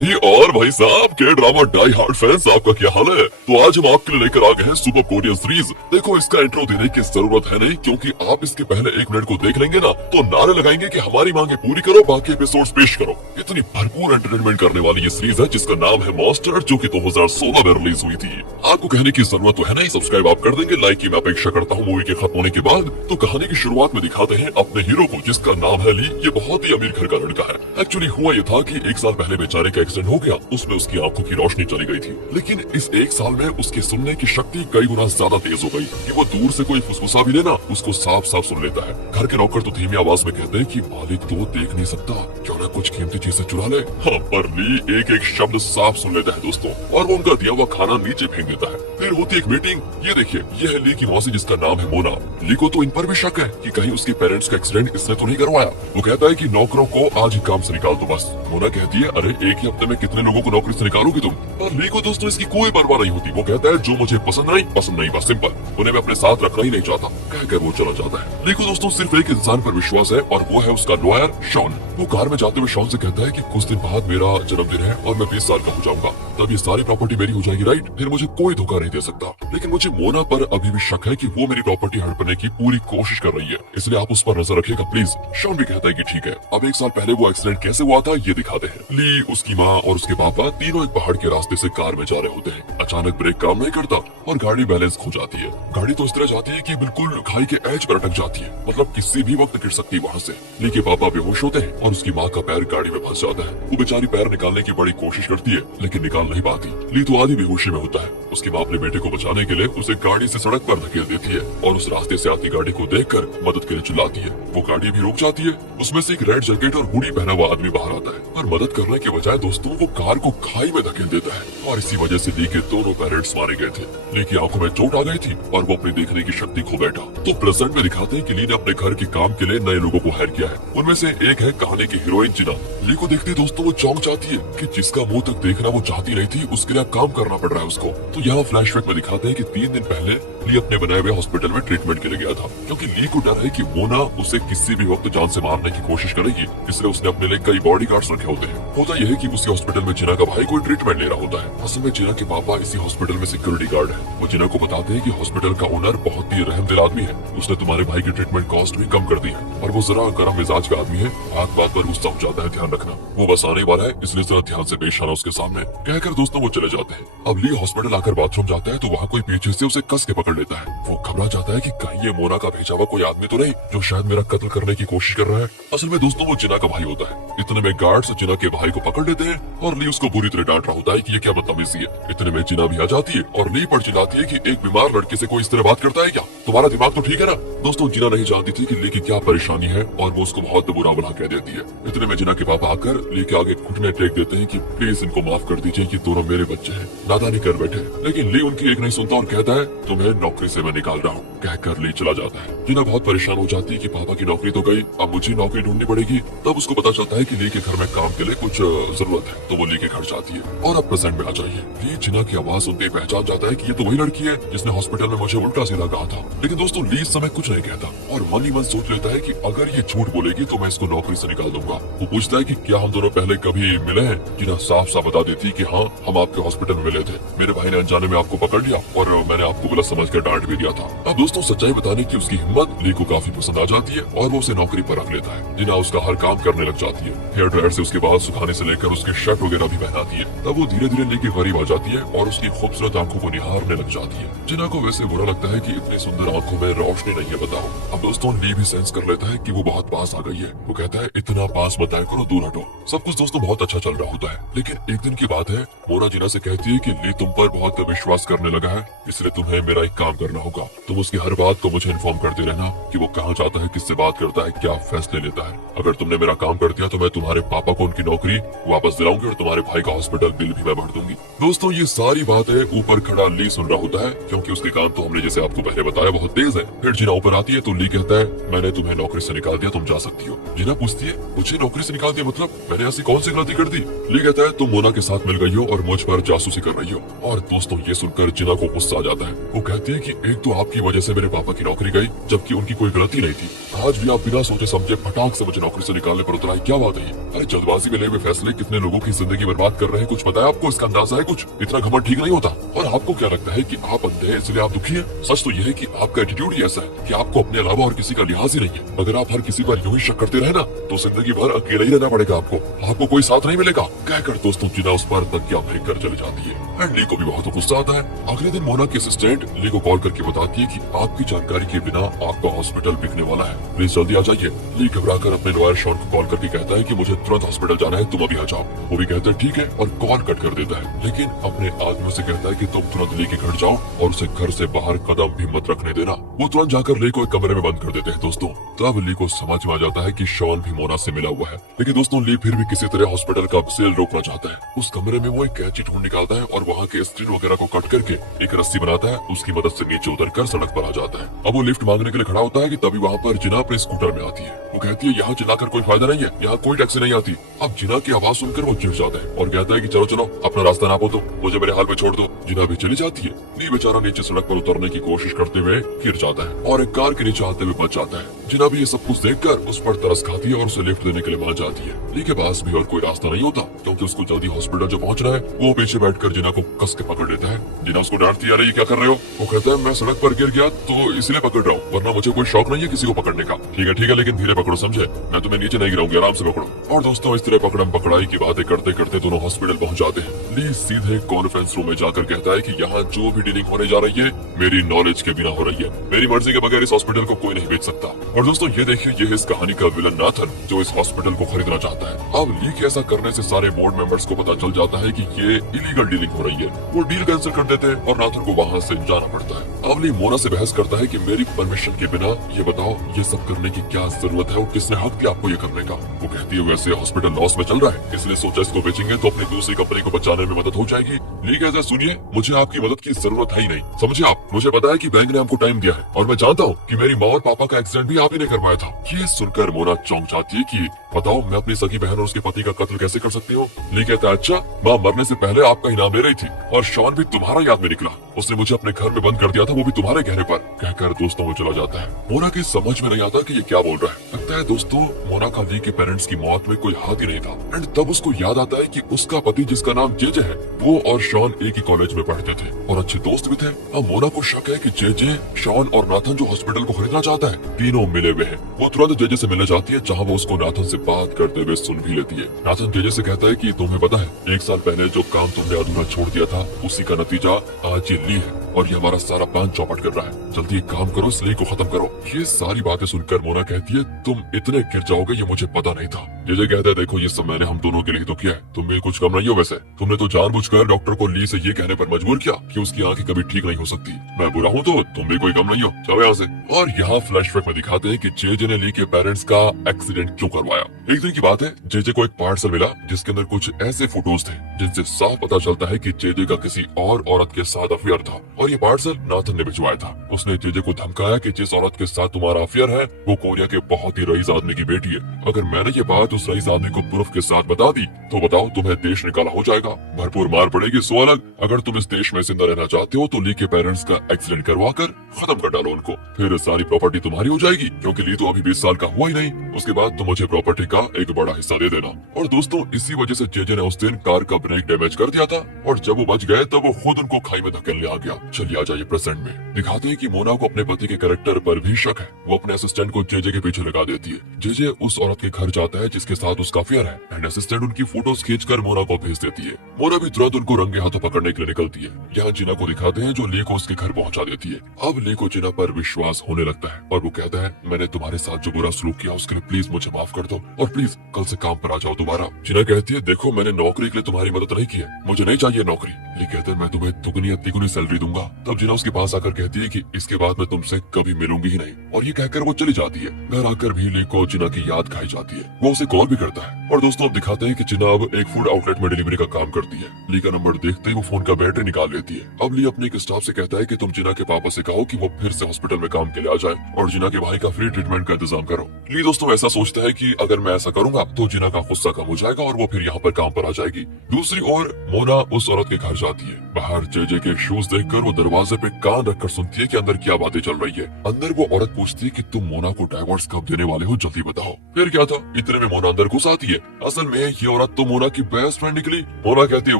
ये और भाई साहब के ड्रामा डाई हार्ड फैंस, आपका क्या हाल है। तो आज हम आपके लिए लेकर आ गए हैं सुपर कोरियन सीरीज। देखो, इसका इंट्रो देने की जरूरत है नहीं, क्योंकि आप इसके पहले 1 मिनट को देख लेंगे ना तो नारे लगाएंगे कि हमारी मांगे पूरी करो, बाकी एपिसोड्स पेश करो। इतनी भरपूर एंटरटेनमेंट करने वाली ये सीरीज है जिसका नाम है मॉन्स्टर, जो कि 2016 में रिलीज हुई थी। आपको कहने की जरूरत तो है नहीं, सब्सक्राइब आप कर देंगे। लाइक की मैं अपेक्षा करता हूँ मूवी के खत्म होने के बाद। तो कहानी की शुरुआत में दिखाते हैं अपने हीरो को, जिसका नाम है ली। ये बहुत ही अमीर घर का लड़का है। एक्चुअली हुआ ये था कि 1 साल पहले बेचारे का एक्सीडेंट हो गया, उसमें उसकी आंखों की रोशनी चली गई थी। लेकिन इस 1 साल में उसकी सुनने की शक्ति कई गुना ज्यादा तेज हो गई कि वो दूर से कोई फुसफुसा भी लेना उसको साफ साफ सुन लेता है। घर के नौकर तो धीमी आवाज में कहते हैं कि मालिक तो देख नहीं सकता, क्यों ना कुछ कीमती चीजें चुरा ले। हाँ, पर ली एक एक शब्द साफ सुन लेता है दोस्तों, और वो उनका दिया हुआ खाना नीचे फेंक देता है। फिर होती एक मीटिंग। ये देखिए, ये है ली की मौसी, जिसका नाम है मोना। ली को तो इन पर भी शक है कि कहीं उसके पेरेंट्स का एक्सीडेंट इसने तो नहीं करवाया। वो कहता है कि नौकरों को आज ही काम से निकाल दो बस। मोना कहती है, अरे एक ही हफ्ते में कितने लोगों को नौकरी से निकालोगी तुम। पर ली को दोस्तों इसकी कोई परवाह नहीं होती। वो कहता है जो मुझे पसंद नहीं, बस सिंपल। उन्हें मैं अपने साथ रखना ही नहीं चाहता, कहकर वो चला जाता है। ली को दोस्तों सिर्फ एक इंसान पर विश्वास है, और वो है उसका लॉयर शॉन। वो कार में जाते हुए शॉन से कहता है कि कुछ दिन बाद मेरा जन्मदिन है और मैं 20 साल का हो जाऊंगा, तब ये सारी प्रॉपर्टी मेरी हो जाएगी, राइट। फिर मुझे कोई धोखा नहीं दे सकता। लेकिन मुझे मोना पर अभी भी शक है कि वो मेरी प्रॉपर्टी हड़पने की पूरी कोशिश कर रही है, इसलिए आप उस पर नजर रखिएगा प्लीज। शॉन भी कहता है कि ठीक है। अब 1 साल पहले वो एक्सीडेंट कैसे हुआ था ये दिखाते हैं। ली, उसकी माँ और उसके पापा तीनों एक पहाड़ के रास्ते से कार में जा रहे होते हैं। अचानक ब्रेक काम नहीं करता और गाड़ी बैलेंस खो जाती है। गाड़ी तो इस तरह जाती है कि बिल्कुल खाई के एज पर अटक जाती है, मतलब किसी भी वक्त गिर सकती है वहाँ से। ली के पापा बेहोश होते हैं और उसकी माँ का पैर गाड़ी में फंस जाता है। वो बेचारी पैर निकालने की बड़ी कोशिश करती है, लेकिन निकाल नहीं पाती। ली तो आधी बेहोशी में होता है। उसकी माँ अपने बेटे को बचाने के लिए उसे गाड़ी से सड़क पर धकेल देती है और उस रास्ते से आती गाड़ी को देखकर मदद के लिए चिल्लाती है। वो गाड़ी भी रुक जाती है। उसमें से एक रेड जैकेट और हुडी पहना हुआ आदमी बाहर आता है, और मदद करने के बजाय दोस्तों वो कार को खाई में धकेल देता है, और इसी वजह से ली के दोनों पेरेंट्स मारे गए थे। ली की आंखों में चोट आ गई थी और वो अपनी देखने की शक्ति खो बैठा। तो प्रेजेंट में दिखाते हैं कि ली ने अपने घर के काम के लिए नए लोगों को हायर किया है। उनमें से एक है कहानी की हीरोइन जिना। ली को देखते दोस्तों वो चौंक जाती है कि जिसका मुंह तक देखना वो चाहती नहीं थी, उसके लिए अब काम करना पड़ रहा है उसको। तो यहाँ फ्लैशबैक में दिखाते हैं कि 3 दिन पहले ली अपने बनाए हुए हॉस्पिटल में ट्रीटमेंट के लिए गया था, क्योंकि ली को डर है कि मोना उसे किसी भी वक्त जान से मारने की कोशिश करेगी, इसलिए उसने अपने लिए कई बॉडीगार्ड्स रखे होते हैं। होता यह है कि उसी हॉस्पिटल में जिना का भाई कोई ट्रीटमेंट ले रहा होता है। असल में जिना के पापा इसी हॉस्पिटल में सिक्योरिटी गार्ड है। वो जिना को बताते हैं कि हॉस्पिटल का ओनर बहुत ही रहमदिल आदमी है, उसने तुम्हारे भाई की ट्रीटमेंट कॉस्ट भी कम कर दी है, और वो जरा गर्म मिजाज का आदमी है, बात बात पर गुस्सा हो जाता है, ध्यान रखना। वो बस आने वाला है, इसलिए जरा ध्यान से पेश आना उसके सामने, कहकर दोस्तों वो चले जाते हैं। अब ली हॉस्पिटल आकर बाथरूम जाता है तो वहाँ कोई पीछे से उसे कस के पकड़ लेता है। वो घबरा जाता है कि कहीं ये मोना का भेजा हुआ कोई आदमी तो नहीं जो शायद मेरा कत्ल करने की कोशिश कर रहा है। असल में दोस्तों वो जिना का भाई होता है। इतने में गार्ड्स जिना के भाई को पकड़ लेते हैं और ली उसको बुरी तरह डांट रहा होता है कि ये क्या बदतमीजी है। इतने में जिना भी आ जाती है और ली पर चिल्लाती है कि एक बीमार लड़के से कोई इस तरह बात करता है क्या, तुम्हारा दिमाग तो ठीक है ना। दोस्तों जिना नहीं जानती थी कि ली की क्या परेशानी है, और वो उसको बहुत बुरा भला कह देती है। इतने में जिना के पापा आकर ली के आगे घुटने टेक देते हैं कि प्लीज इनको माफ कर दीजिए, ये दोनों मेरे बच्चे हैं, नादानी कर बैठे। लेकिन ली उनकी एक नहीं सुनता और कहता है तुम्हें नौकरी से मैं निकाल रहा हूँ, कहकर ली चला जाता है। जिना बहुत परेशान हो जाती है कि पापा की नौकरी तो गई, अब मुझे नौकरी ढूंढनी पड़ेगी। तब उसको पता चलता है कि ली के घर में काम के लिए कुछ जरूरत है, तो वो ली के घर जाती है और अब प्रेजेंट में आ जाइए। ली जिना की आवाज सुनते ही पहचान जाता है कि ये तो वही लड़की है जिसने हॉस्पिटल में मुझे उल्टा सीधा कहा था। लेकिन दोस्तों ली इस समय कुछ नहीं कहता और मन ही मन सोच लेता है कि अगर ये झूठ बोलेगी तो मैं इसको नौकरी से निकाल दूंगा। वो पूछता है कि क्या हम दोनों पहले कभी मिले हैं। जिना साफ साफ बता देती कि हाँ, हम आपके हॉस्पिटल में मिले थे, मेरे भाई ने अनजाने में आपको पकड़ लिया और मैंने आपको गलत समझकर डांट भी दिया था। अब दोस्तों सच्चाई बताने की उसकी हिम्मत ली को काफी पसंद आ जाती है और वो उसे नौकरी पर रख लेता है। जिना उसका हर काम करने लग जाती है, हेयर ड्रायर से उसके बाल सुखाने से लेकर उसके शर्ट वगैरह भी पहनाती है। तब वो धीरे धीरे ली के करीब आ जाती है और उसकी खूबसूरत आंखों को निहारने लग जाती है। जिना को वैसे बुरा लगता है कि इतनी सुंदर आंखों में रोशनी नहीं है, बताओ। अब दोस्तों ली भी सेंस कर लेता है कि वो बहुत पास आ गई है। वो कहता है इतना पास मत आया करो, दूर हटो। सब कुछ दोस्तों बहुत अच्छा चल रहा होता है, लेकिन एक दिन की बात है, मोना जिना से कहती है कि ली तुम पर बहुत विश्वास करने लगा है, इसलिए तुम्हें मेरा एक काम करना होगा। तुम उसकी हर बात को मुझे इन्फॉर्म करते रहना कि वो कहाँ जाता है, किससे बात करता है, क्या फैसले लेता है। अगर तुमने मेरा काम कर दिया तो मैं तुम्हारे पापा को उनकी नौकरी वापस दिलाऊंगी और तुम्हारे भाई का हॉस्पिटल बिल भी मैं भर दूंगी। दोस्तों ये सारी बातें ऊपर खड़ा ली सुन रहा होता है, क्योंकि उसके कान तो हमने जैसे आपको पहले बताया बहुत तेज है। फिर जिना ऊपर आती है तो ली कहता है मैंने तुम्हें नौकरी से निकाल दिया, तुम जा सकती हो। जिना पूछती है मुझे नौकरी से निकाल दिया मतलब, मैंने ऐसी कौन सी गलती कर दी। ली कहता है तुम मोना के साथ मिल गई हो और मुझ पर जासूसी कर रही हो। और दोस्तों ये सुनकर जिना को गुस्सा आ जाता है। वो कहती है कि एक तो आपकी वजह से मेरे पापा की नौकरी गई, जबकि उनकी कोई गलती नहीं थी। आज भी आप बिना सोचे समझे फटाक से मुझे नौकरी से निकालने पर उतरा है, क्या बात है। अरे जल्दबाजी में ले हुए फैसले कितने लोगों की जिंदगी बर्बाद कर रहे हैं, कुछ पता है आपको? इसका अंदाजा है कुछ? इतना घमंड ठीक नहीं होता। और आपको क्या लगता है कि आप अंधे हैं इसलिए आप दुखी हैं? सच तो यह है कि आपका एटीट्यूड ही ऐसा है कि आपको अपने अलावा और किसी का लिहाज ही नहीं है। अगर आप हर किसी पर यूं ही शक करते रहे ना तो जिंदगी भर अकेला ही रहना पड़ेगा आपको कोई साथ नहीं मिलेगा। कहकर दोस्तों जिना उस पर तकिया फेंक कर चली जाती है। एंड ली को भी बहुत गुस्सा आता है। अगले दिन मोना की असिस्टेंट ली को कॉल करके बताती है कि आपकी जानकारी के बिना आपका हॉस्पिटल बिकने वाला है, प्लीज जल्दी आ जाइए। ली घबराकर अपने लॉयर शॉन को कॉल करके कहता है कि मुझे तुरंत हॉस्पिटल जाना है, तुम अभी आ जाओ। वो भी कहता है ठीक है और कॉल कट कर देता है। लेकिन अपने आदमियों से कहता है कि तुम तुरंत ली के घर जाओ और उसे घर से बाहर कदम भी मत रखने देना। वो तुरंत जाकर ली को एक कमरे में बंद कर देते हैं दोस्तों। तब ली को समझ में आ जाता है कि शॉन भी मोना से मिला हुआ है। लेकिन दोस्तों ली फिर भी किसी तरह हॉस्पिटल का सेल रोकना चाहता है। उस कमरे में वो एक कैंची ढूंढ निकालता है और वहाँ के स्क्रीन वगैरह को कट करके एक रस्सी बनाता है। उसकी मदद से नीचे उतरकर सड़क पर आ जाता है। अब वो लिफ्ट मांगने के लिए खड़ा होता है कि तभी वहाँ पर जिना अपने स्कूटर में आती है। वो कहती है यहाँ चिल्लाकर कोई फायदा नहीं है, यहाँ कोई टैक्सी नहीं आती। अब जिना की आवाज सुनकर वो चिढ़ जाता है और कहता है कि चलो चलो अपना रास्ता नापो तो मुझे मेरे हाल पे छोड़ दो। जिना भी चली जाती है। ली बेचारा नीचे सड़क पर उतरने की कोशिश करते हुए गिर जाता है और एक कार के नीचे आते हुए बच जाता है। जिना भी ये सब कुछ देखकर उस पर तरस खाती है और उसे लिफ्ट देने के लिए मान जाती है। ली के पास भी और कोई रास्ता नहीं होता क्योंकि उसको जल्दी हॉस्पिटल जो पहुंचना है। वो पीछे बैठकर जिना को कस के पकड़ लेता है। जिना उसको डांटती है, अरे ये क्या कर रहे हो? वो कहता है मैं सड़क पर गिर गया तो इसलिए पकड़ रहा हूँ, वरना मुझे कोई शौक नहीं है किसी को पकड़ने का। ठीक है लेकिन धीरे पकड़ो समझे, मैं तुम्हें नीचे नहीं गिराऊंगी, आराम से पकड़ो। और दोस्तों इस तरह पकड़म पकड़ाई की बातें करते करते दोनों हॉस्पिटल पहुंच जाते हैं। ली सीधे कॉन्फ्रेंस रूम में जाकर कहता है कि यहाँ जो भी डीलिंग होने जा रही है मेरी नॉलेज के बिना हो रही है, मेरी मर्जी के बगैर इस हॉस्पिटल को कोई नहीं बेच सकता। और दोस्तों ये देखिए ये इस कहानी का विलन नाथन जो इस हॉस्पिटल को खरीदना चाहता है। अब ली के ऐसा करने से सारे बोर्ड मेंबर्स को पता चल जाता है कि ये इलीगल डीलिंग हो रही है। वो डील कैंसिल कर देते हैं और नाथन को वहाँ से जाना पड़ता है। अब ली मोना से बहस करता है कि मेरी परमिशन के बिना ये बताओ ये सब करने की क्या जरूरत है और किसने हक दिया आपको ये करने का? वो कहती है वैसे हॉस्पिटल लॉस में चल रहा है इसलिए सोचा इसको बेचेंगे तो अपनी दूसरी कंपनी को बचाने में मदद हो जाएगी। ली कहता है सुनिए मुझे आपकी मदद की जरूरत है ही नहीं, समझे आप? मुझे पता है कि बैंक ने हमको टाइम दिया है और मैं जानता हूँ कि मेरी माँ और पापा का एक्सीडेंट भी आप ही ने करवाया था। ये सुनकर मोना चौंक जाती है कि बताओ मैं अपनी सगी बहन और उसके पति का कत्ल कैसे कर सकती हूँ? ली कहता है अच्छा माँ मरने से पहले आपका इनाम ले रही थी और शॉन भी तुम्हारा याद में निकला, उसने मुझे अपने घर में बंद कर दिया था वो भी तुम्हारे कहने पर। कहकर दोस्तों वो चला जाता है। मोना की समझ में नहीं आता कि ये क्या बोल रहा है। लगता है दोस्तों मोना का ली के पेरेंट्स की मौत में कोई हाथ ही नहीं था। एंड तब उसको याद आता है कि उसका पति जिसका नाम जेजे है वो और शॉन एक ही कॉलेज में पढ़ते थे और अच्छे दोस्त भी थे। अब मोना को शक है कि जेजे, शॉन और नाथन जो हॉस्पिटल को खरीदना चाहता है तीनों मिले हुए हैं। वो तुरंत जेजे से मिलने जाती है जहाँ वो उसको नाथन से बात करते हुए सुन भी लेती है। नाथन जेजे से कहता है कि तुम्हें पता है 1 साल पहले जो काम तुमने अधूरा छोड़ दिया था उसी का नतीजा आज ये ली है और ये हमारा सारा प्लान चौपट कर रहा है। जल्दी एक काम करो इस ली को खत्म करो। ये सारी बातें सुनकर मोना कहती है तुम इतने गिर जाओगे ये मुझे पता नहीं था। जेजे कहता है देखो ये सब मैंने हम दोनों के लिए तो किया है, तुम भी कुछ कम नहीं हो। वैसे तुमने तो जानबूझकर डॉक्टर को ली से ये कहने पर मजबूर किया कि उसकी आंखें कभी ठीक नहीं हो सकती। मैं बुरा हूँ तो तुम भी कोई कम नहीं हो, चलो यहाँ से। और यहाँ फ्लैशबैक में दिखाते हैं कि जेजे ने ली के पेरेंट्स का एक्सीडेंट क्यों करवाया। एक दिन की बात है जेजे को एक पार्सल मिला जिसके अंदर कुछ ऐसे फोटोज थे जिनसे साफ पता चलता है कि जेजे का किसी और औरत के साथ अफेयर था और ये पार्सल नाथन ने भिजवाया था। उसने जेजे को धमकाया कि जिस औरत के साथ तुम्हारा अफेयर है वो कोरिया के बहुत ही रईस आदमी की बेटी है। अगर मैंने ये बात उस रईस आदमी को प्रूफ के साथ बता दी तो बताओ तुम्हें देश निकाला हो जाएगा, भरपूर मार पड़ेगी। सो अलग अगर तुम इस देश में जिंदा रहना चाहते हो तो ली के पेरेंट्स का एक्सीडेंट करवा कर खत्म कर डालो उनको, फिर सारी प्रॉपर्टी तुम्हारी हो जाएगी क्योंकि ली तो अभी 20 साल का हुआ ही नहीं। उसके बाद तुम मुझे प्रॉपर्टी का एक बड़ा हिस्सा दे देना। और दोस्तों इसी वजह से जेजे ने उस दिन कार का ब्रेक डैमेज कर दिया था और जब वो बच गए तब वो खुद उनको खाई में धकेलने आ गया। चलिए आ जाइए प्रेजेंट में। दिखाते हैं कि मोना को अपने पति के कैरेक्टर पर भी शक है। वो अपने असिस्टेंट को जेजे के पीछे लगा देती है। जेजे उस औरत के घर जाता है जिसके साथ उसका अफेयर है एंड असिस्टेंट उनकी फोटोज खींचकर मोना को भेज देती है। मोना भी तुरंत उनको रंगे हाथों पकड़ने के लिए निकलती है। यहाँ जिना को दिखाते हैं जो ली को उसके घर पहुंचा देती है। अब ली को जिना पर विश्वास होने लगता है और वो कहता है मैंने तुम्हारे साथ जो बुरा सलूक किया उसके लिए प्लीज मुझे माफ कर दो और प्लीज कल से काम पर आ जाओ दोबारा। जिना कहती है देखो मैंने नौकरी के लिए तुम्हारी मदद नहीं की है, मुझे नहीं चाहिए नौकरी। ली कहते हैं मैं तुम्हें दुगनी या तिगुनी सैलरी दूंगा। तब जिना उसके पास आकर कहती है कि इसके बाद मैं तुमसे कभी मिलूंगी ही नहीं और ये कहकर वो चली जाती है। घर आकर भी ली को जिना की याद खाई जाती है। वो उसे कॉल भी करता है और दोस्तों अब दिखाते हैं कि जिना अब एक फूड आउटलेट में डिलीवरी का काम करती है। ली का नंबर देखते ही वो फोन का बैटरी निकाल लेती है। अब ली अपने एक स्टाफ से कहता है कि तुम जिना के पापा से कहो कि वो फिर से हॉस्पिटल में काम के लिए आ जाए और जिना के भाई का फ्री ट्रीटमेंट का इंतजाम करो। ली दोस्तों ऐसा सोचता है कि अगर मैं ऐसा करूंगा तो जिना का गुस्सा कम हो जाएगा और वो फिर यहाँ पर काम पर आ जाएगी। दूसरी ओर मोना उस औरत के घर जाती है। बाहर जेजे के शूज न्यूज देखकर वो दरवाजे पे कान रखकर सुनती है कि अंदर क्या बातें चल रही है। अंदर वो औरत पूछती है कि तुम मोना को डाइवोर्स कब देने वाले हो, जल्दी बताओ। फिर क्या था, इतने में मोना अंदर घुस आती है। असल में ये औरत तो मोना की बेस्ट फ्रेंड निकली। मोना कहती है,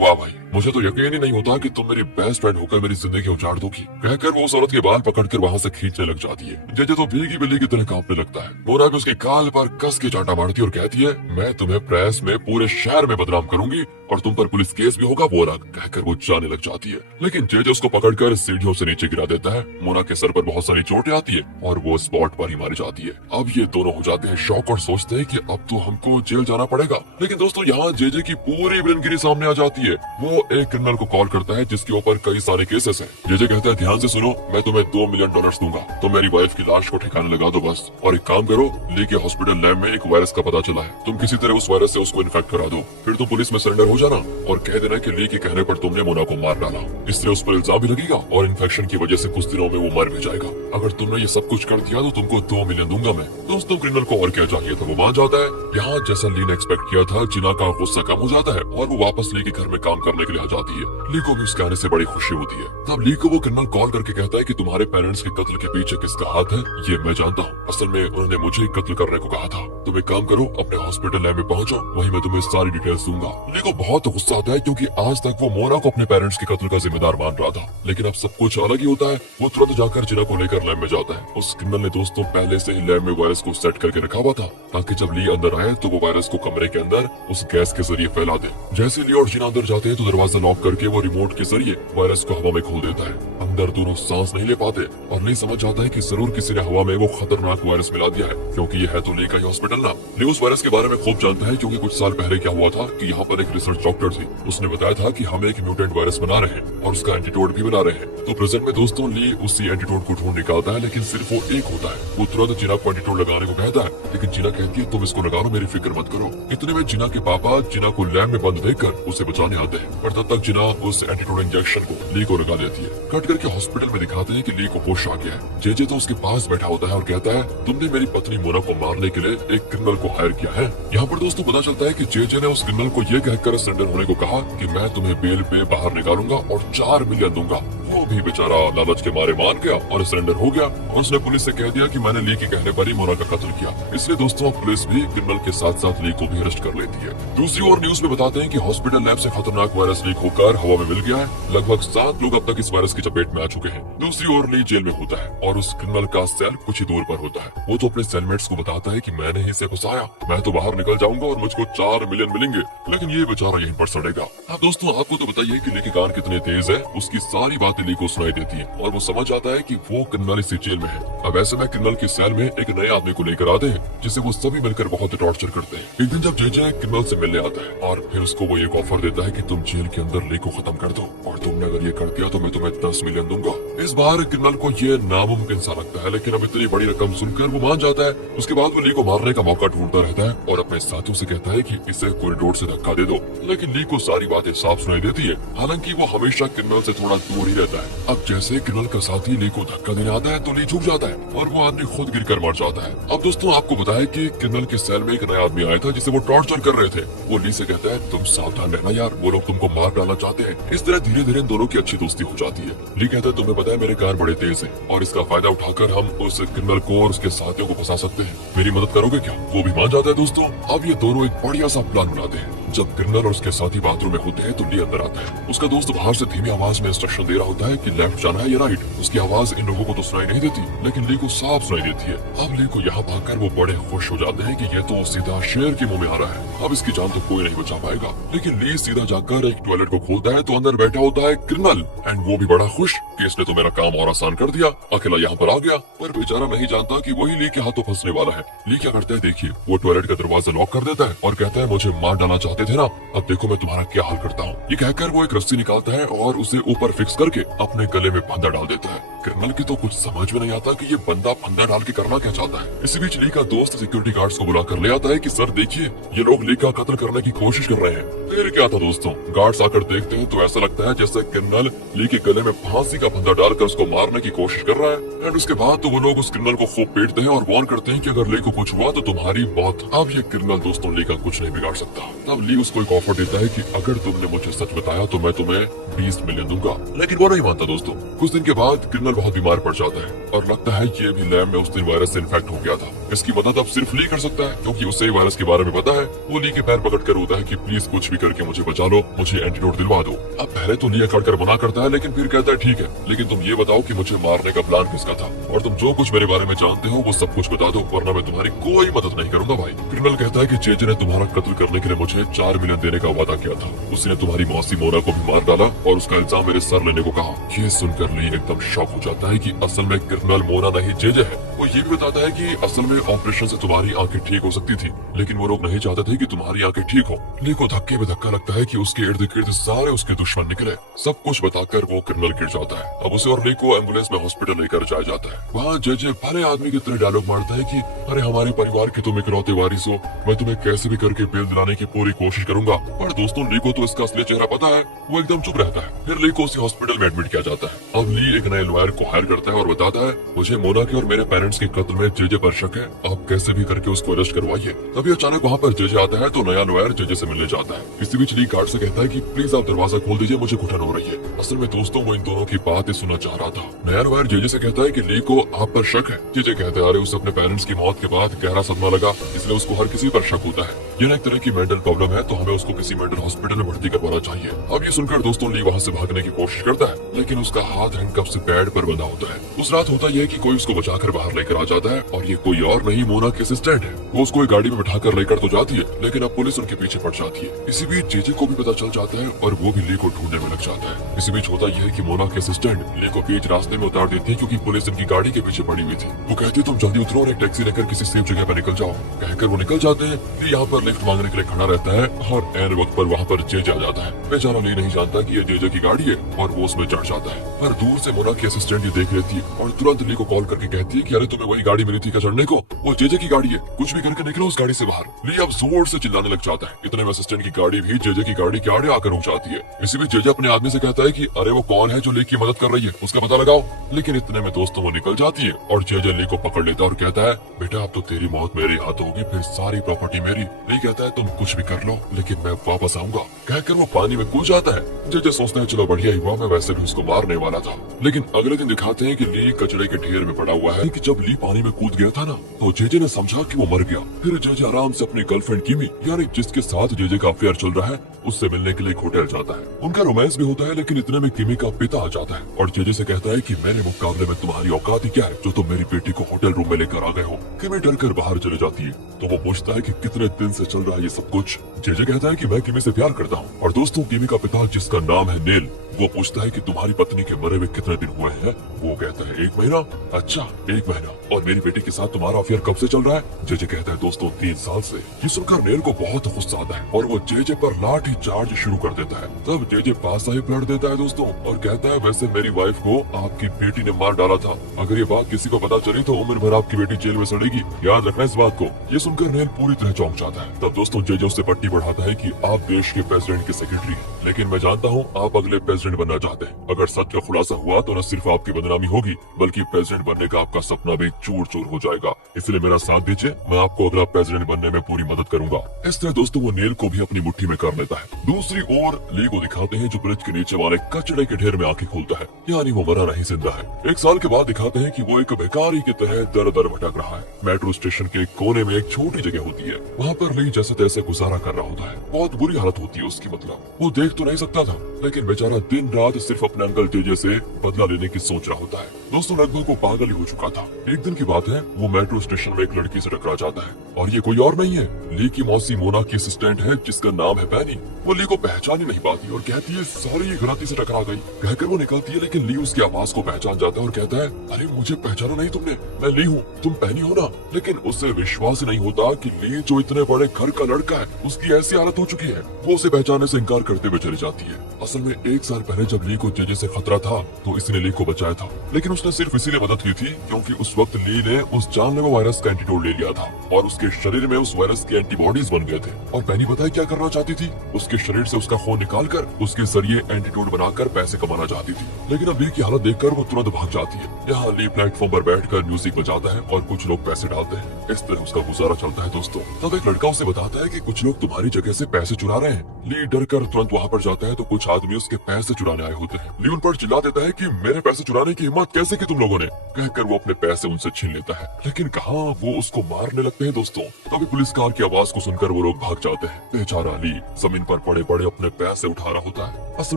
वाह भाई, मुझे तो यकीन ही नहीं होता कि तुम मेरी बेस्ट फ्रेंड होकर मेरी जिंदगी उजाड़ दोगी। कहकर वो उस औरत के बाल पकड़कर वहाँ से खींचने लग जाती है। जेजे तो भीगी बिल्ली की तरह कांपने लगता है। मोना भी उसके गाल पर कस के चांटा मारती है और कहती है, मैं तुम्हें प्रेस में पूरे शहर में बदनाम करूंगी और तुम पर पुलिस केस भी होगा, वो अलग। कहकर वो जाने लग जाती है। लेकिन जेजे उसको पकड़कर सीढ़ियों से नीचे गिरा देता है। मोना के सर पर बहुत सारी चोटें आती है और वो स्पॉट पर ही मारी जाती है। अब ये दोनों हो जाते हैं शॉक और सोचते हैं कि अब तो हमको जेल जाना पड़ेगा। लेकिन दोस्तों यहाँ जेजे की पूरी विलनगिरी सामने आ जाती है। वो एक क्रिमिनल को कॉल करता है जिसके ऊपर कई सारे केसेस हैं। जेजे कहता है, ध्यान से सुनो, मैं तुम्हें $2 मिलियन दूंगा, तो मेरी वाइफ की लाश को ठिकाने लगा दो बस। और एक काम करो, ली के हॉस्पिटल लैब में एक वायरस का पता चला है, तुम किसी तरह उस वायरस से उसको इन्फेक्ट करा दो। फिर तुम पुलिस में सरेंडर हो जाना और कह देना कि ली के कहने पर तुमने मोना को मार डाला। इससे उस पर इल्जाम भी लगेगा और इन्फेक्शन की वजह से कुछ दिनों में वो मर भी जाएगा। अगर तुमने ये सब कुछ कर दिया तो तुमको $2 मिलियन दूंगा मैं। दोस्तों क्रिमिनल को और क्या चाहिए था, वो मान जाता है। यहाँ जैसा ली ने एक्सपेक्ट किया था, जिना का गुस्सा कम हो जाता है और वो वापस ली के घर में काम करने के लिए आ जाती है। ली को भी उसके आने से बड़ी खुशी होती है। तब ली को वो क्रिमिनल कॉल करके कहता है कि तुम्हारे पेरेंट्स के कत्ल के पीछे किसका हाथ है ये मैं जानता हूँ। असल में उन्होंने मुझे कत्ल करने को कहा था। तुम एक काम करो, अपने हॉस्पिटल लैब में पहुंचो, वहीं मैं तुम्हें सारी डिटेल्स दूंगा। ली को बहुत गुस्सा आता है क्योंकि आज तक वो मोना को अपने पेरेंट्स के कत्ल का जिम्मेदार मान रहा था। लेकिन अब सब कुछ अलग ही होता है। वो तुरंत जाकर जिना को लेकर लैब में जाता है। उस क्रिमिनल ने दोस्तों पहले से ही लैब में वायरस को सेट करके रखा हुआ था ताकि जब ली अंदर आए तो वो वायरस को कमरे के अंदर उस गैस के जरिए फैला दे। जैसे ली और जिना अंदर जाते हैं तो दरवाजा लॉक करके वो रिमोट के जरिए वायरस को हवा में खोल देता है। अंदर दोनों सांस नहीं ले पाते और ली समझ जाता है कि जरूर किसी ने हवा में वो खतरनाक वायरस मिला दिया है, क्योंकि ये है तो ली का ही हॉस्पिटल ना। ली उस वायरस के बारे में खूब जानता है क्योंकि कुछ साल पहले क्या हुआ था कि यहाँ पर एक रिसर्च डॉक्टर थी, उसने बताया था कि हम एक म्यूटेंट वायरस बना रहे हैं और उसका एंटीडोट भी बना रहे हैं। तो प्रेजेंट में दोस्तों ली उसी एंटीडोट को ढूंढ निकालता है, लेकिन सिर्फ वो एक होता है। वो तुरंत जिना को एंटीडोट लगाने को कहता है, लेकिन जिना कहती है तुम इसको लगा लो, मेरी फिक्र मत करो। इतने में जिना के पापा जिना को लैब में बंद देखकर उसे बचाने आते हैं, पर तब तक जिना उस एंटीडोट इंजेक्शन को ली को लगा देती है। कट करके हॉस्पिटल में दिखाते हैं कि ली को होश आ गया है। जेजे तो उसके पास बैठा होता है और कहता है, तुमने मेरी पत्नी मोना को मारने के लिए एक क्रिमिनल को हायर किया है। यहाँ पर दोस्तों पता चलता है कि जेजे ने उस क्रिमिनल को ये कहकर सरेंडर होने को कहा कि मैं तुम्हें बेल पे बाहर निकालूंगा और $4 मिलियन दूंगा। वो भी बेचारा लालच के मारे मान गया और सरेंडर हो गया और उसने पुलिस से कह दिया कि मैंने ली के कहने पर ही मोना का कत्ल किया। इसलिए दोस्तों पुलिस भी क्रिमिनल के साथ साथ ली को भी अरेस्ट कर लेती है। दूसरी ओर न्यूज में बताते हैं कि हॉस्पिटल लैब से खतरनाक वायरस लीक होकर हवा में मिल गया है। लगभग 7 लोग अब तक इस वायरस की चपेट में आ चुके हैं। दूसरी ओर ली जेल में होता है और उस क्रिमिनल का सेल कुछ ही दूर पर होता है। वो तो अपने सेलमेट्स को बताता है कि मैंने ही इसे घुसाया, मैं तो बाहर निकल जाऊंगा और मुझको $4 मिलियन मिलेंगे, लेकिन ये बेचारा यहीं पर सड़ेगा। अब दोस्तों आपको तो बताइए कि ली की कान कितने तेज है, उसकी सारी बातें ली को सुनाई देती है और वो समझ आता है कि वो क्रिमिनल इसी जेल में है। अब ऐसे में क्रिमिनल की सेल में एक नए आदमी को लेकर आते हैं जिसे वो सभी मिलकर बहुत टॉर्चर करते हैं। एक दिन जब जेजे क्रिमिनल से मिलने आता है और फिर उसको वो एक ऑफर देता है कि तुम जेल के अंदर ली को खत्म कर दो और तुमने अगर ये कर दिया तो मैं तुम्हें $10 मिलियन दूंगा। इस बार क्रिमिनल को ये नामुमकिन सा लगता है, लेकिन अब इतनी बड़ी रकम सुनकर वो मान जाता है। उसके बाद वो ली को मारने का मौका ढूंढता रहता है और अपने साथियों से कहता है कि इसे कॉरिडोर से धक्का दे दो, लेकिन ली को सारी बातें साफ सुनाई देती है। हालांकि वो हमेशा क्रिमिनल से थोड़ा दूर ही रहता है। अब जैसे क्रिमिनल का साथी ली को धक्का देने आता है तो ली झुक जाता है और वो आदमी खुद गिरकर मर जाता है। अब दोस्तों आपको बताया कि क्रिमिनल के सेल में एक नया आदमी आया था जिसे वो टॉर्चर कर रहे थे। वो ली से कहता है तुम सावधान रहना यार, वो लोग तुमको मार डालना चाहते हैं। इस तरह धीरे धीरे दोनों की अच्छी दोस्ती हो जाती है। ली कहता है तुम्हें पता है मेरे कार बड़े तेज हैं और इसका फायदा उठाकर हम उस क्रिमिनल को और उसके साथियों को फंसा सकते हैं, मेरी मदद करोगे क्या? वो भी मान जाता है दोस्तों। अब ये दोनों एक बढ़िया सा प्लान बनाते हैं। जब क्रिमिनल और उसके साथी बाथरूम में होते हैं तो ली अंदर आता है। उसका दोस्त बाहर से धीमी आवाज में इंस्ट्रक्शन दे रहा होता है कि लेफ्ट जाना है या राइट। उसकी आवाज इन लोगों को तो सुनाई नहीं देती, लेकिन ली को साफ सुनाई देती है। अब ली को यहाँ पाकर वो बड़े खुश हो जाते हैं कि ये तो सीधा शेर के मुंह में आ रहा है, अब इसकी जान तो कोई नहीं बचा पाएगा। लेकिन ली सीधा जाकर एक टॉयलेट को खोलता है तो अंदर बैठा होता है क्रिमिनल एंड वो भी बड़ा खुश कि इसने तो मेरा काम और आसान कर दिया, अकेला यहाँ पर आ गया। पर बेचारा नहीं जानता कि वही ली के हाथों फंसने वाला है। ली क्या करता है देखिए, वो टॉयलेट का दरवाजा लॉक कर देता है और कहता है मुझे मार डालना चाहते थे ना, अब देखो मैं तुम्हारा क्या हाल करता हूँ। ये कहकर वो एक रस्सी निकालता है और उसे ऊपर फिक्स करके अपने गले में फंदा डाल देता है। क्रिमिनल की तो कुछ समझ में नहीं आता कि ये बंदा फंदा डाल के करना क्या चाहता है। इसी बीच ली का दोस्त सिक्योरिटी गार्ड्स को बुलाकर ले आता है कि सर देखिए ये लोग ली का कत्ल करने की कोशिश कर रहे हैं। फिर क्या था दोस्तों, गार्ड्स आकर देखते हैं तो ऐसा लगता है जैसे क्रिमिनल ली के गले में फांसी का फंदा डालकर उसको मारने की कोशिश कर रहा है। एंड उसके बाद तो वो लोग उस क्रिमिनल को खूब पीटते हैं और वार्न करते हैं कि अगर ली को कुछ हुआ तो तुम्हारी मौत। अब ये क्रिमिनल दोस्तों ली का कुछ नहीं बिगाड़ सकता। तब ली उसको एक ऑफर देता है कि अगर तुमने मुझे सच बताया तो मैं तुम्हें 20 मिलियन दूंगा, लेकिन वो नहीं मानता दोस्तों। कुछ दिन के बाद क्रिमिनल बहुत बीमार पड़ जाता है और लगता है ये भी लैब में उस दिन वायरस से इन्फेक्ट हो गया था। इसकी मदद अब सिर्फ ली कर सकता है क्योंकि उसे वायरस के बारे में पता है। वो ली के पैर पकड़ कर रोता है कि प्लीज कुछ भी करके मुझे बचा लो, मुझे एंटीडोट दिलवा दो। अब पहले तो ली अकड़ कर मना करता है, लेकिन फिर कहता है ठीक है, लेकिन तुम ये बताओ कि मुझे मारने का प्लान किसका था और तुम जो कुछ मेरे बारे में जानते हो वो सब कुछ बता दो, वरना मैं तुम्हारी कोई मदद नहीं करूंगा भाई। क्रिमिनल कहता है कि जेजे ने तुम्हारा कत्ल करने के लिए मुझे 4 मिलियन देने का वादा किया था। उसने तुम्हारी मौसी मोना को भी मार डाला और उसका इल्जाम मेरे सर लेने को कहा। ये सुनकर ली एकदम शॉक हो जाता है कि असल में क्रिमिनल मोना नहीं जेजे है। वो ये भी बताता है कि असल में ऑपरेशन से तुम्हारी आंखें ठीक हो सकती थी, लेकिन वो लोग नहीं चाहते थे कि तुम्हारी आंखें ठीक हो। ली को धक्के में धक्का लगता है कि उसके इर्द गिर्द सारे उसके दुश्मन निकले। सब कुछ बताकर वो क्रिमिनल गिर जाता है। अब उसे और ली को एम्बुलेंस में हॉस्पिटल लेकर जाया जाता है। वहाँ जेजे भले आदमी की तरह डायलॉग मारता है कि अरे हमारे परिवार के तुम इकलौते वारिस हो, मैं तुम्हें कैसे भी करके बेल दिलाने की पूरी कोशिश करूंगा। पर दोस्तों ली को तो इसका असली चेहरा पता है, वो एकदम चुप रहता है। फिर ली को उसे हॉस्पिटल में एडमिट किया जाता है। अब ली एक नए लॉयर को हायर करता है और बताता है मुझे मोना के और मेरे पेरेंट्स के कत्ल में जेजे पर शक है, आप कैसे भी करके उसको अरेस्ट करवाइए। तभी अचानक वहाँ पर जेजे आता है तो नया लॉयर जेजे से मिलने जाता है। इसी बीच ली गार्ड से कहता है कि प्लीज आप दरवाजा खोल दीजिए, मुझे घुटन हो रही है। असल में दोस्तों वो इन दोनों की बातें सुनना चाह रहा था। नया लॉयर जेजे से कहता है कि ली को आप पर शक है। जेजे कहते हैं अरे उसे अपने पेरेंट्स की मौत के बाद गहरा सदमा लगा, इसलिए उसको हर किसी पर शक होता है। यह एक तरह की मेंटल प्रॉब्लम है तो हमें उसको किसी मेंटल हॉस्पिटल में भर्ती करवाना चाहिए। अब ये सुनकर दोस्तों ली वहाँ से भागने की कोशिश करता है, लेकिन उसका हाथ हैंडकफ से पैड पर बंधा होता है। उस रात होता यह कि कोई उसको बचाकर बाहर लेकर आ जाता है और ये कोई और नहीं मोना के असिस्टेंट है। वो उसको एक गाड़ी में बिठाकर लेकर तो जाती है, लेकिन अब पुलिस उनके पीछे पड़ जाती है। इसी बीच जेजे को भी पता चल जाता है और वो भी ली को ढूंढने में लग जाता है। इसी बीच होता यह है कि मोना के असिस्टेंट ली को बीच रास्ते में उतार देती है क्योंकि पुलिस इनकी गाड़ी के पीछे पड़ी हुई थी। वो कहती है तुम जल्दी उतरो और एक टैक्सी लेकर किसी सेफ जगह पर निकल जाओ। कहकर वो निकल जाते हैं। ली यहाँ पर लिफ्ट मांगने के लिए खड़ा रहता है और एन वक्त पर वहाँ पर जेजे आ जाता है। बेचारा ली नहीं जानता कि ये जेजे की गाड़ी है और वो उसमें चढ़ जाता है। पर दूर से मोना की असिस्टेंट ये देख लेती है और तुरंत ली को कॉल करके कहती है कि अरे तुम्हें वही गाड़ी मिली थी क्या चढ़ने को, वो जेजे की गाड़ी है, कुछ भी करके निकलो उस गाड़ी से बाहर। ली अब जोर से चिल्लाने लग जाता है। इतने में असिस्टेंट की गाड़ी भी जेजे की गाड़ी के आड़े आकर रुक जाती है। इसी बीच जेजे अपने आदमी से कहता है कि अरे वो कौन है जो ली की मदद कर रही है, उसका पता लगाओ। लेकिन इतने में दोस्तों वो निकल जाती है और जेजे ली को पकड़ लेता है और कहता है बेटा अब तो तेरी मौत मेरे हाथों होगी, फिर सारी प्रॉपर्टी मेरी। ली कहता है तुम कुछ भी कर लो लेकिन मैं वापस आऊंगा। कहकर वो पानी में कूद जाता है। जेजे सोचते हैं चलो बढ़िया ही हुआ, मैं वैसे भी उसको मारने वाला था। लेकिन अगले दिन दिखाते हैं कि ली कचड़े के ढेर में पड़ा हुआ है कि जब ली पानी में कूद गया था ना तो जेजे ने समझा कि वो मर गया। फिर जेजे आराम से अपनी गर्लफ्रेंड किमी यानी जिसके साथ जेजे का अफेयर चल रहा है उससे मिलने के लिए एक होटल जाता है। उनका रोमांस भी होता है, लेकिन इतने में किमी का पिता आ जाता है और जेजे से कहता है कि मेरे मुकाबले में तुम्हारी औकात ही क्या है जो तुम मेरी बेटी को होटल रूम में लेकर आ गए हो। किमी डर कर बाहर चले जाती है तो वो पूछता है कि कितने दिन से चल रहा है ये सब कुछ। जेजे कहता है कि मैं किमी से प्यार करता हूँ। और दोस्तों किमी का पिता जिसका नाम है नेल, वो पूछता है कि तुम्हारी पत्नी के मरे हुए कितने दिन हुए हैं। वो कहता है 1 महीना। अच्छा 1 महीना, और मेरी बेटी के साथ तुम्हारा अफेयर कब से चल रहा है। जेजे कहता है दोस्तों 3 साल से। ये सुनकर नेल को बहुत गुस्सा आता है और वो जेजे पर लाठी चार्ज शुरू कर देता है। तब जेजे पास ही पलट देता है दोस्तों और कहता है वैसे मेरी वाइफ को आपकी बेटी ने मार डाला था, अगर ये बात किसी को पता चली तो उम्र भर आपकी बेटी जेल में सड़ेगी, याद रखना इस बात को। ये सुनकर नेल पूरी तरह चौंक जाता है। तब दोस्तों जेजे उससे पट्टी बढ़ाता है कि आप देश के प्रेसिडेंट के सेक्रेटरी हैं, लेकिन मैं जानता हूँ आप अगले प्रेसिडेंट बनना चाहते हैं। अगर सच का खुलासा हुआ तो न सिर्फ आपकी बदनामी होगी बल्कि प्रेसिडेंट बनने का आपका सपना भी चूर चूर हो जाएगा। इसलिए मेरा साथ दीजिए, मैं आपको अगला प्रेसिडेंट बनने में पूरी मदद करूंगा। इस तरह दोस्तों वो नेल को भी अपनी मुट्ठी में कर लेता है। दूसरी ओर ली को दिखाते हैं जो ब्रिज के नीचे वाले कचड़े के ढेर में आंखें खोलता है, यानी वो मरा नहीं जिंदा है। 1 साल के बाद दिखाते हैं कि वो एक भिखारी की तरह दर दर भटक रहा है। मेट्रो स्टेशन के कोने में एक छोटी जगह होती है, वहाँ पर ली जैसे तैसे गुजारा कर रहा होता है। बहुत बुरी हालत होती है उसकी, मतलब वो देख तो नहीं सकता था लेकिन बेचारा दिन रात सिर्फ अपने अंकल जेजे से बदला लेने की सोच रहा होता है। दोस्तों लगभग वो पागल ही हो चुका था। एक दिन की बात है, वो मेट्रो स्टेशन में एक लड़की से टकरा जाता है और ये कोई और नहीं है, ली की मौसी मोना की असिस्टेंट है जिसका नाम है पैनी। वो ली को पहचान ही नहीं पाती और कहती है सॉरी ये गलती से टकरा गई। कहकर वो निकलती है लेकिन ली उसकी आवाज को पहचान जाता है और कहता है अरे मुझे पहचाना नहीं तुमने, मैं ली हूँ, तुम पैनी हो ना। लेकिन उससे विश्वास ही नहीं होता कि ली जो इतने बड़े घर का लड़का है उसकी ऐसी हालत हो चुकी है। वो उसे पहचानने से इनकार करते हुए चली जाती है। असल में 1 साल पहले जब ली को जेजे से खतरा था तो इसने ली को बचाया था, लेकिन उसने सिर्फ इसीलिए मदद की थी क्योंकि उस वक्त ली ने उस जानलेवा वायरस का एंटीडोट ले लिया था और उसके शरीर में उस वायरस के एंटीबॉडीज बन गए थे। और पैनी बताए क्या करना चाहती थी, उसके शरीर से उसका खून निकालकर उसके जरिए एंटीडोट बनाकर पैसे कमाना चाहती थी। लेकिन अब ली की हालत देखकर वो तुरंत भाग जाती है। यहाँ ली प्लेटफॉर्म पर बैठकर म्यूजिक बजाता है और कुछ लोग पैसे डालते हैं। इस तरह उसका गुजारा चलता है दोस्तों। तब एक लड़का उसे बताता है कि कुछ लोग तुम्हारी तुम्हारी जगह से पैसे चुरा रहे हैं। ली डर कर तुरंत वहाँ पर जाता है तो कुछ आदमी उसके पैसे चुराने आए होते हैं। ली उन पर चिल्ला देता है कि मेरे पैसे चुराने की हिम्मत कैसे की तुम लोगों ने, कहकर वो अपने पैसे उनसे छीन लेता है। लेकिन कहाँ वो उसको मारने लगते हैं दोस्तों। तभी पुलिस कार की आवाज को सुनकर वो लोग भाग जाते हैं। बेचारा ली जमीन पर पड़े पड़े अपने पैसे उठा रहा होता है। असल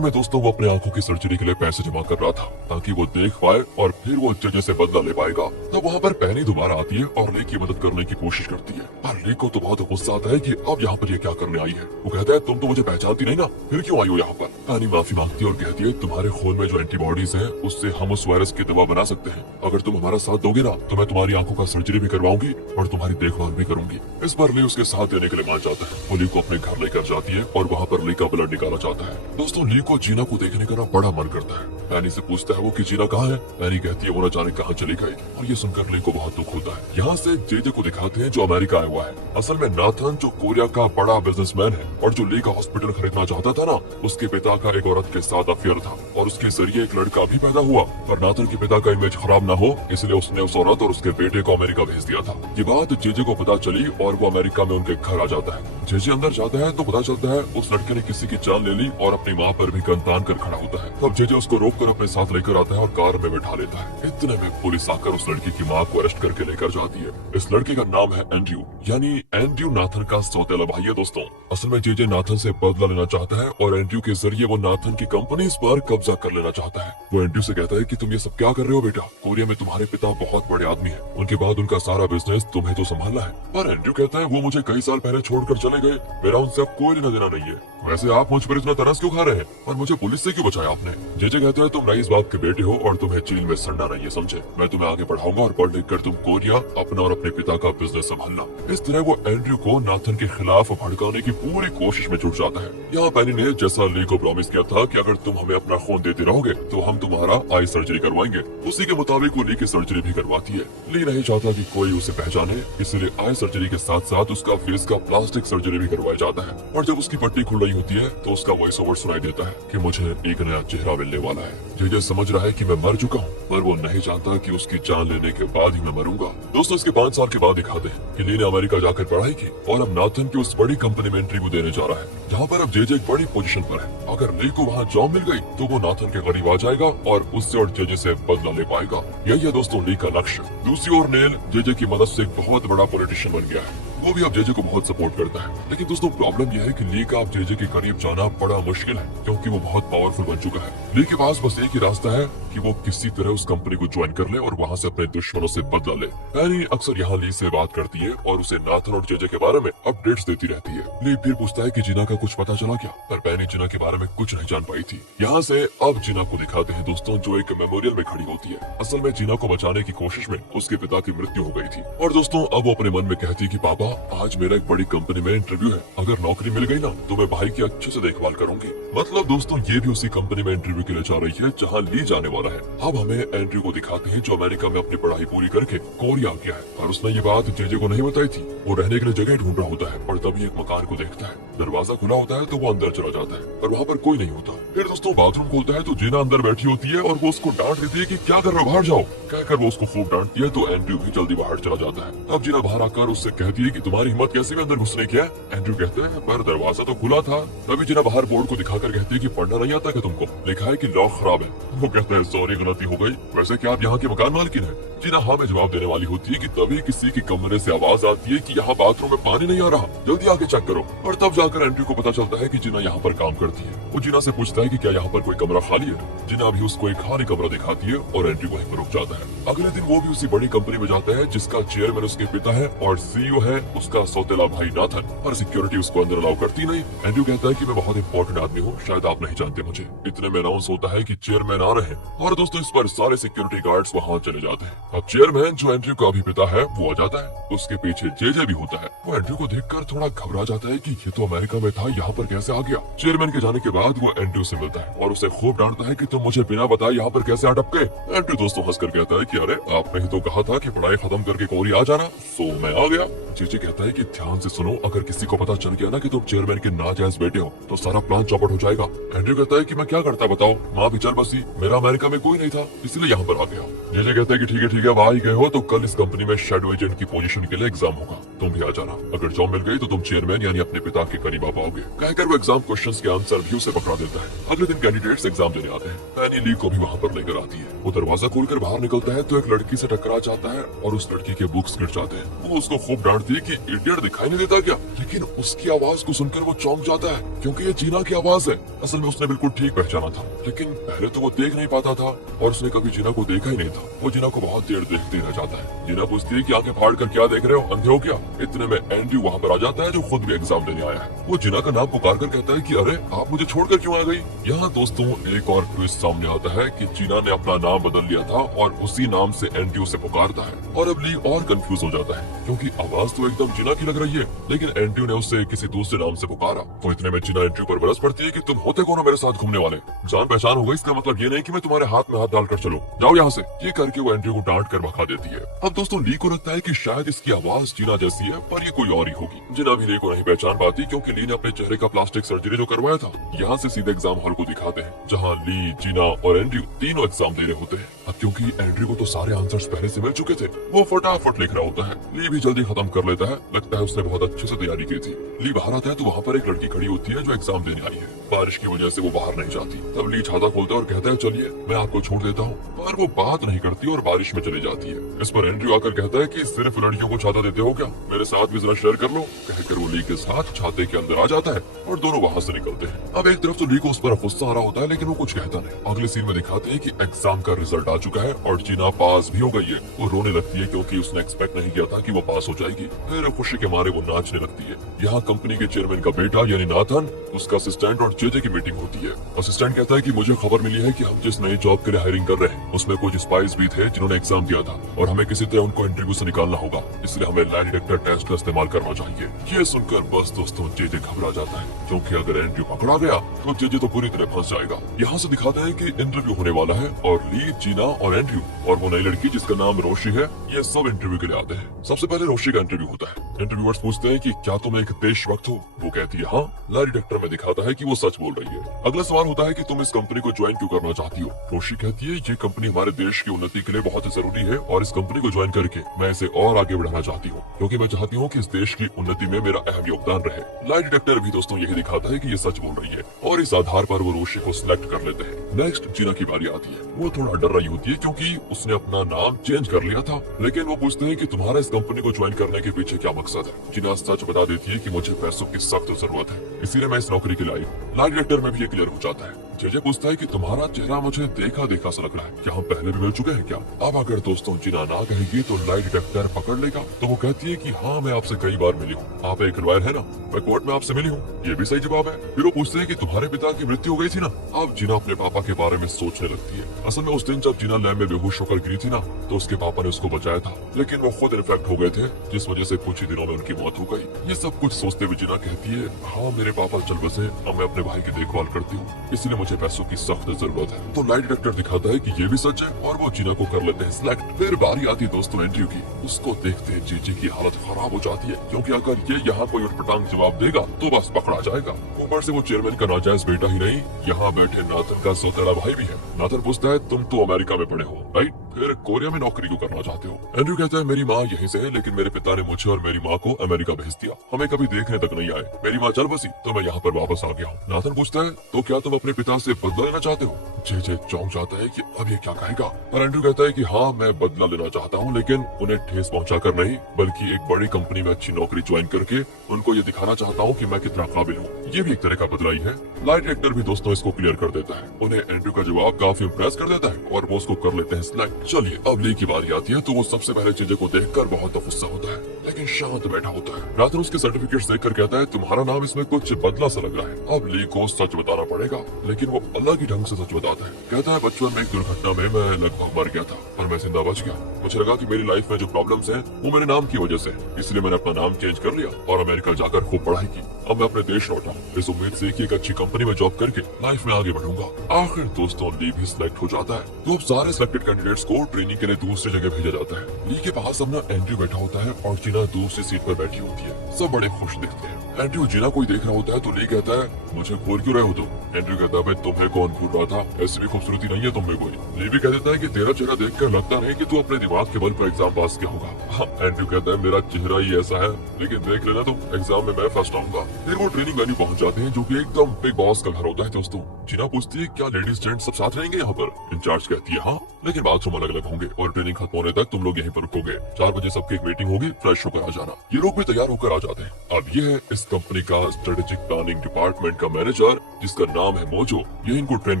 में दोस्तों वो अपने आंखों की सर्जरी के लिए पैसे जमा कर रहा था ताकि वो देख पाए और फिर वो जज से बदला ले पाएगा। तब वहाँ पर पैनी दोबारा आती है और ली की मदद करने की कोशिश करती है। पर ली को तो बहुत गुस्सा आता है कि अब यहाँ पर ये क्या करने आई है। वो कहता है तुम तो मुझे पहचानती नहीं ना, फिर क्यों आई हो यहाँ पर। पैनी माफी मांगती है और कहती है तुम्हारे खून में जो एंटीबॉडीज है उससे हम उस वायरस की दवा बना सकते हैं। अगर तुम हमारा साथ दोगे ना तो मैं तुम्हारी आंखों का सर्जरी भी करवाऊंगी और तुम्हारी देखभाल भी करूंगी। इस पर ली उसके साथ देने के लिए मान जाता है। वो ली को अपने घर लेकर जाती है और वहाँ पर ली का ब्लड निकाला जाता है। दोस्तों ली को जीना को देखने का ना बड़ा मन करता है। पैनी से पूछता है वो कि जीना कहाँ है। पैनी कहती है वो न जाने कहाँ चली गई और ये सुनकर ली को बहुत दुख होता है। यहाँ से जेजे को दिखाते हैं जो अमेरिका आया हुआ है। असल में नाथन जो कोरिया का बड़ा बिजनेसमैन है और जो ली का हॉस्पिटल खरीदना चाहता था ना, उसके पिता का एक औरत के साथ अफेयर था और उसके जरिए एक लड़का भी पैदा हुआ। पर नाथन के पिता का इमेज खराब न हो इसलिए उसने उस औरत और उसके बेटे को अमेरिका भेज दिया था। ये बात जेजे को पता चली और वो अमेरिका में उनके घर आ जाता है। जेजे अंदर जाता है तो पता चलता है उस लड़के ने किसी की जान ले ली और अपनी माँ पर भी गन तान कर खड़ा होता है। तब जेजे उसको रोक कर अपने साथ लेकर आता है और कार में बैठा लेता है। इतने में पुलिस आकर उस लड़की की माँ को अरेस्ट करके लेकर जाती है। इस लड़के का नाम है एंड्रयू, यानी एंड्रयू नाथन का सौतेला भाई है दोस्तों। असल में जेजे नाथन से बदला लेना चाहता है और एंड्रयू के जरिए वो नाथन की कंपनी पर कब्जा कर लेना चाहता है। वो एंड्रयू से कहता है कि तुम ये सब क्या कर रहे हो बेटा, कोरिया में तुम्हारे पिता बहुत बड़े आदमी है, उनके बाद उनका सारा बिजनेस तुम्हें तो संभालना है। पर एंड्रयू कहता है वो मुझे कई साल पहले छोड़कर चले गए, मेरा उनसे अब कोई लेना देना नहीं है। वैसे आप मुझ पर इतना तरस क्यों खा रहे हैं और मुझे पुलिस से क्यों बचाया आपने। जेजे कहता है तुम रईस बाप के बेटे हो और तुम्हें जेल में सड़ना नहीं है, समझे। मैं तुम्हें आगे बढ़ाऊंगा और पढ़ लिख कर तुम कोरिया अपना और अपने पिता का बिजनेस संभालना। इस तरह वो एंड्रयू को नाथन के खिलाफ भड़काने की पूरी कोशिश में जुट जाता है। यहाँ पैनी ने जैसा ली को प्रॉमिस किया था कि अगर तुम हमें अपना खून देते रहोगे तो हम तुम्हारा आई सर्जरी करवाएंगे, उसी के मुताबिक वो ली की सर्जरी भी करवाती है। ली नहीं चाहता कि कोई उसे पहचाने, इसलिए आई सर्जरी के साथ साथ उसका फेस का प्लास्टिक सर्जरी भी करवाया जाता है। और जब उसकी पट्टी खुल रही होती है तो उसका वॉइस ओवर सुनाई देता है कि मुझे एक नया चेहरा मिलने वाला है। जेजे समझ रहा है कि मैं मर चुका हूँ, पर वो नहीं जानता कि उसकी जान लेने के बाद ही मैं मरूंगा। दोस्तों इसके 5 साल के बाद दिखाते हैं कि ली ने अमेरिका जाकर पढ़ाई की और अब नाथन की उस बड़ी कंपनी में इंटरव्यू देने जा रहा है, जहाँ पर अब जेजे एक बड़ी पोजीशन पर है। अगर ली को वहाँ जॉब मिल गई तो वो नाथन के करीब आ जाएगा और उससे और जेजे से बदला ले पाएगा। यही है दोस्तों ली का लक्ष्य। दूसरी ओर नेल जेजे की मदद से एक बहुत बड़ा पॉलिटिशियन बन गया है। वो भी अब जेजे को बहुत सपोर्ट करता है। लेकिन दोस्तों प्रॉब्लम यह है कि ली का अब जेजे के करीब जाना बड़ा मुश्किल है, क्योंकि वो बहुत पावरफुल बन चुका है। ली के पास बस एक ही रास्ता है कि वो किसी तरह उस कंपनी को ज्वाइन कर ले और वहाँ से अपने दुश्मनों से बदला ले। पैनी अक्सर यहाँ ली से बात करती है और उसे नाथन और जेजे के बारे में अपडेट्स देती रहती है। ली फिर पूछता है कि जिना का कुछ पता चला क्या, पर पैनी जिना के बारे में कुछ नहीं जान पाई थी। यहाँ से अब जिना को दिखाते हैं दोस्तों, जो एक मेमोरियल में खड़ी होती है। असल में जिना को बचाने की कोशिश में उसके पिता की मृत्यु हो गई थी और दोस्तों अब वो अपने मन में कहती है कि पापा आज मेरा एक बड़ी कंपनी में इंटरव्यू है, अगर नौकरी मिल गई ना तो मैं भाई की अच्छे से देखभाल करूंगी। मतलब दोस्तों ये भी उसी कंपनी में इंटरव्यू के लिए जा रही है जहाँ ली जाने वाला है। अब हमें एंड्रयू को दिखाते हैं जो अमेरिका में अपनी पढ़ाई पूरी करके कोरिया आ गया है और उसने ये बात जेजे को नहीं बताई थी। वो रहने के लिए जगह ढूंढ रहा होता है और तभी एक मकान को देखता है। दरवाजा खुला होता है तो वो अंदर चला जाता है पर वहाँ पर कोई नहीं होता। फिर दोस्तों बाथरूम खोलता है तो जीना अंदर बैठी होती है और वो उसको डांट देती है कि क्या कर रहे हो, बाहर जाओ। कहकर वो उसको खूब डांटती है तो एंड्रयू भी जल्दी बाहर चला जाता है। अब जीना बाहर आकर उससे कहती है कि तुम्हारी हिम्मत कैसे में अंदर घुसने की है। एंड्रयू कहता है पर दरवाजा तो खुला था। तभी जीना बाहर बोर्ड को दिखाकर कहती है कि पढ़ना नहीं आता क्या तुमको, लिखा है कि लॉक खराब है। वो कहता है सॉरी गलती हो गई, वैसे क्या आप यहाँ के मकान मालकिन है। जीना हाँ में जवाब देने वाली होती है कि तभी किसी के कमरे से आवाज आती है कि यहाँ बाथरूम में पानी नहीं आ रहा, जल्दी आके चेक करो। और तब जाकर एंड्रयू को पता चलता है कि जीना यहाँ पर काम करती है। वो जीना से पूछता है कि क्या यहाँ पर कोई कमरा खाली है। जीना भी उसको एक खाली कमरा दिखाती है और एंड्रयू वहीं पर रुक जाता है। अगले दिन वो भी उसी बड़ी कंपनी में जाता है जिसका चेयरमैन उसके पिता है और सीईओ है उसका सौतेला भाई नाथन, पर सिक्योरिटी उसको अंदर अलाउ करती नहीं। एंड्रयू कहता है कि मैं बहुत इंपॉर्टेंट आदमी हूँ, शायद आप नहीं जानते मुझे। इतने में अनाउंस होता है कि चेयरमैन आ रहे हैं और दोस्तों इस पर सारे सिक्योरिटी गार्ड्स वहाँ चले जाते हैं। अब चेयरमैन जो एंड्रयू का भी पिता है वो आ जाता है, उसके पीछे जेजे भी होता है। वो एंड्रयू को देखकर थोड़ा घबरा जाता है कि ये तो अमेरिका में था, यहाँ पर कैसे आ गया। चेयरमैन के जाने के बाद वो एंड्रयू से मिलता है और उसे खूब डांटता है कि तुम मुझे बिना बताए यहाँ पर कैसे आ टपके। एंड्रयू दोस्तों हंसकर कहता है कि अरे आपने ही तो कहा था कि पढ़ाई खत्म करके कोरिया आ जाना, सो मैं आ गया। जेजे जेजे कहता है कि ध्यान से सुनो, अगर किसी को पता चल गया ना कि तुम चेयरमैन के नाजायज बेटे हो तो सारा प्लान चौपट हो जाएगा। एंड्रयू कहता है कि मैं क्या करता बताओ, माँ भी चल बसी, मेरा अमेरिका में कोई नहीं था इसलिए यहाँ पर आ गया। जेजे कहता है कि ठीक है अब आ ही गए हो तो कल इस कंपनी में शैडो एजेंट की पोजीशन के लिए एग्जाम होगा, तुम भी आ जाना। अगर जॉब मिल गई तो तुम चेयरमैन यानी अपने पिता के करीब आ पाओगे। कहकर वो एग्जाम क्वेश्चंस के आंसर भी उसे पकड़ा देता है। अगले दिन कैंडिडेट्स एग्जाम देने आते हैं। एनी ली को भी वहाँ पर लेकर आती है। वो दरवाजा खोलकर बाहर निकलता है तो एक लड़की से टकरा जाता है और उस लड़की के बुक्स गिर जाते हैं। वो उसको खूब डांटती है कि इडियट दिखाई नहीं देता क्या, लेकिन उसकी आवाज को सुनकर वो चौंक जाता है क्योंकि ये जीना की आवाज है। असल में उसने बिल्कुल ठीक पहचाना था, लेकिन पहले तो वो देख नहीं पाता था और उसने कभी जीना को देखा ही नहीं था। वो जीना को बहुत देर देखते रह जाता है। जीना पूछती है कि आंखें फाड़ कर क्या देख रहे हो, अंधे हो क्या। इतने में एंड्रयू वहाँ पर आ जाता है जो खुद भी एग्जाम देने आया है। वो जीना का नाम पुकार कर कहता है कि अरे आप मुझे छोड़कर क्यों आ गई। यहाँ दोस्तों एक और ट्विस्ट सामने आता है कि जीना ने अपना नाम बदल लिया था और उसी नाम से एंड्रयू से पुकारता है। और अब ली और कंफ्यूज हो जाता है क्योंकि आवाज तो एकदम जीना की लग रही है, लेकिन एंड्रयू ने उससे किसी दूसरे नाम से पुकारा। तो इतने में जीना एंड्रयू पर बरस पड़ती है कि तुम होते कौन हो मेरे साथ घूमने वाले, जान पहचान हो गई, इसका मतलब ये नहीं कि मैं तुम्हारे हाथ में हाथ डालकर चलो, जाओ यहाँ से। ये करके वो एंड्रयू को डांट कर भगा देती है। अब दोस्तों ली को लगता है कि शायद इसकी आवाज जीना जैसी है पर ये कोई और ही होगी। जीना भी ली को नहीं पहचान पाती क्योंकि ली ने अपने चेहरे का प्लास्टिक सर्जरी जो करवाया था। यहाँ से सीधे एग्जाम हॉल को दिखाते हैं जहाँ ली, जीना और एंड्रयू तीनों एग्जाम दे रहे होते हैं। अब क्योंकि एंड्रयू को तो सारे आंसर्स पहले से मिल चुके थे, वो फटाफट लिख रहा होता है। ली भी जल्दी खत्म कर लेता है, लगता है उसने बहुत अच्छे से तैयारी की थी। ली बाहर आता है तो वहाँ पर एक लड़की खड़ी होती है जो एग्जाम देने आई है। बारिश की वजह से वो बाहर नहीं जाती। तब ली छाता खोलता है और कहता है चलिए मैं आपको छोड़ देता हूँ, पर वो बात नहीं करती और बारिश में चली जाती है। इस पर एंड्रयू आकर कहता है कि सिर्फ लड़कियों को छाता देते हो क्या, मेरे साथ भी जरा शेयर कर लो। कहकर वो ली के साथ छाते के अंदर आ जाता है और दोनों वहाँ से निकलते हैं। अब एक तरफ तो ली को उस पर गुस्सा आ रहा होता है लेकिन वो कुछ कहता नहीं। अगले सीन में दिखाते हैं कि एग्जाम का रिजल्ट आ चुका है और जीना पास भी हो गई है। वो रोने लगती है क्योंकि उसने एक्सपेक्ट नहीं किया था कि वो पास हो जाएगी। फिर खुशी के मारे वो नाचने लगती है। यहाँ कंपनी के चेयरमैन का बेटा यानी नाथन, उसका असिस्टेंट और जेजे की मीटिंग होती है। असिस्टेंट कहता है कि मुझे खबर मिली है कि हम जिस नई जॉब के लिए हायरिंग कर रहे हैं उसमें कुछ स्पाइस भी थे जिन्होंने एग्जाम दिया था और हमें किसी तरह उनको इंटरव्यू से निकालना होगा, इसलिए हमें लाई डिटेक्टर टेस्ट का इस्तेमाल करना चाहिए। ये सुनकर बस दोस्तों जेजे घबरा जाता है क्योंकि अगर एंड्रयू पकड़ा गया तो जेजे तो पूरी तरह फंस जाएगा। यहाँ से दिखाते हैं कि इंटरव्यू होने वाला है और ली, जीना और एंड्रयू और वो नई लड़की जिसका नाम रोशी है, ये सब इंटरव्यू के लिए आते हैं। सबसे पहले रोशी का इंटरव्यू होता है। इंटरव्यूअर्स पूछते हैं कि क्या तुम एक देशभक्त हो। वो कहती है हाँ। लाई डिटेक्टर में दिखाता है कि वो सच बोल रही है। अगला सवाल होता है कि तुम इस कंपनी को ज्वाइन क्यों करना चाहती हो। रोशी कहती है ये कंपनी हमारे देश की उन्नति के लिए बहुत जरूरी है और इस कंपनी को ज्वाइन करके मैं इसे और आगे बढ़ाना चाहती हूँ क्योंकि मैं चाहती हूँ कि इस देश की उन्नति में मेरा अहम योगदान रहे। लाई डिटेक्टर भी दोस्तों यही दिखाता है कि ये सच बोल रही है और इस आधार पर वो रोशी को सिलेक्ट कर लेते हैं। नेक्स्ट जीना की बारी आती है। वो थोड़ा डर रही होती है क्योंकि उसने अपना नाम चेंज कर लिया था, लेकिन वो पूछते हैं कि तुम्हारा इस कंपनी को ज्वाइन करने के पीछे क्या मकसद है। जीना सच बता देती है कि मुझे पैसों की सख्त जरूरत है, इसीलिए मैं इस नौकरी के लिए आई। लाई डिटेक्टर में भी ये क्लियर हो जाता है। जेजे पूछता है कि तुम्हारा चेहरा मुझे देखा देखा सा लग रहा है, क्या हम पहले भी मिल चुके हैं क्या। अब अगर दोस्तों जीना ना कहेगी तो लाई डिटेक्टर पकड़ लेगा, तो वो कहती है कि हाँ मैं आपसे कई बार मिली हूँ, आप एक लॉयर है ना, मैं कोर्ट में आपसे मिली हूँ। ये भी सही जवाब है। फिर वो पूछते हैं कि तुम्हारे पिता की मृत्यु हो गई थी ना। अब जीना अपने पापा के बारे में सोचने लगती है। असल में उस दिन जब जीना लैब में बेहोश होकर गिरी थी ना तो उसके पापा ने उसको बचाया था, लेकिन वो खुद इन्फेक्ट हो गए थे जिस वजह से कुछ ही दिनों में उनकी मौत हो गई। ये सब कुछ सोचते हुए जीना कहती है हाँ मेरे पापा चल बसे, अब मैं अपने भाई की देखभाल करती हूँ, इसलिए मुझे पैसों की सख्त जरूरत है। तो लाई डिटेक्टर दिखाता है कि ये भी सच है और वो जीना को कर लेते हैं सिलेक्ट। फिर बारी आती है दोस्तों एंड्रयू की। उसको देखते जीजे की हालत खराब हो जाती है क्योंकि अगर ये यहाँ कोई उठपटांग जवाब देगा तो बस पकड़ा जाएगा। ऊपर से वो चेयरमैन का नाजायज बेटा ही नहीं, यहाँ बैठे नाथन का सौतेला भाई भी है। नाथन पूछता है तुम तो अमेरिका में पढ़े हो राइट, फिर कोरिया में नौकरी क्यों करना चाहते हो। एंड्रयू कहता है मेरी माँ यहीं से है, लेकिन मेरे पिता ने मुझे और मेरी माँ को अमेरिका भेज दिया, हमें कभी देखने तक नहीं आए, मेरी माँ चल बसी तो मैं यहाँ पर वापस आ गया हूँ। नाथन पूछता है तो क्या तुम अपने पिता से बदला लेना चाहते हो। जेजे चौंक जाता है कि अब ये क्या कहेगा, पर एंड्रयू कहता है कि हाँ मैं बदला लेना चाहता हूँ, लेकिन उन्हें ठेस पहुँचाकर नहीं बल्कि एक बड़ी कंपनी में अच्छी नौकरी ज्वाइन करके उनको ये दिखाना चाहता हूँ कि मैं कितना काबिल हूँ। ये भी एक तरह का बदला ही है। लाई डिटेक्टर भी दोस्तों इसको क्लियर कर देता है। उन्हें एंड्रयू का जवाब काफी इम्प्रेस कर देता है और वो उसको कर लेते हैं सिलेक्ट। चलिए अब ली की बारी आती है तो वो सबसे पहले जेजे को देखकर बहुत गुस्सा होता है लेकिन शांत बैठा होता है। नाथन उसके सर्टिफिकेट्स देखकर कहता है तुम्हारा नाम इसमें कुछ बदला सा लग रहा है। अब ली को सच बताना पड़ेगा, लेकिन वो अलग ही ढंग से सच बताता है। कहता है बचपन में एक दुर्घटना में मैं लगभग मर गया था पर मैं जिंदा बच गया। मुझे लगा कि मेरी लाइफ में जो प्रॉब्लम्स हैं वो मेरे नाम की वजह से, इसलिए मैंने अपना नाम चेंज कर लिया और अमेरिका जाकर खूब पढ़ाई की। अब मैं अपने देश लौटा इस उम्मीद से कि एक अच्छी कंपनी में जॉब करके लाइफ में आगे बढ़ूंगा। आखिर दोस्तों ली भी सिलेक्ट हो जाता है। तो अब सारे सिलेक्टेड कैंडिडेट्स को ट्रेनिंग के लिए दूसरी जगह भेजा जाता है। ली के पास अपना एंड्रयू बैठा होता है और जीना दूसरी सीट पर बैठी होती है। सब बड़े खुश दिखते हैं। एंड्रयू जीना कोई देख रहा होता है तो ली कहता है मुझे घूर क्यों रहे हो तुम? एंड्रयू कहता है तुम्हें कौन घूर रहा था, ऐसी भी खूबसूरती नहीं है तुम में कोई। ली भी कह देता है कि तेरा चेहरा देखकर लगता नहीं कि तू अपने दिमाग के बल पर एग्जाम पास किया होगा। हाँ, एंड्रयू कहता है मेरा चेहरा ही ऐसा है, लेकिन देख लेना तुम एग्जाम में मैं फर्स्ट आऊंगा। फिर वो ट्रेनिंग वेन्यू पहुंच जाते हैं जो कि एकदम बिग बॉस का घर होता है। दोस्तों जीना पूछती है क्या लेडीज जेंट्स सब साथ रहेंगे यहाँ पर? इंचार्ज कहती है हाँ, लेकिन बाथरूम अलग अलग होंगे और ट्रेनिंग खत्म होने तक तुम लोग यहीं पर रुकोगे। 4 बजे सबकी एक मीटिंग होगी, फ्रेश होकर आ जाना। ये लोग भी तैयार होकर आ जाते हैं। अब ये है इस कंपनी का स्ट्रेटेजिक प्लानिंग डिपार्टमेंट का मैनेजर जिसका नाम है मोजो। ये इनको ट्रेन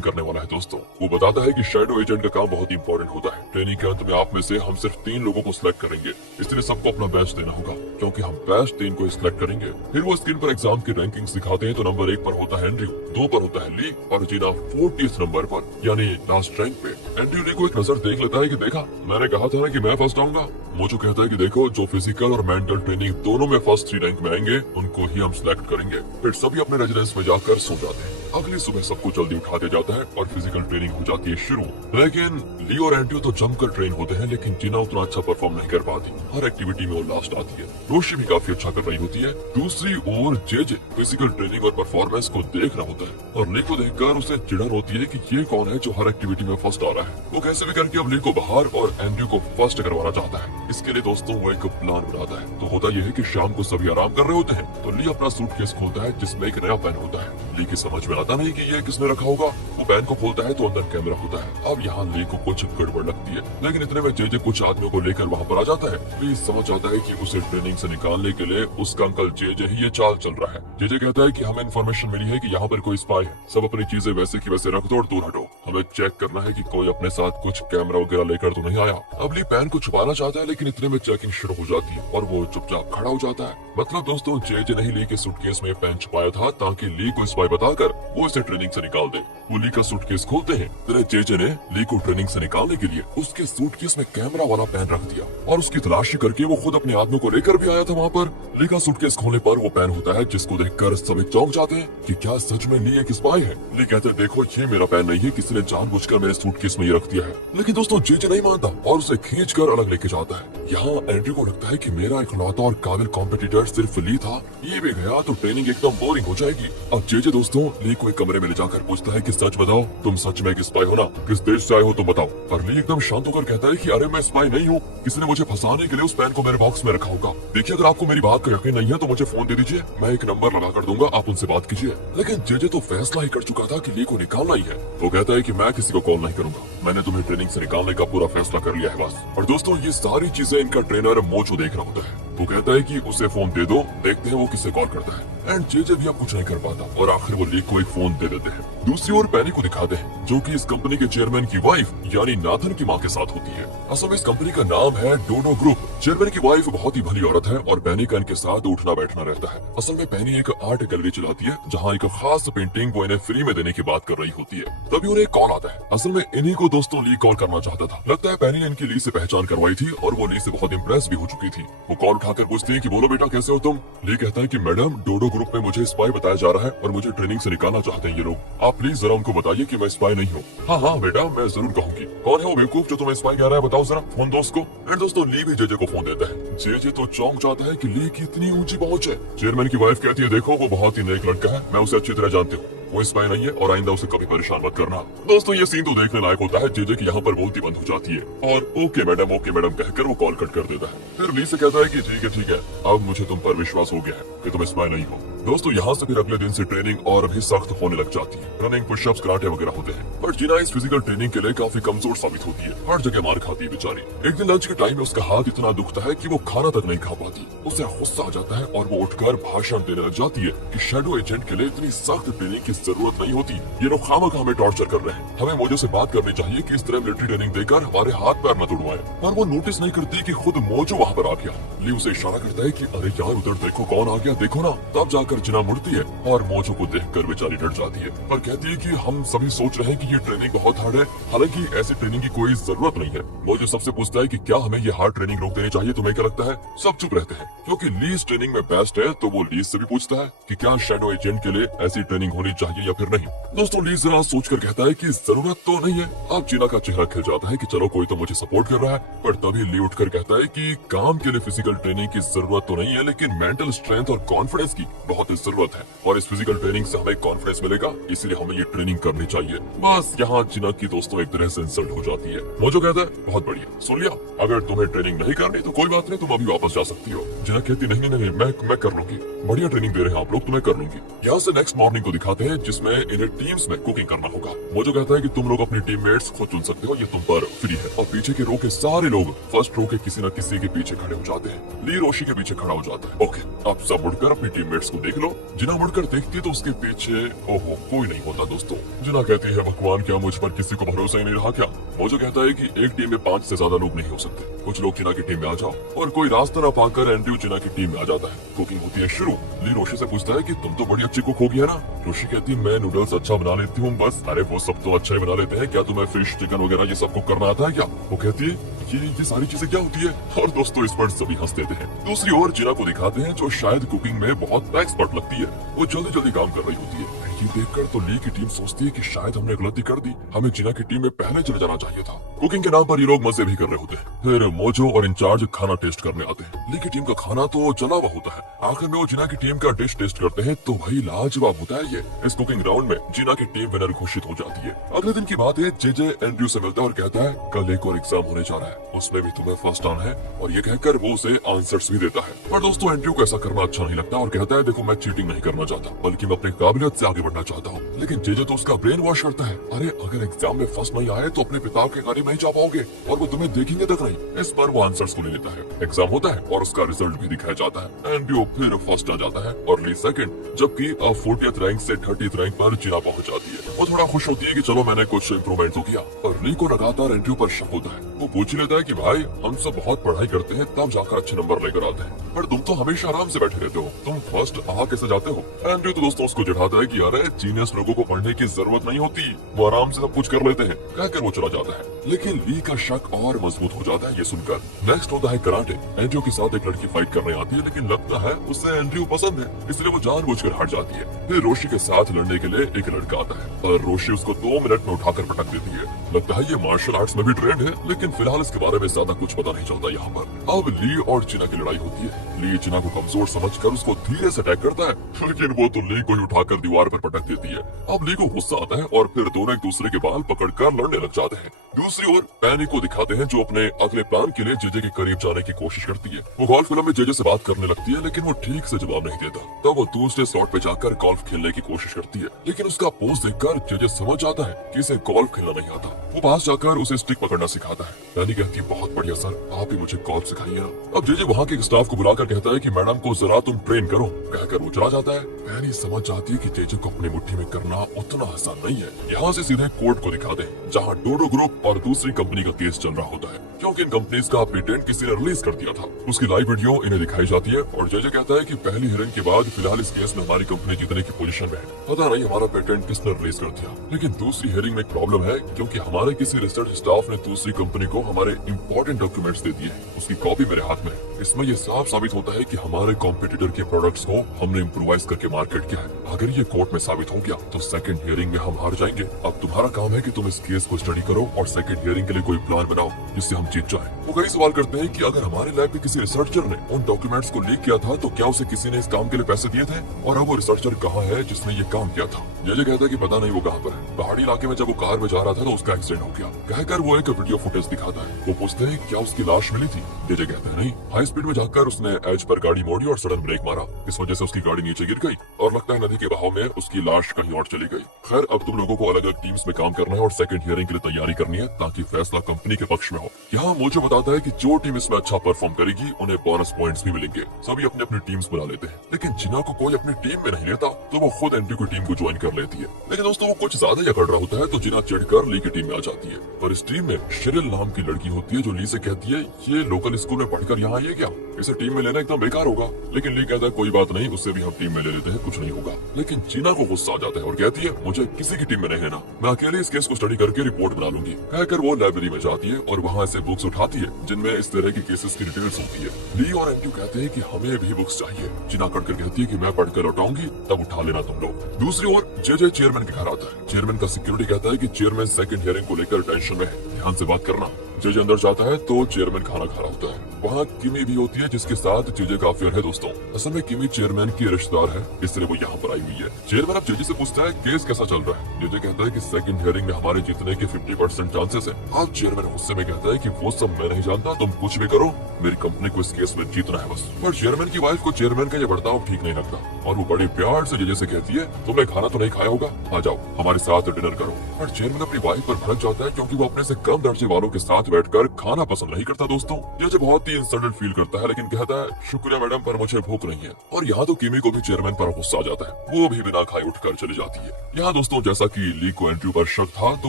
करने वाला है। दोस्तों वो बताता है कि शैडो एजेंट का काम बहुत इंपॉर्टेंट होता है। ट्रेनिंग के अंत में आप में से हम सिर्फ 3 लोगों को सिलेक्ट करेंगे, इसलिए सबको अपना बेस्ट देना होगा क्योंकि हम बेस्ट 3 को सिलेक्ट करेंगे। फिर वो स्क्रीन पर एग्जाम की रैंकिंग्स दिखाते हैं तो नंबर 1 पर होता है एंड्रयू, 2 पर होता है ली और जीना 40th नंबर पर यानी लास्ट रैंक पे। एंड्रयू ली को एक नजर देख लेता है कि देखा मैंने कहा था ना कि मैं फर्स्ट आऊंगा। मोजो कहता है कि देखो जो फिजिकल और मेंटल ट्रेनिंग दोनों में फर्स्ट 3 रैंक में आएंगे उनको ही हम सिलेक्ट करेंगे। फिर सभी अपने रेजिडेंस में जाकर सो जाते हैं। अगली सुबह सबको जल्दी उठा दिया जाता है और फिजिकल ट्रेनिंग हो जाती है शुरू। लेकिन ली और एंड्रयू तो जमकर ट्रेन होते हैं, लेकिन जीना उतना अच्छा परफॉर्म नहीं कर पाती। हर एक्टिविटी में वो लास्ट आती है। रोशी भी काफी अच्छा कर रही होती है। दूसरी ओर जेजे फिजिकल ट्रेनिंग और परफॉर्मेंस को देख रहा होता है और ली को देखकर उसे चिढ़न होती है कि ये कौन है जो हर एक्टिविटी में फर्स्ट आ रहा है। वो कैसे भी करके अब ली को बाहर और एंड्रयू को फर्स्ट करवाना चाहता है। इसके लिए दोस्तों वो एक प्लान बनाता है। तो होता यह है कि शाम को सभी आराम कर रहे होते हैं तो ली अपना सूटकेस खोलता है जिसमें एक नया पेन होता है। ली की समझ में आता नहीं कि ये किसने रखा होगा। वो पेन को खोलता है तो अंदर कैमरा होता है। अब यहाँ ली को कुछ गड़बड़ लगती है, लेकिन इतने में जेजे कुछ आदमियों को लेकर वहाँ पर आ जाता है। ली समझ जाता है कि उसे ट्रेनिंग से निकालने के लिए उसका अंकल जेजे ही ये चाल चल रहा है। जेजे कहता है कि हमें इन्फॉर्मेशन मिली है कि यहाँ पर कोई स्पाई है, सब अपनी चीजें वैसे की वैसे रख दो और दूर हटो। हमें चेक करना है कि कोई अपने साथ कुछ कैमरा वगैरह लेकर तो नहीं आया। अब ली पेन को छुपाना चाहता है, लेकिन इतने में चेकिंग शुरू हो जाती है और वो चुपचाप खड़ा हो जाता है। मतलब दोस्तों जेजे ने ली के सूटकेस में पेन छुपाया था ताकि ली को स्पाई बताकर वो इसे ट्रेनिंग से निकाल दे। वो ली का सूटकेस खोलते हैं। तेरे जेजे ने ली को ट्रेनिंग से निकालने के लिए उसके सूटकेस में कैमरा वाला पेन रख दिया और उसकी तलाशी करके वो खुद अपने आदमियों को लेकर भी आया था वहाँ पर। ली का सूटकेस खोलने पर वो पेन होता है जिसको देखकर सभी चौंक जाते हैं कि क्या सच में ली एक स्पाई है। ली कहते हैं देखो ये मेरा पेन नहीं है, किसी ने जानबूझकर मेरे सूटकेस में ये रख दिया है। लेकिन दोस्तों जेजे नहीं मानता और उसे खींच कर अलग लेके जाता है। यहाँ एंड्रयू को लगता है कि मेरा इकलौता और काबिल कॉम्पिटिटर सिर्फ ली था, ये भी गया तो ट्रेनिंग एकदम बोरिंग हो जाएगी। अब जेजे दोस्तों ली को एक कमरे में ले जाकर पूछता है कि सच बताओ तुम सच में एक स्पाई हो ना, किस देश से आए हो तो बताओ। पर ली एकदम शांत होकर कहता है कि अरे मैं स्पाई नहीं हूँ, किसी ने मुझे फंसाने के लिए उस पेन को मेरे बॉक्स में रखा होगा। देखिए अगर आपको मेरी बात का यकीन नहीं है तो मुझे फोन दे दीजिए, मैं एक नंबर लगा कर दूंगा, आप उनसे बात कीजिए। लेकिन जेजे तो फैसला ही कर चुका था कि ली को निकालना ही है। वो कहता है कि मैं किसी को कॉल नहीं करूंगा, मैंने तुम्हें ट्रेनिंग से निकालने का पूरा फैसला कर लिया है बस। और दोस्तों ये सारी चीजें इनका ट्रेनर मोजो देख रहा होता है। वो कहता है कि उसे फोन दे दो, देखते हैं वो किससे कॉल करता है। एंड जेजे भी अब कुछ नहीं कर पाता और आखिर वो ली को एक फोन दे देते हैं। दूसरी ओर पेनी को दिखाते हैं जो कि इस कंपनी के चेयरमैन की वाइफ यानी नाथन की माँ के साथ होती है। असल में इस कंपनी का नाम है डोडो ग्रुप। चेयरमैन की वाइफ बहुत ही भली औरत है और पेनी का इनके साथ उठना बैठना रहता है। असल में पेनी एक आर्ट गैलरी चलाती है जहाँ एक खास पेंटिंग वो इन्हें फ्री में देने की बात कर रही होती है। तभी उन्हें कॉल आता है। असल में इन्हीं को दोस्तों ली कॉल करना चाहता था। लगता है पेनी ने इनकी ली से पहचान करवाई थी और वो ली से बहुत इम्प्रेस भी हो चुकी थी। वो कॉल उठाकर पूछती है कि बोलो बेटा कैसे हो तुम? ली कहता है कि मैडम डोडो ग्रुप में मुझे स्पाई बताया जा रहा है और मुझे ट्रेनिंग से निकालना चाहते हैं ये लोग, आप प्लीज जरा उनको बताइए कि मैं स्पाई नहीं हूँ। हाँ हाँ बेटा मैं जरूर कहूँगी। कौन है वो बेवकूफ जो तुम्हें स्पाई कह रहा है, बताओ जरा फोन दो उसको। एंड दोस्तों ली भी जेजे को फोन देता है। जेजे तो चौंक जाता है कि ली की इतनी ऊंची पहुंच है। चेयरमैन की वाइफ कहती है देखो वो बहुत ही नेक लड़का है, मैं उसे अच्छी तरह जानती हूँ, वो स्पाई नहीं है और आइंदा उसे कभी परेशान मत करना। दोस्तों ये सीन तो देखने लायक होता है। जेजे की यहाँ पर बोलती बंद हो जाती है और ओके मैडम कहकर वो कॉल कट कर देता है। फिर ली से कहता है कि ठीक है अब मुझे तुम पर विश्वास हो गया है कि तुम स्पाई नहीं हो। दोस्तों यहाँ से फिर अगले दिन से ट्रेनिंग और भी सख्त होने लग जाती है। रनिंग पुशअप्स कराटे वगैरह होते हैं। बट जीना इस फिजिकल ट्रेनिंग के लिए काफी कमजोर साबित होती है, हर जगह मार खाती है बेचारी। एक दिन लंच के टाइम में उसका हाथ इतना दुखता है कि वो खाना तक नहीं खा पाती। उसे गुस्सा आ जाता है और वो उठकर भाषण देने लग जाती है कि शैडो एजेंट के लिए इतनी सख्त ट्रेनिंग की जरूरत नहीं होती, ये लोग खामखा हमें टॉर्चर कर रहे हैं। हमें मोजो से बात करनी चाहिए कि इस तरह मिलिट्री ट्रेनिंग देकर हमारे हाथ पैर न तोड़वाए। पर वो नोटिस नहीं करती कि खुद मोजो वहाँ पर आ गया। ली उसे इशारा करता है कि अरे यार उधर देखो कौन आ गया, देखो ना। तब जाकर देखकर जिना मुड़ती है और मोजो को देखकर बेचारी डर जाती है और कहती है कि हम सभी सोच रहे हैं कि ये ट्रेनिंग बहुत हार्ड है, हालांकि ऐसी ट्रेनिंग की कोई जरूरत नहीं है। मोजो सबसे पूछता है कि क्या हमें ये हार्ड ट्रेनिंग रोक देनी चाहिए, तुम्हें क्या लगता है? सब चुप रहते हैं क्योंकि लीज ट्रेनिंग में बेस्ट है, तो वो लीज से भी पूछता है कि क्या शैडो एजेंट के लिए ऐसी ट्रेनिंग होनी चाहिए या फिर नहीं। दोस्तों लीज जरा सोचकर कहता है कि जरूरत तो नहीं है। अब जिना का चेहरा खिल जाता है कि चलो कोई तो मुझे सपोर्ट कर रहा है, पर तभी ली उठकर कहता है कि काम के लिए फिजिकल ट्रेनिंग की जरूरत तो नहीं है, लेकिन मेंटल स्ट्रेंथ और कॉन्फिडेंस की बहुत जरूरत है और इस फिजिकल ट्रेनिंग से हमें कॉन्फिडेंस मिलेगा, इसलिए हमें ये ट्रेनिंग करनी चाहिए। बस यहाँ जिना की दोस्तों एक तरह से इंसल्ट हो जाती है। मोजो कहता है बहुत बढ़िया, सुन लिया, अगर तुम्हें ट्रेनिंग नहीं करनी तो कोई बात नहीं, तुम अभी वापस जा सकती हो। जिना कहती नहीं नहीं मैं कर लूंगी, बढ़िया ट्रेनिंग दे रहे हैं आप लोग, तुम्हें कर लूंगी। यहाँ से नेक्स्ट मॉर्निंग को दिखाते हैं जिसमें इन्हें टीम्स में कुकिंग करना होगा। मोजो कहता है कि तुम लोग अपनी टीममेट्स खुद चुन सकते हो, ये तुम पर फ्री है। और पीछे के रो के सारे लोग फर्स्ट रो के किसी न किसी के पीछे खड़े हो जाते हैं। ली रोशी के पीछे खड़ा हो जाता है। ओके, अब सब मुड़कर अपनी टीममेट्स को देख लो। जिना मुड़कर देखती है तो उसके पीछे ओहो कोई नहीं होता। दोस्तों जिना कहती है भगवान क्या मुझ पर किसी को भरोसा ही नहीं रहा क्या? मोजो कहता है कि एक टीम में 5 से ज्यादा लोग नहीं हो सकते, कुछ लोग जिना की टीम में आ जाओ। और कोई रास्ता न पाकर एंड्रयू जिना की टीम में आ जाता है। कुकिंग होती है शुरू। ली रोशी से पूछता है कि तुम तो बड़ी अच्छी कुक होगी है ना? रोशी कहती है मैं नूडल्स अच्छा बना लेती हूँ बस। अरे वो सब तो अच्छा ही बना लेते हैं, क्या तुम्हें फिश चिकन वगैरह ये सब कुक करना आता है क्या? वो कहती है ये सारी चीजें क्या होती है? और दोस्तों इस पर सभी हंस देते हैं। दूसरी ओर जिना को दिखाते हैं जो शायद कुकिंग में बहुत एक्सपर्ट लगती है। वो जल्दी जल्दी काम कर रही होती है। ये देखकर तो ली की टीम सोचती है कि शायद हमने गलती कर दी, हमें जिना की टीम में पहले चले जाना चाहिए था। कुकिंग के नाम पर ये लोग मजे भी कर रहे होते हैं। फिर मोजो और इंचार्ज खाना टेस्ट करने आते हैं। ली की टीम का खाना तो जला हुआ होता है। आखिर में वो जिना की टीम का डिश टेस्ट करते हैं तो भाई लाजवाब होता है ये। इस कुकिंग राउंड में जिना की टीम विनर घोषित हो जाती है। अगले दिन की बात है, जेजे एंड्रयू से मिलता है और कहता है कल एक और एग्जाम होने जा रहा है, उसमें भी तुम्हें फर्स्ट आना है। और ये कहकर वो उसे आंसर्स भी देता है। पर दोस्तों एंड्रयू को ऐसा करना अच्छा नहीं लगता और कहता है देखो मैं चीटिंग नहीं करना चाहता, बल्कि मैं अपनी काबिलियत से आगे बढ़ना चाहता हूँ। लेकिन जेजे तो उसका ब्रेन वॉश करता है। अरे अगर एग्जाम में फर्स्ट नहीं आए तो अपने पिता के करीब नहीं जा पाओगे और वो तुम्हें देखेंगे तक नहीं। इस पर वो आंसर्स को ले लेता है। एग्जाम होता है और उसका रिजल्ट भी दिखाया जाता है। एंड्रयू फिर फर्स्ट आ जाता है और ली सेकंड, जबकि 40th रैंक से 30th रैंक पर जिना पहुंच जाती है। वो थोड़ा खुश होती है कि चलो मैंने कुछ इम्प्रूवमेंट तो किया। और ली को लगातार एंड्रयू पर शक होता है। वो पूछ लेता है कि भाई हम सब बहुत पढ़ाई करते हैं तब जाकर अच्छे नंबर लेकर आते हैं, पर तुम तो हमेशा आराम से बैठे रहते हो, तुम फर्स्ट आ कैसे जाते हो? एंड्रयू तो दोस्तों उसको चिढ़ाता है कि अरे जीनियस लोगों को पढ़ने की जरूरत नहीं होती, वो आराम से सब कुछ कर लेते हैं, कहकर वो चला जाता है। लेकिन ली का शक और मजबूत हो जाता है ये सुनकर। नेक्स्ट होता है कराटे। एंड्रयू के साथ एक लड़की फाइट करने आती है, लेकिन लगता है उसे एंड्रयू पसंद है, इसलिए वो जानबूझकर हट जाती है। फिर रोशी के साथ लड़ने के लिए एक लड़का आता है और रोशी उसको 2 मिनट में उठाकर पटक देती है। लगता है ये मार्शल आर्ट्स में भी ट्रेंड है, लेकिन फिलहाल इसके बारे में ज्यादा कुछ पता नहीं चलता यहाँ पर। अब ली और जिना की लड़ाई होती है। ली जिना को कमजोर समझकर उसको धीरे से अटैक करता है, लेकिन वो तो ली को ही उठाकर दीवार पर पटक देती है। अब ली को गुस्सा आता है और फिर दोनों एक दूसरे के बाल पकड़कर लड़ने लग जाते हैं। दूसरी ओर पैनी को दिखाते हैं जो अपने अगले प्लान के लिए जेजे के करीब जाने की कोशिश करती है। वो गोल्फ फिल्म में जेजे से बात करने लगती है, लेकिन वो ठीक से जवाब नहीं देता। तब वो दूसरे स्लॉट पे जाकर गोल्फ खेलने की कोशिश करती है, लेकिन उसका पोज देखकर जेजे समझ जाता है कि इसे गोल्फ खेलना नहीं आता। वो पास जाकर उसे स्टिक पकड़ना सिखाता है। पैनी कहती है बहुत बढ़िया सर, आप ही मुझे गोल्फ सिखाइए ना। अब जेजे वहाँ के स्टाफ को बुलाकर कहता है कि मैडम को जरा तुम ट्रेन करो, कहकर वो चला जाता है। पैनी समझ जाती है कि जेजे को अपनी मुट्ठी में करना उतना आसान नहीं है। यहाँ से सीधे कोर्ट को दिखा दे जहाँ डोडो ग्रुप और दूसरी कंपनी का केस चल रहा होता है, क्योंकि इन कंपनीज का पेटेंट किसी ने रिलीज कर दिया था। उसकी लाइव वीडियो इन्हें दिखाई जाती है और जेजे कहता है कि पहली हियरिंग के बाद फिलहाल इस केस में हमारी कंपनी जीतने की पोजीशन में है। पता नहीं हमारा पेटेंट किसने रिलीज कर दिया, लेकिन दूसरी हियरिंग में एक प्रॉब्लम है, क्योंकि हमारे किसी रिसर्च स्टाफ ने दूसरी कंपनी को हमारे इंपॉर्टेंट डॉक्यूमेंट्स दे दिए हैं। उसकी कॉपी मेरे हाथ में है। इसमें ये साफ साबित होता है कि हमारे कॉम्पिटिटर के प्रोडक्ट्स को हमने इम्प्रोवाइज करके मार्केट किया है। अगर ये कोर्ट में साबित हो गया तो सेकंड हियरिंग में हम हार जाएंगे। अब तुम्हारा काम है कि तुम इस केस को स्टडी करो और सेकंड हियरिंग के लिए कोई प्लान बनाओ जिससे हम जीत जाए। वो कई सवाल करते हैं कि अगर हमारे लैब के किसी रिसर्चर ने उन डॉक्यूमेंट्स को लीक किया था तो क्या उसे किसी ने इस काम के लिए पैसे दिए थे, और अब वो रिसर्चर कहाँ है जिसने ये काम किया था? जेजे कहता है कि पता नहीं वो कहाँ पर है। पहाड़ी इलाके में जब वो कार में जा रहा था तो उसका एक्सीडेंट हो गया, कहकर वो एक वीडियो फुटेज दिखाता है। वो पूछते हैं क्या उसकी लाश मिली थी? जेजे कहता है नहीं, हाई स्पीड में जाकर उसने एज पर गाड़ी मोड़ी और सडन ब्रेक मारा, इस वजह से उसकी गाड़ी नीचे गिर गई और लगता है नदी के बहाव में उसकी लाश कहीं और चली गई। खैर अब तुम लोगों को अलग अलग टीम्स में काम करना है और सेकंड हियरिंग के लिए तैयारी करनी है ताकि फैसला कंपनी के पक्ष में हो। यहाँ मोजो बताता है कि जो टीम इसमें अच्छा परफॉर्म करेगी उन्हें बोनस पॉइंट्स भी मिलेंगे। सभी अपने अपनी टीम्स बना लेते हैं, लेकिन जिना को कोई अपनी टीम में नहीं लेता तो वो खुद एंड्रयू की टीम को ज्वाइन कर लेती है। लेकिन दोस्तों वो कुछ ज्यादा ही अकड़ रहा होता है तो जिना चिढ़कर ली की टीम में आ जाती है। और इस टीम में शेरिल नाम की लड़की होती है जो ली से कहती है ये लोकल स्कूल में पढ़कर यहाँ आई है क्या, इसे टीम में लेना एकदम बेकार होगा। लेकिन ली कहता है कोई बात नहीं, उससे भी हम टीम में ले लेते हैं, कुछ नहीं होगा। लेकिन जीना को गुस्सा आ जाता है और कहती है मुझे किसी की टीम में नहीं लेना, मैं अकेले इस केस को स्टडी करके रिपोर्ट बना लूंगी। कहकर वो लाइब्रेरी में जाती है और वहाँ से बुक्स उठाती है जिनमें इस तरह की केसेस की डिटेल्स होती है। ली और एंड्रयू कहते हैं कि हमें भी बुक्स चाहिए। जीना कड़कर कहती है कि मैं पढ़कर लौटाऊंगी तब उठा लेना तुम लोग। दूसरी ओर जे चेयरमैन के घर आता है। चेयरमैन का सिक्योरिटी कहता है कि चेयरमैन सेकंड हियरिंग को लेकर टेंशन में है, ध्यान से बात करना। जे अंदर जाता है तो चेयरमैन खाना खा रहा होता है। वहाँ किमी भी होती है जिसके साथ जे का अफेयर है दोस्तों। असल में किमी चेयरमैन की रिश्तेदार है, इसलिए वो यहाँ पर आई हुई है। चेयरमैन अब जे से पूछता है केस कैसा चल रहा है। जे कहता है कि सेकंड हियरिंग में हमारे जीतने के 50% चांसेस है। अब चेयरमैन गुस्से में कहता है कि वो सब मैं नहीं जानता, तुम कुछ भी करो, मेरी कंपनी को इस केस में जीतना है बस। पर चेयरमैन की वाइफ को चेयरमैन का ये बर्ताव ठीक नहीं लगता और वो बड़े प्यार से जे से कहती है तुमने खाना तो नहीं खाया होगा, आ जाओ हमारे साथ डिनर करो। पर चेयरमैन अपनी वाइफ पर भड़क जाता है क्योंकि वो अपने से कम दर्जे वालों के साथ बैठकर खाना पसंद नहीं करता दोस्तों। जे बहुत ही इंसल्टेड फील करता है लेकिन कहता है शुक्रिया मैडम पर मुझे भूख नहीं है। और यहाँ तो किमी को भी चेयरमैन पर गुस्सा आ जाता है, वो भी बिना खाए उठकर चली जाती है। यहाँ दोस्तों जैसा कि ली को एंड्रयू पर शक था तो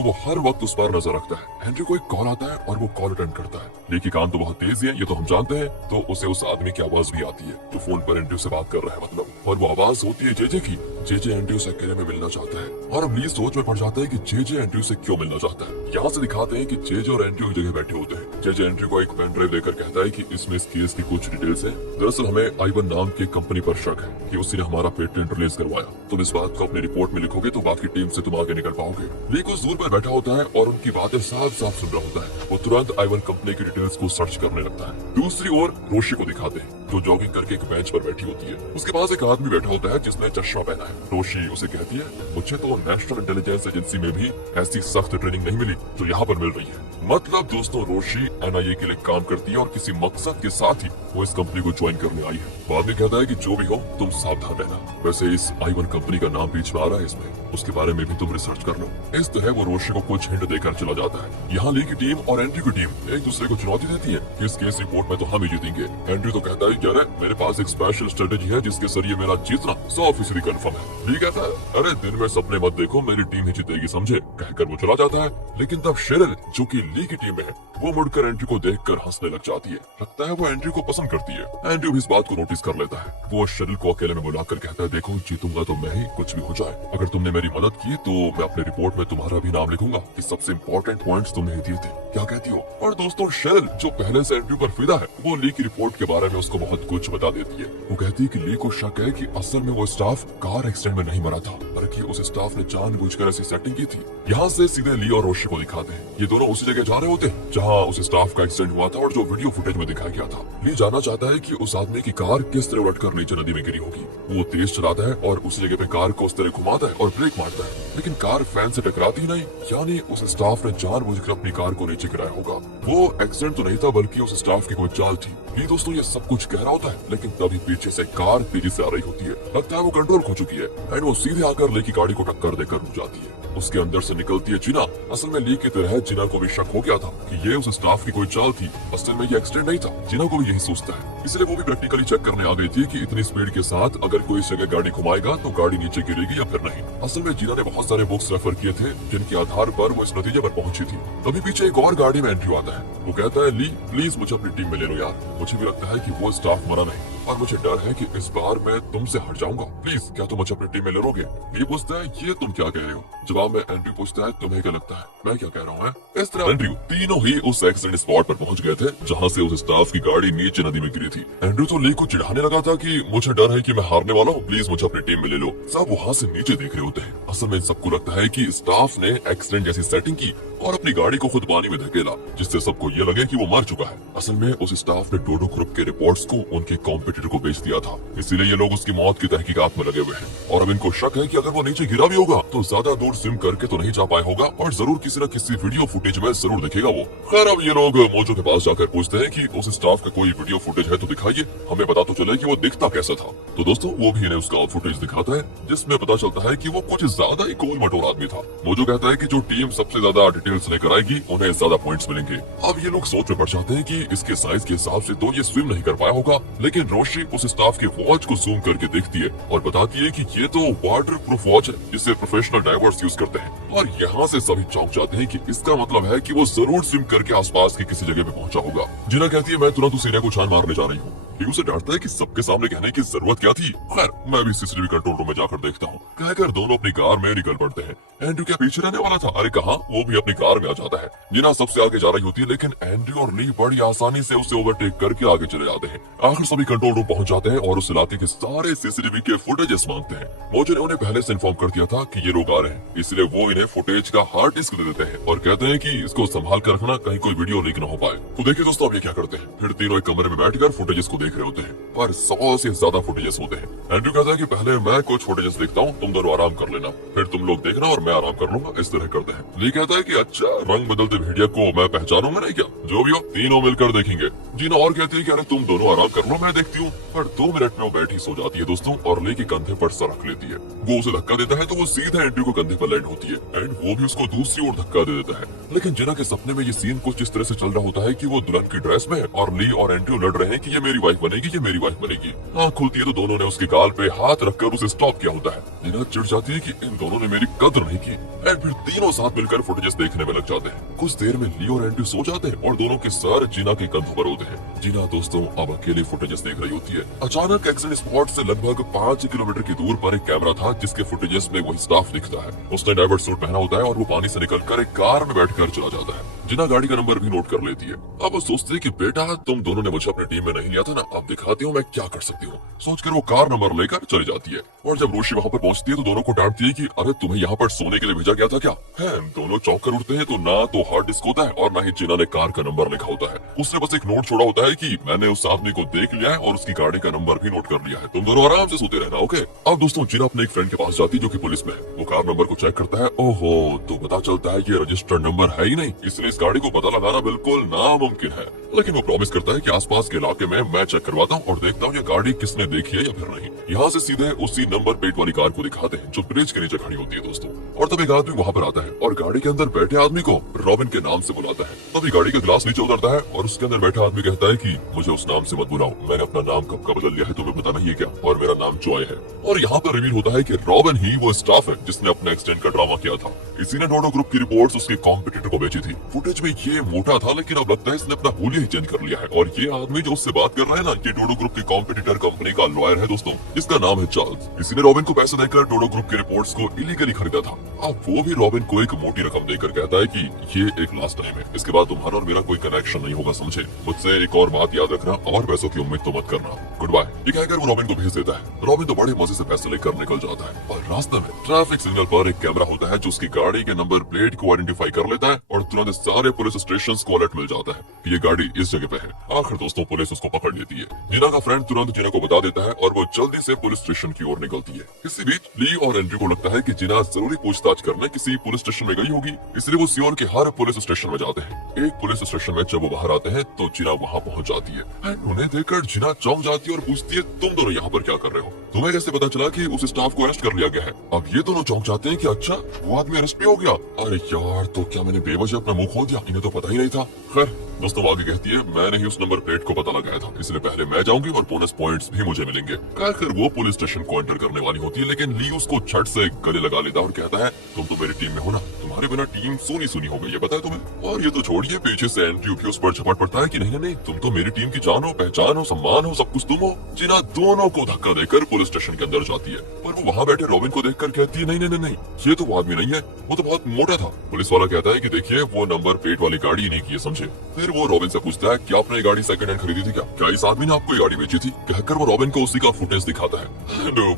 वो हर वक्त उस पर नजर रखता है। एंड्रयू को एक कॉल आता है और वो कॉल अटेंड करता है। ली की कान तो बहुत तेज है, ये तो हम जानते हैं। तो उसे उस आदमी की आवाज भी आती है जो फोन पर एंड्रयू से बात कर रहा है मतलब, और वो आवाज होती है जे की। जे एंड्रयू से अकेले में मिलना चाहता है और अब ली सोच में पड़ जाता है कि जे एंड्रयू से क्यों मिलना चाहता है। यहाँ से दिखाते हैं कि जे और एंड्रयू एक जगह बैठे होते हैं। जे एंड्रयू को एक पेन ड्राइव देकर कहता है कि इसमें इस केस की कुछ डिटेल्स है। दरअसल हमें आइवन नाम की कंपनी पर शक है कि उसने हमारा पेटेंट रिलीज करवाया। तुम इस बात को अपनी रिपोर्ट में लिखोगे तो बाकी टीम से तुम आगे निकल पाओगे। ली कुछ दूर पर बैठा होता है और उनकी बातें साफ साफ सुन रहा होता है। वो तुरंत आइवन कंपनी की डिटेल्स को सर्च करने लगता है। दूसरी ओर रोशी को दिखाते हैं जो जॉगिंग करके एक बेंच पर बैठी होती है। उसके पास एक आदमी बैठा होता है जिसने चश्मा पहना है। रोशी उसे कहती है मुझे तो नेशनल इंटेलिजेंस एजेंसी में भी ऐसी सख्त ट्रेनिंग नहीं मिली जो यहाँ पर मिल रही है। मतलब दोस्तों रोशी एनआईए के लिए काम करती है और किसी मकसद के साथ ही वो इस कंपनी को ज्वाइन करने आई है। बाद में कहता है कि जो भी हो तुम सावधान रहना। वैसे इस आइवन कंपनी का नाम बीच में आ रहा है इसमें, उसके बारे में भी तुम रिसर्च कर लो। इस तरह वो रोशी को कुछ हिंट देकर चला जाता है। यहाँ ली की टीम और एंड्रयू की टीम एक दूसरे को चुनौती देती है कि इस केस रिपोर्ट में तो हम ही जीतेंगे। एंड्रयू तो कहता है कि अरे मेरे पास एक स्पेशल स्ट्रेटेजी है जिसके जरिए मेरा जीतना 100% कंफर्म है। ली कहता है अरे दिन में सपने मत देखो, मेरी टीम ही जीतेगी समझे। कहकर वो चला जाता है। लेकिन तब शेरिल जो कि ली की टीम में है वो मुड़कर एंड्रयू को देखकर हंसने लग जाती है। लगता है वो एंड्रयू को पसंद करती है। एंड्रयू भी इस बात को नोटिस कर लेता है। वो शेरिल को अकेले में बुलाकर कहता है देखो जीतूंगा तो मैं ही, कुछ भी हो जाए अगर तुमने मेरी मदद की तो मैं अपने रिपोर्ट में तुम्हारा भी नाम लिखूंगा कि सबसे इम्पोर्टेंट पॉइंट्स तुमने दिए थे। क्या कहती हो? और दोस्तों शेरिल जो पहले से एंड्रयू पर फिदा है वो ली की रिपोर्ट के बारे में उसको बहुत कुछ बता देती है। वो कहती है कि ली को शक है कि असल में वो स्टाफ कार एक्सीडेंट में नहीं मरा था बल्कि उस स्टाफ ने जानबूझकर ऐसी सेटिंग की थी। यहाँ से सीधे ली और रोशी को दिखाते हैं। ये दोनों उसी जगह जा रहे होते हैं जहाँ उस स्टाफ का एक्सीडेंट हुआ था और जो वीडियो फुटेज में दिखाया गया था। ली जानना चाहता है कि उस आदमी की कार किस तरह उलटकर नीचे नदी में गिरी होगी। वो तेज चलाता है और उस जगह पे कार को उस तरह घुमाता है और ब्रेक मारता है, लेकिन कार फैन से टकराती ही नहीं। यानी उस स्टाफ ने जानबूझकर अपनी कार को नीचे गिराया होगा। वो एक्सीडेंट तो नहीं था बल्कि उस स्टाफ की कोई चाल थी। ली दोस्तों ये सब कुछ कह रहा होता है लेकिन तभी पीछे से कार तेजी से आ रही होती है। लगता है वो कंट्रोल खो चुकी है एंड वो सीधे आकर ली की गाड़ी को टक्कर देकर रुक जाती है। उसके अंदर से निकलती है जीना। असल में ली की तरह जीना को भी शक हो गया था कि ये उस स्टाफ की कोई चाल थी, असल में ये एक्सीडेंट नहीं था। जीना को भी यही सोचता है, इसलिए वो भी प्रैक्टिकली चेक करने आ गई थी कि इतनी स्पीड के साथ अगर कोई इस जगह गाड़ी घुमाएगा तो गाड़ी नीचे गिरेगी या फिर नहीं। असल में जीना ने बहुत सारे बुक्स रेफर किए थे जिनके आधार पर वो इस नतीजे पर पहुंची थी। तभी पीछे एक और गाड़ी में एंट्री आता है। वो कहता है ली प्लीज मुझे अपनी टीम में ले लो यार, मुझे भी लगता है कि वो स्टाफ मरा नहीं और मुझे डर है कि इस बार मैं तुमसे हट जाऊंगा, प्लीज क्या तुम मुझे अपनी टीम में ले लोगे? ली पूछता है ये तुम क्या कह रहे हो? जवाब में एंड्रयू पूछता है तुम्हें क्या लगता है मैं क्या कह रहा हूँ? इस तरह एंड्रयू तीनों ही उस एक्सीडेंट स्पॉट पर पहुंच गए थे जहाँ से उस स्टाफ की गाड़ी नीचे नदी में गिरी थी। एंड्रयू तो ली को चिढ़ाने लगा था कि मुझे डर है कि मैं हारने वाला हूँ, प्लीज मुझे अपनी टीम में ले लो। सब वहाँ से नीचे देख रहे होते हैं। असल में इन सबको लगता है कि स्टाफ ने एक्सीडेंट जैसी सेटिंग की और अपनी गाड़ी को खुद पानी में धकेला जिससे सबको ये लगे कि वो मर चुका है। असल में उस स्टाफ ने डोडो ग्रुप के रिपोर्ट्स को उनके कॉम्पिटिटर को बेच दिया था, इसीलिए ये लोग उसकी मौत की तहकीकात में लगे हुए हैं। और अब इनको शक है कि अगर वो नीचे गिरा भी होगा तो ज्यादा दूर स्विम करके तो नहीं जा पाया होगा और जरूर किसी न किसी वीडियो फुटेज में जरूर दिखेगा वो। खैर अब ये लोग मोजो के पास जाकर पूछते हैं कि उस स्टाफ का कोई वीडियो फुटेज है तो दिखाइए, हमें पता तो चले कि वो दिखता कैसा था। तो दोस्तों वो भी इन्हें उसका फुटेज दिखाता है जिसमें पता चलता है कि वो कुछ ज्यादा ही कोल मटोर आदमी था। मोजो कहता है कि जो टीम सबसे ज्यादा डिटेल्स लेकर आएगी उन्हें ज्यादा पॉइंट्स मिलेंगे। अब ये लोग सोच में पड़ जाते हैं कि इसके साइज के हिसाब से तो ये स्विम नहीं कर पाया होगा, लेकिन रोशी उस स्टाफ की वॉच को जूम करके देखती है और बताती है कि ये तो वाटर प्रूफ वॉच है जिसे प्रोफेशनल डाइवर्स यूज करते हैं। और यहाँ से सभी चौंक जाते हैं कि इसका मतलब है कि वो जरूर स्विम करके आसपास की किसी जगह पे पहुंचा होगा। जिना कहती है मैं तुरंत उस एरिया को छान मारने जा रही हूँ। ह्यू से डांटता है कि सबके सामने कहने की जरूरत क्या थी। खैर मैं भी सीसीटीवी कंट्रोल रूम में जाकर देखता हूँ। कहकर दोनों अपनी कार में निकल पड़ते हैं। एंड्रयू क्या पीछे रहने वाला था? अरे कहाँ, वो भी अपनी कार में आ जाता है। जिना सबसे आगे जा रही होती है, लेकिन एंड्रयू और ली बड़ी आसानी से उसे ओवरटेक करके आगे चले जाते हैं। आखिर सभी कंट्रोल रूम पहुंच जाते हैं और उस इलाके के सारे सीसीटीवी के फुटेजेस मांगते हैं। मोजे ने उन्हें पहले से इन्फॉर्म कर दिया था कि ये लोग आ रहे हैं, इसलिए वो इन्हें फुटेज का हार्ड डिस्क दे देते हैं और कहते हैं कि इसको संभाल कर रखना, कहीं कोई वीडियो लीक न हो पाए। तो देखिए दोस्तों अब ये क्या करते हैं, फिर तीनों एक कमरे में बैठकर फुटेजेस को देख रहे होते हैं, पर 100 से ज्यादा फुटेजेस होते हैं। एंड्रयू कहता है कि पहले मैं कुछ फुटेजेस देखता हूँ, तुम दोनों आराम कर लेना, फिर तुम लोग देखना और मैं आराम कर लूंगा। इस तरह करते हैं। ली कहता है कि अच्छा, रंग बदलते भेड़िया को मैं पहचानूंगा नहीं क्या? जो भी हो तीनों मिलकर देखेंगे। जीना और कहती है कि अरे तुम दोनों आराम कर लो, मैं देखती हूँ। पर 2 मिनट में वो बैठी सो जाती है दोस्तों और ली के कंधे पर सर रख लेती है। वो उसे धक्का देता है तो वो सीधा एंड्रयू को कंधे पर लैंड होती है एंड वो भी उसको दूसरी ओर धक्का दे देता है। लेकिन जिना के सपने में ये सीन कुछ इस तरह से चल रहा होता है कि वो दुल्हन की ड्रेस में और ली और एंड्रयू लड़ रहे हैं कि ये मेरी वाइफ बनेगी, ये मेरी वाइफ बनेगी। आँख खुलती है तो दोनों ने उसके गाल पे हाथ रखकर उसे स्टॉप किया होता है। जिना चिढ़ जाती है कि इन दोनों ने मेरी कदर नहीं की एंड फिर तीनों साथ मिलकर फुटेजेस देखने में लग जाते हैं। कुछ देर में ली और एंड्रयू सो जाते हैं और दोनों के सर जिना के कंधों पर होते हैं। जिना दोस्तों अब अकेले फुटेजेस देख रही होती है। अचानक एक्सीडेंट स्पॉट से लगभग 5 किलोमीटर की दूर पर एक कैमरा था जिसके फुटेजेस में वही स्टाफ दिखता है। उसने डाइवर्ट सूट पहना होता है और वो पानी से निकलकर एक कार में बैठकर चला जाता है। जिना गाड़ी का नंबर भी नोट कर लेती है। अब वो सोचती है कि बेटा तुम दोनों ने मुझे अपनी टीम में नहीं लिया था ना, अब दिखाती हूँ मैं क्या कर सकती हूँ। सोचकर वो कार नंबर लेकर चली जाती है और जब रोशी वहाँ पर पहुँचती है तो दोनों को डांटती है कि अरे तुम्हें यहाँ पर सोने के लिए भेजा गया था क्या? है दोनों चौंक कर उठते हैं तो ना तो हार्ड डिस्क होता है और ना ही जिना ने कार का नंबर लिखा होता है। उसने बस एक नोट छोड़ा होता है कि मैंने उस आदमी को देख लिया है और उसकी गाड़ी का नंबर भी नोट कर लिया है, तुम दोनों आराम से सोते रहना, ओके? अब दोस्तों जिना अपने एक फ्रेंड के पास जाती है जो कि पुलिस में है। वो कार नंबर को चेक करता है। ओहो, तो पता चलता है ये रजिस्टर्ड नंबर है ही नहीं, इसलिए इस गाड़ी को पता लगाना बिल्कुल नामुमकिन है। लेकिन वो प्रॉमिस करता है कि आसपास के इलाके में मैं चेक करवाता हूँ और देखता हूँ ये गाड़ी किसने देखी है या फिर नहीं। यहाँ से सीधे उसी नंबर प्लेट वाली कार को दिखाते हैं जो ब्रिज के नीचे खड़ी होती है दोस्तों। और तब एक आदमी वहाँ पर आता है और गाड़ी के अंदर बैठे आदमी को रॉबिन के नाम से बुलाता है। तभी गाड़ी का ग्लास नीचे उतरता है और उसके अंदर बैठा आदमी कहता है कि मुझे उस नाम से मत बुलाओ, मैंने अपना नाम कब का बदल लिया है तुम्हें पता नहीं है क्या, और मेरा नाम जॉय है। और यहाँ पर रिवील होता है कि रॉबिन ही वो स्टाफ है जिसने अपने एक्सीडेंट का ड्रामा किया था। इसी ने डोडो ग्रुप की रिपोर्ट्स उसके कॉम्पिटिटर को बेची थी। फुटेज में ये मोटा था लेकिन अब लगता है इसने अपना हुलिया ही चेंज कर लिया है। और ये आदमी जो उससे बात कर रहा है ना, ये डोडो ग्रुप की कॉम्पिटिटर कंपनी का लॉयर है दोस्तों, इसका नाम है चार्ल्स। इसी ने रॉबिन को पैसे देकर डोडो ग्रुप की रिपोर्ट्स को इलीगली खरीदा था। अब वो भी रॉबिन को एक मोटी रकम देकर कहता है कि ये एक लास्ट टाइम है, इसके बाद तुम्हारा और मेरा कोई कनेक्शन नहीं होगा, समझे? मुझसे एक और बात याद रखना, और पैसों की उम्मीद तो मत करना, गुड बाय। ये कहकर वो रॉबिन को भेज देता है। रॉबिन तो बड़े मजे से पैसे लेकर निकल जाता है और रास्ते में ट्रैफिक सिग्नल पर एक कैमरा होता है जो उसकी गाड़ी के नंबर प्लेट को आइडेंटिफाई कर लेता है और तुरंत सारे पुलिस स्टेशन को अलर्ट मिल जाता है कि ये गाड़ी इस जगह पे है। आखिर दोस्तों पुलिस उसको पकड़ लेती है। जिना का फ्रेंड तुरंत जिना को बता देता है और वो जल्दी से पुलिस स्टेशन की ओर निकलती है। इसी बीच ली और एंड्रयू को लगता है कि जिना जरूरी पूछताछ करने किसी पुलिस स्टेशन में गई होगी, इसलिए वो सियोल के हर पुलिस स्टेशन में जाते हैं। एक पुलिस स्टेशन में जब वो बाहर आते हैं तो जिना वहाँ पहुँच जाती है एंड उन्हें देखकर जिना चौंक जाती है और पूछती है तुम दोनों यहाँ पर क्या कर रहे हो? तुम्हें कैसे पता चला कि उस स्टाफ को अरेस्ट कर लिया गया है? अब ये दोनों चौंक जाते हैं कि अच्छा वो आदमी अरेस्ट भी हो गया। अरे यार, तो क्या मैंने बेवजह अपना मुंह खोल दिया? इन्हें तो पता ही नहीं था। खैर दोस्तों आगे कहती है मैंने ही उस नंबर प्लेट को पता लगाया था, इसलिए पहले मैं जाऊंगी और बोनस पॉइंट्स भी मुझे मिलेंगे। कहकर वो पुलिस स्टेशन को एंटर करने वाली होती है, लेकिन ली उसको झट से गले लगा लेता है और कहता है तुम तो मेरी टीम में हो ना, तुम्हारे बिना टीम सुनी सुनी हो गई है, पता है तुम्हें? और ये तो छोड़िए, पीछे से एंड्रयू भी उस पर झपट पड़ता है कि नहीं नहीं, तुम तो मेरी टीम की जान हो, पहचान हो, सम्मान हो, सब कुछ तुम हो। जिना दोनों को धक्का देकर पुलिस स्टेशन के अंदर जाती है, पर वो वहाँ बैठे रॉबिन को देखकर कहती है नहीं नहीं नहीं, ये तो वो आदमी नहीं है, वो तो बहुत मोटा था। पुलिस वाला कहता है कि देखिए वो नंबर प्लेट वाली गाड़ी नहीं की है, समझे? फिर वो रॉबिन से पूछता है क्या आपने गाड़ी सेकंड हैंड खरीदी थी क्या इस आदमी ने आपको ये गाड़ी बेची थी? कहकर वो रॉबिन को उसी का फुटेज दिखाता है।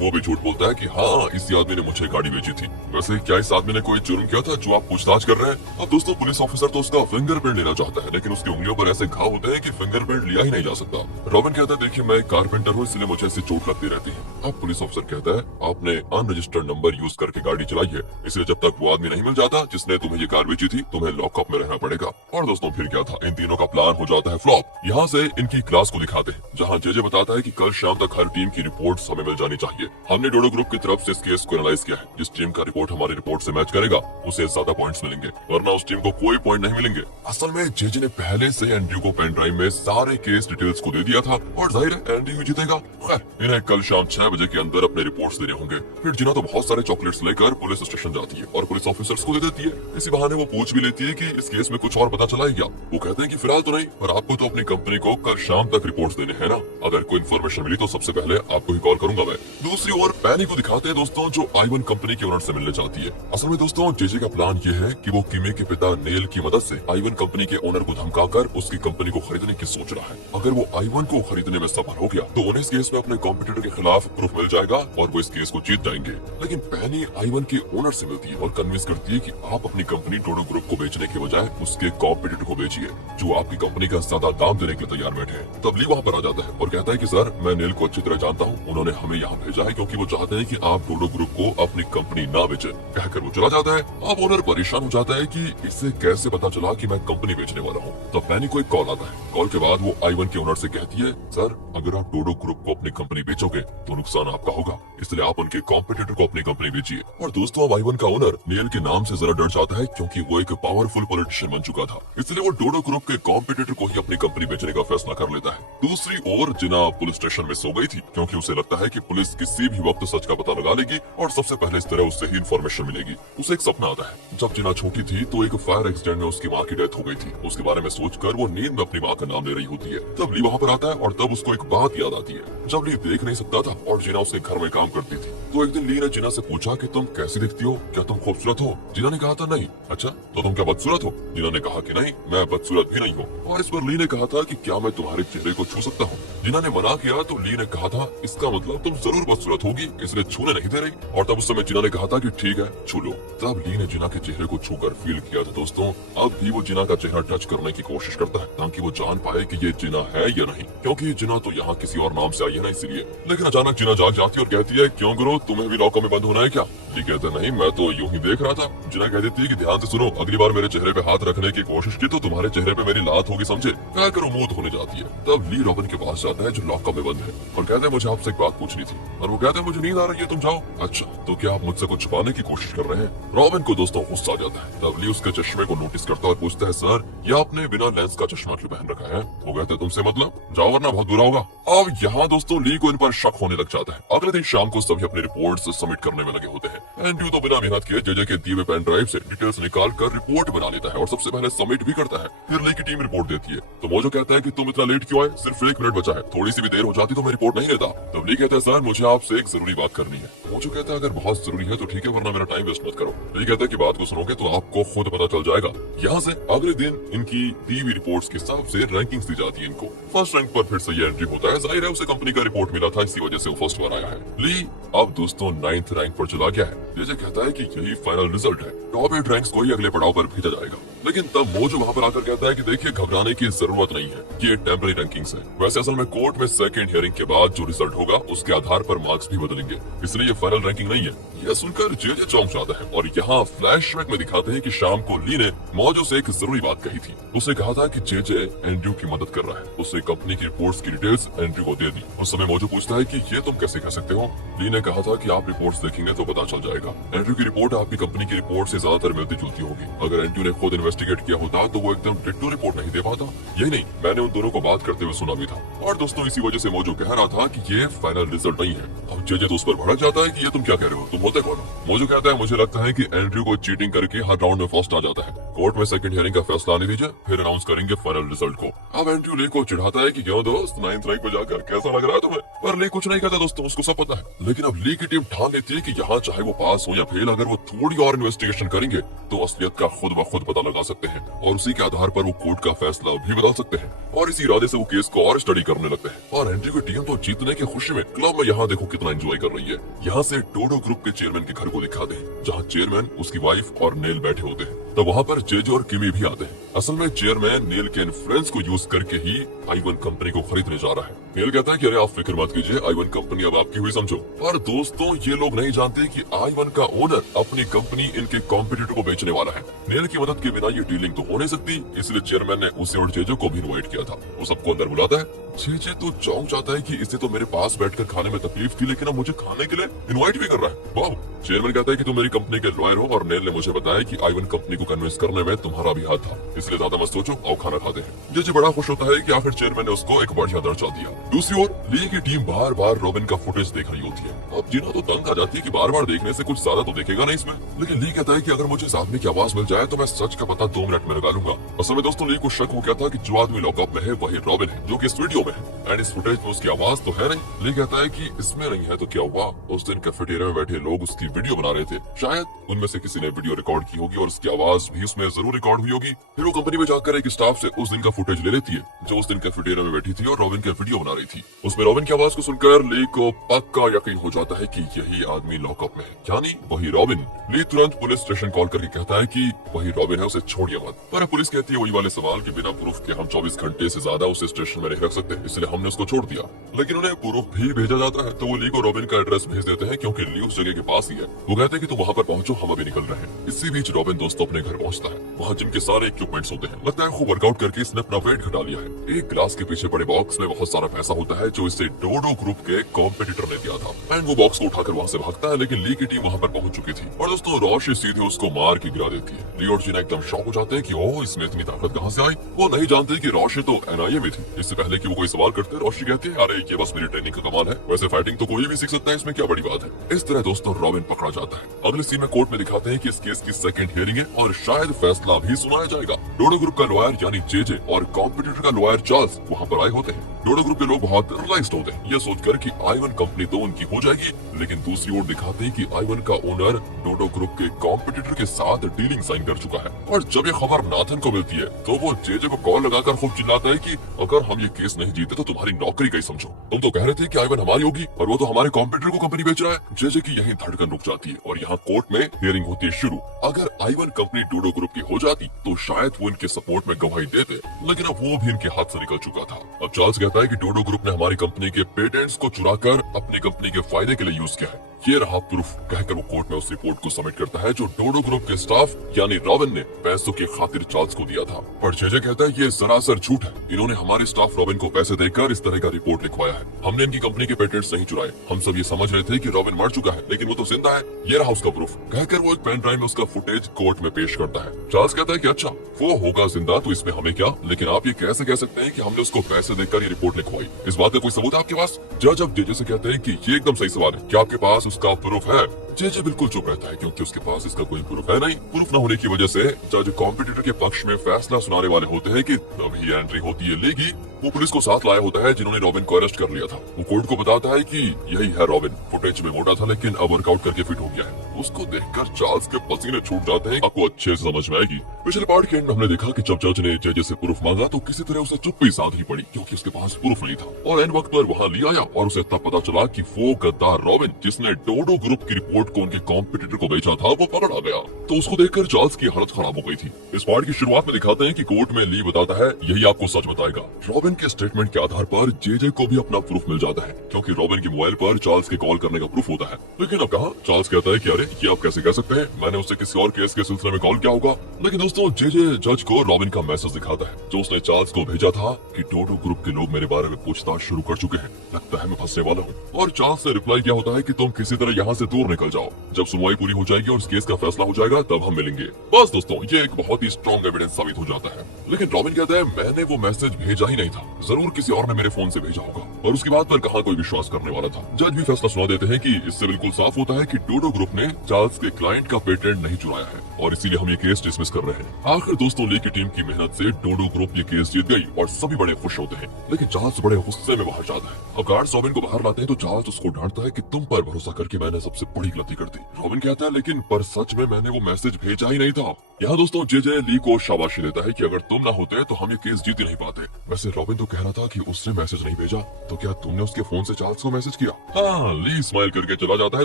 वो भी झूठ बोलता है कि हाँ इसी आदमी ने मुझे गाड़ी बेची थी। वैसे क्या इस आदमी ने कोई जुर्म किया था जो आप पूछताछ कर रहे हैं? अब दोस्तों पुलिस ऑफिसर तो उसका फिंगरप्रिंट लेना चाहता है, लेकिन उसकी उंगलियों पर ऐसे घाव होते हैं कि फिंगरप्रिंट लिया ही नहीं जा सकता। रॉबिन कहता है देखिए मैं कारपेंटर हूँ, इसलिए मुझे ऐसी चोट लगती रहती है। अब पुलिस ऑफिसर कहता है आपने अनरजिस्टर्ड नंबर यूज करके गाड़ी चलाई है, इसलिए जब तक वो आदमी नहीं मिल जाता जिसने तुम्हें ये कार बेची थी, तुम्हें लॉकअप में रहना पड़ेगा। और दोस्तों फिर क्या था, इन तीनों का प्लान हो जाता है फ्लॉप। यहाँ से इनकी क्लास को दिखाते हैं जहाँ जेजे बताता है कि कल शाम तक हर टीम की रिपोर्ट्स हमें मिल जानी चाहिए। हमने डोडो ग्रुप की तरफ से इस केस को एनालाइज किया है, जिस टीम का रिपोर्ट हमारी रिपोर्ट से मैच करेगा उसे ज्यादा पॉइंट्स मिलेंगे, वरना उस टीम को कोई पॉइंट नहीं मिलेंगे। असल में जेजे ने पहले से एंड्रयू को पेन ड्राइव में सारे केस डिटेल्स को दे दिया था और जाहिर है एंड्रयू जीतेगा। खैर इन्हें कल शाम 6 बजे के अंदर अपने रिपोर्ट्स देने होंगे। फिर जिना तो बहुत सारे चॉकलेट्स लेकर पुलिस स्टेशन जाती है और पुलिस ऑफिसर्स को दे देती है। इसी बहाने वो पूछ भी लेती है कि इस केस में कुछ और पता चला है क्या। वो कहते हैं कि फिलहाल तो नहीं, पर आपको तो अपनी कंपनी को कल शाम तक रिपोर्ट्स देने हैं ना। अगर कोई इन्फॉर्मेशन मिली तो सबसे पहले आपको ही कॉल करूंगा मैं। दूसरी ओर पैनी को दिखाते हैं दोस्तों, जो आइवन कंपनी के ओनर से मिलने चाहती है। असल में दोस्तों जेजे का प्लान ये है कि वो किमी के पिता नेल की मदद से आइवन कंपनी के ओनर को धमकाकर उसकी कंपनी को खरीदने की सोच रहा है। अगर वो आइवन को खरीदने में सफल हो गया तो उन्हें इस केस में अपने कॉम्पिटिटर के खिलाफ प्रूफ मिल जाएगा और वो इस केस को जीत जाएंगे। लेकिन पैनी आइवन के ओनर से मिलती है और कन्विंस करती है कि आप अपनी कंपनी डोडो ग्रुप को बेचने के बजाय उसके कॉम्पिटिटर को बेचिए, जो आपकी कंपनी का ज्यादा दाम देने के लिए तैयार बैठे हैं। तब ली वहाँ पर आ जाता है और कहता है कि सर मैं नेल को अच्छी तरह जानता हूँ, उन्होंने हमें यहाँ भेजा है क्योंकि वो चाहते हैं कि आप डोडो ग्रुप को अपनी कंपनी ना बेचे। कहकर वो चला जाता है। अब ओनर परेशान हो जाता है कि इसे कैसे पता चला कि मैं कंपनी बेचने वाला हूँ। तब पैनी को एक कॉल आता है। कॉल के बाद वो आइवन के ओनर से कहती है, सर अगर आप डोडो ग्रुप को अपनी कंपनी बेचोगे तो नुकसान आपका होगा, इसलिए आप उनके कॉम्पिटिटर को अपनी कंपनी बेचिए। और दोस्तों अब आइवन का ओनर नेल के नाम से जरा डर जाता है क्योंकि वो एक पावरफुल पॉलिटिशियन बन चुका था, इसलिए वो डोडो ग्रुप के कॉम्पिटिटर को ही अपनी कंपनी बेचने का फैसला कर लेता है। दूसरी ओर जिना पुलिस स्टेशन में सो गई थी क्योंकि उसे लगता है कि पुलिस किसी भी वक्त सच का पता लगा लेगी और सबसे पहले इस तरह उससे ही इन्फॉर्मेशन मिलेगी। उसे एक सपना आता है। जब जिना छोटी थी तो एक फायर एक्सीडेंट में उसकी माँ की डेथ हो गई थी। उसके बारे में सोचकर वो नींद में अपनी माँ का नाम ले रही होती है। तब ली वहाँ पर आता है और तब उसको एक बात याद आती है। जब ली देख नहीं सकता था और जिना उसके घर में काम करती थी, तो एक दिन ली ने जिना से पूछा कि तुम कैसी दिखती हो, क्या तुम खूबसूरत हो? जिना ने कहा था नहीं। अच्छा तो तुम क्या बदसूरत हो? जिना ने कहा कि नहीं मैं बदसूरत भी नहीं हूँ। और इस पर ली ने कहा था कि क्या मैं तुम्हारे चेहरे को छू सकता हूँ? जिना ने मना किया तो ली ने कहा था इसका मतलब तुम जरूर बदसूरत होगी, इसलिए छूने नहीं दे रही। और तब उस समय जिना ने कहा था कि ठीक है छू लो। तब ली ने जिना के चेहरे को छूकर फील किया था दोस्तों। अब भी वो जिना का चेहरा टच करने की कोशिश करता है ताकि वो जान पाए कि ये जिना है या नहीं, क्योंकि जिना तो यहाँ किसी और नाम से आई है ना इसलिए। लेकिन अचानक जिना जाग जाती है और कहती है क्यों गुरु तुम्हें भी लॉकर में बंद होना है क्या? ये कहता नहीं मैं तो यूं ही देख रहा था। जिना कह देती है कि ध्यान से सुनो, अगली बार मेरे चेहरे पे हाथ रखने की कोशिश की तो तुम्हारे चेहरे पे मेरी लात होगी समझे? कहकर वो मुंह धोने जाती है। तब ली रॉबिन के पास जाता है जो लॉकर में बंद है और कहता है मुझे आपसे एक बात पूछनी थी। और वो कहता है मुझे नींद आ रही है तुम जाओ। अच्छा तो क्या आप मुझसे कुछ छुपाने की कोशिश कर रहे हैं? रॉबिन को दोस्तों गुस्सा आ जाता है। तब ली उसके चश्मे को नोटिस करता है और पूछता है सर ये आपने बिना लेंस का चश्मा क्यों पहन रखा है? वो कहता है तुमसे मतलब, जाओ वरना बहुत बुरा होगा। अब यहाँ दोस्तों ली को इन पर शक होने लग जाता है। अगले दिन शाम को सभी अपने रिपोर्ट्स सबमिट करने में लगे होते हैं। एंड्रयू तो बिना मेहनत के जेजे के दिए हुए पेन ड्राइव से डिटेल्स निकाल कर रिपोर्ट बना लेता है और सबसे पहले सबमिट भी करता है। फिर ली की टीम रिपोर्ट देती है तो मोजो कहता है कि तुम इतना लेट क्यों आए? सिर्फ 1 मिनट बचा है, थोड़ी सी भी देर हो जाती तो मैं रिपोर्ट नहीं देता। तब ली कहता है सर मुझे आपसे एक जरूरी बात करनी है। मोजो कहता है अगर बहुत जरूरी है तो ठीक है वरना मेरा टाइम वेस्ट मत करो। ली कहता है कि बात को सुनोगे तो आपको खुद पता चल जाएगा। यहाँ से अगले दिन इनकी दी हुई रिपोर्ट्स के हिसाब से रैंकिंग्स दी जाती है इनको। फर्स्ट रैंक पर फिर से ये एंट्री होता है, जाहिर है उसे कंपनी का रिपोर्ट मिला था इसी वजह से वो फर्स्ट बार आया है। ली अब दोस्तों 9th रैंक पर चला गया है। जेजे कहता है कि यही फाइनल रिजल्ट है, टॉप 8 रैंक्स को ही अगले पड़ाव पर भेजा जाएगा। लेकिन तब मोजो वहाँ पर आकर कहता है कि देखिए घबराने की जरूरत नहीं है, ये टेम्पररी रैंकिंग्स है। वैसे असल में कोर्ट में सेकंड हियरिंग के बाद जो रिजल्ट होगा उसके आधार पर मार्क्स भी बदलेंगे, इसलिए ये फाइनल रैंकिंग नहीं है। यह सुनकर जेजे चौंक जाता है और यहाँ फ्लैशबैक में दिखाते हैं कि शाम को ली ने मोजो से एक जरूरी बात कही थी। उसने कहा था कि जेजे एंड्रयू की मदद कर रहा है। उसने कंपनी की रिपोर्ट्स की डिटेल्स एंड्रयू को दे दी। उस समय मोजो पूछता है कि ये तुम कैसे कह सकते हो? ली ने कहा था कि आप रिपोर्ट्स देखेंगे तो पता चल जाएगा। एंड्रयू की रिपोर्ट आपकी कंपनी की रिपोर्ट से ज्यादातर मिलती जुलती होगी। अगर एंड्रयू ने खुद इन्वेस्टिगेट किया होता तो वो एकदम डिट्टो रिपोर्ट नहीं दे पाता। यही नहीं, मैंने उन दोनों को बात करते हुए सुना भी था। और दोस्तों इसी वजह से मोजो कह रहा था कि ये फाइनल रिजल्ट नहीं है। अब जेजे तो उस पर भड़क जाता है कि ये तुम क्या कह रहे हो, तुम होते कौन हो? मोजो कहता है मुझे लगता है कि एंड्रयू को चीटिंग करके हर राउंड में फर्स्ट आ जाता है। कोर्ट में सेकंड हियरिंग का फैसला आने दीजिए, फिर अनाउंस करेंगे फाइनल रिजल्ट को। अब एंड्रयू ली को चिढ़ाता है कि क्यों दोस्त 9th रैंक पे जाकर कैसा लग रहा है तुम्हें? पर ली कुछ नहीं कहता दोस्तों, उसको सब पता है। लेकिन अब ली की टीम ठान लेती है कि यहाँ चाहे वो पास हो या फेल, अगर वो थोड़ी और इन्वेस्टिगेशन करेंगे तो असलियत का खुद ब खुद पता लगा सकते हैं और उसी के आधार पर वो कोर्ट का फैसला भी बदल सकते हैं। और इसी इरादे से वो केस को और स्टडी करने लगते हैं। और एंड्रयू की टीम तो जीतने की खुशी में क्लब में यहाँ देखो कितना एंजॉय कर रही है। यहाँ से डोडो ग्रुप के चेयरमैन के घर को दिखाते हैं जहाँ चेयरमैन, उसकी वाइफ और नेल बैठे होते हैं। तो वहाँ पर जेजे और किमी भी आते हैं। असल में चेयरमैन नेल के इन्फ्लुएंस को यूज करके ही आइवन कंपनी को खरीदने जा रहा है। नेल कहता है कि अरे आप फिक्र मत कीजिए, आइवन कंपनी अब आपकी हुई समझो। पर दोस्तों ये लोग नहीं जानते कि आइवन का ओनर अपनी कंपनी इनके कॉम्पिटिटर को बेचने वाला है। नेल की मदद के बिना ये डीलिंग तो हो नहीं सकती, इसलिए चेयरमैन ने उसे और जेजे को भी इनवाइट किया था। वो सबको अंदर बुलाता है जे तो चौंक जाता है कि इसे तो मेरे पास बैठकर खाने में तकलीफ थी, लेकिन अब मुझे खाने के लिए इनवाइट भी कर रहा है। वाह। चेयरमैन कहता है कि तुम मेरी कंपनी के लॉयर हो और नेल ने मुझे बताया कि आइवन कंपनी को कन्विंस करने में तुम्हारा भी हाथ था, इसलिए ज्यादा मत सोचो और खाना खाते हैं। जे बड़ा खुश होता है कि आखिर चेयरमैन ने उसको एक बढ़िया दर्जा दिया। दूसरी ओर ली की टीम बार बार रॉबिन का फुटेज देख रही होती है। अब जीना तो तंग आ जाती है कि बार बार देखने से कुछ ज्यादा तो देखेगा नहीं इसमें, लेकिन ली कहता है कि अगर मुझे इस आदमी की आवाज मिल जाए तो मैं सच का पता 2 मिनट में लगा लूंगा। असल में दोस्तों ली को शक हो गया था कि जो आदमी लॉकअप में है वही रॉबिन है, जो कि इस वीडियो में है। एंड इस फुटेज में उसकी आवाज तो है नहीं। ली कहता है कि इसमें नहीं है तो क्या हुआ, उस दिन कैफेटेरिया में बैठे लोग उसकी वीडियो बना रहे थे, शायद उनमें से किसी ने वीडियो रिकॉर्ड की होगी और उसकी आवाज भी उसमें जरूर रिकॉर्ड हुई होगी। फिर वो कंपनी में जाकर एक स्टाफ से उस दिन का फुटेज ले लेती है जो उस दिन कैफेटेरिया में बैठी थी और रॉबिन की वीडियो बना रही थी। उसमें रॉबिन की आवाज को सुनकर ली को पक्का यकीन हो जाता है कि यही आदमी लॉकअप में है, यानी वही रॉबिन। ली तुरंत पुलिस स्टेशन कॉल करके कहता है कि वही रॉबिन है, उसे छोड़िए मत। पर पुलिस कहती है वही वाले सवाल कि बिना प्रूफ के हम 24 घंटे से ज्यादा उसे स्टेशन में नहीं रख सकते, इसलिए हमने उसको छोड़ दिया। लेकिन उन्हें प्रूफ भी भेजा जाता है तो वो ली को रॉबिन का एड्रेस भेज देते हैं क्योंकि ली उस जगह के पास ही है। वो कहते हैं कि तुम वहाँ पर पहुंचो, हम अभी निकल रहे हैं। इसी बीच रॉबिन दोस्तों अपने घर पहुंचता है। वहाँ जिम के सारे इक्विपमेंट्स होते हैं। लगता है खूब वर्कआउट करके इसने अपना वेट घटा लिया है। एक ग्लास के पीछे बड़े बॉक्स में बहुत सारा पैसा होता है जो इसे डोडो ग्रुप के कॉम्पिटिटर ने दिया था। एंड वो बॉक्स को उठाकर वहाँ से भागता है, लेकिन ली की टीम वहाँ पर पहुंच चुकी थी और दोस्तों रोशी सीधे उसको मार के गिरा देती है। ली और जीना एकदम शॉक हो जाते हैं कि ओह इसमें इतनी ताकत कहाँ से आई। वो नहीं जानते कि रोशी तो एनआईए में थी। इससे पहले कि वो कोई सवाल करते रोशी कहती है अरे ये बस मेरी ट्रेनिंग का कमाल है, वैसे फाइटिंग तो कोई भी सीख सकता है, इसमें क्या बड़ी बात है। इस तरह दोस्तों रॉबिन पकड़ा जाता है। अगले सीन में कोर्ट में दिखाते हैं कि इस केस की सेकंड हियरिंग है और शायद फैसला भी सुनाया जाएगा। डोडो ग्रुप का लॉयर यानी जे और कॉम्पिटिटर का लॉयर चार्ल्स वहाँ पर आए होते हैं। डोडो ग्रुप के लोग बहुत रियलाइज्ड होते हैं, ये सोचकर कि आइवन कंपनी तो उनकी हो जाएगी, लेकिन दूसरी ओर दिखाते हैं कि आइवन का ओनर डोडो ग्रुप के कॉम्पिटिटर के साथ डीलिंग साइन कर चुका है। और जब ये खबर नाथन को मिलती है तो वो जे को कॉल लगाकर खूब चिल्लाता है कि अगर हम ये केस नहीं जीते तो तुम्हारी नौकरी कहीं समझो, तुम तो कह रहे थे कि आइवन हमारी होगी और वो तो हमारे कॉम्पिटिटर को कंपनी बेच रहा है। जे की यही धड़कन रुक जाती है और यहाँ कोर्ट में हियरिंग होती है शुरू। अगर आइवन कंपनी डोडो ग्रुप की हो जाती तो शायद वो इनके सपोर्ट में गवाही देते, लेकिन अब वो भी इनके हाथ से निकल चुका था। अब चार्ल्स कहता है कि डोडो ग्रुप ने हमारी कंपनी के पेटेंट्स को चुराकर अपनी कंपनी के फायदे के लिए यूज किया है, ये रहा प्रूफ। कहकर वो कोर्ट में उस रिपोर्ट को सबमिट करता है जो डोडो ग्रुप के स्टाफ यानी रॉबिन ने पैसों की खातिर चार्ल्स को दिया था। पर जे कहता है ये सरासर झूठ है, इन्होंने हमारे स्टाफ रॉबिन को पैसे देकर इस तरह का रिपोर्ट लिखवाया है। हमने इनकी कंपनी के पेटेंट्स नहीं चुराए, हम सब ये समझ रहे थे कि रॉबिन मर चुका है, लेकिन वो तो जिंदा है, ये रहा उसका प्रूफ। कहकर वो एक पेन ड्राइव में उसका फुटेज कोर्ट में पेश करता है। चार्ल्स कहता है कि अच्छा वो होगा जिंदा तो इसमें हमें क्या, लेकिन आप ये कैसे कह सकते हैं कि हमने उसको पैसे देकर ये रिपोर्ट लिखवाई, इस बात का कोई सबूत है आपके पास? जज अब जे से कहते हैं कि ये एकदम सही सवाल है, क्या आपके पास उसका प्रूफ है? जे बिल्कुल चुप रहता है क्योंकि उसके पास इसका कोई प्रूफ है नहीं। प्रूफ न होने की वजह से जज कॉम्पिटिटर के पक्ष में फैसला सुनाने वाले होते हैं कि तभी एंट्री होती है लेगी। वो पुलिस को साथ लाया होता है जिन्होंने रॉबिन को अरेस्ट कर लिया था। वो कोर्ट को बताता है कि यही है रॉबिन, फुटेज में मोटा था लेकिन अब वर्कआउट करके फिट हो गया है। उसको देखकर चार्ल्स के पसीने छूट जाते हैं। आपको अच्छे से समझ में आएगी। पिछले पार्ट के एंड में हमने देखा कि जब जज ने जे से प्रूफ मांगा तो किसी तरह उसे चुप्पी साधनी पड़ी क्योंकि उसके पास प्रूफ नहीं था और एंड वक्त पर वहाँ ले आया और उसे तब पता चला कि वो गद्दार रॉबिन जिसने डोडो ग्रुप की रिपोर्ट को उनके कॉम्पिटिटर को बेचा था वो पकड़ा गया। तो उसको देखकर चार्ल्स की हालत खराब हो गई थी। इस पार्ट की शुरुआत में दिखाते हैं कि कोर्ट में ली बताता है यही आपको सच बताएगा। रॉबिन के स्टेटमेंट के आधार पर जे को भी अपना प्रूफ मिल जाता है क्योंकि रॉबिन के मोबाइल पर चार्ल्स के कॉल करने का प्रूफ होता है। लेकिन अब कहा चार्ल्स कहता है कि अरे ये आप कैसे कह सकते हैं, मैंने उसे किसी और केस के सिलसिले में कॉल किया होगा। लेकिन दोस्तों जे जज को रॉबिन का मैसेज दिखाता है जो उसने चार्ल्स को भेजा था कि डोडो ग्रुप के लोग मेरे बारे में पूछताछ शुरू कर चुके हैं, लगता है मैं फंसने वाला हूँ। और चार्ल्स ने रिप्लाई किया होता है कि तुम किसी तरह यहाँ से दूर निकल जाओ, जब सुनवाई पूरी हो जाएगी और इस केस का फैसला हो जाएगा तब हम मिलेंगे। बस दोस्तों ये एक बहुत ही स्ट्रॉन्ग एविडेंस साबित हो जाता है। लेकिन रॉबिन कहता है मैंने वो मैसेज भेजा ही नहीं था, जरूर किसी और ने मेरे फोन से भेजा होगा। और उसकी बात पर कहाँ कोई विश्वास करने वाला था। जज भी फैसला सुना देते हैं कि इससे बिल्कुल साफ होता है कि डोडो ग्रुप ने चार्ल्स के क्लाइंट का पेटेंट नहीं चुराया है और इसीलिए हम ये केस डिसमिस कर रहे हैं। आखिर दोस्तों ली की टीम की मेहनत से डोडो ग्रुप ये केस जीत गई और सभी बड़े खुश होते हैं। लेकिन चार्ल्स बड़े गुस्से में बाहर जाता है। अब गार्ड्स रॉबिन को बाहर लाते हैं तो चार्ल्स उसको डांटता है कि तुम पर भरोसा करके मैंने सबसे बड़ी गलती कर दी। रॉबिन कहता है लेकिन पर सच में मैंने वो मैसेज भेजा ही नहीं था। यहाँ दोस्तों जे ली को शाबाशी देता है कि अगर तुम ना होते तो हम ये केस जीत ही नहीं पाते। वैसे रॉबिन तो कह रहा था कि उसने मैसेज नहीं भेजा, तो क्या तुमने उसके फोन से चार्ल्स को मैसेज किया? हाँ, ली स्माइल करके चला जाता है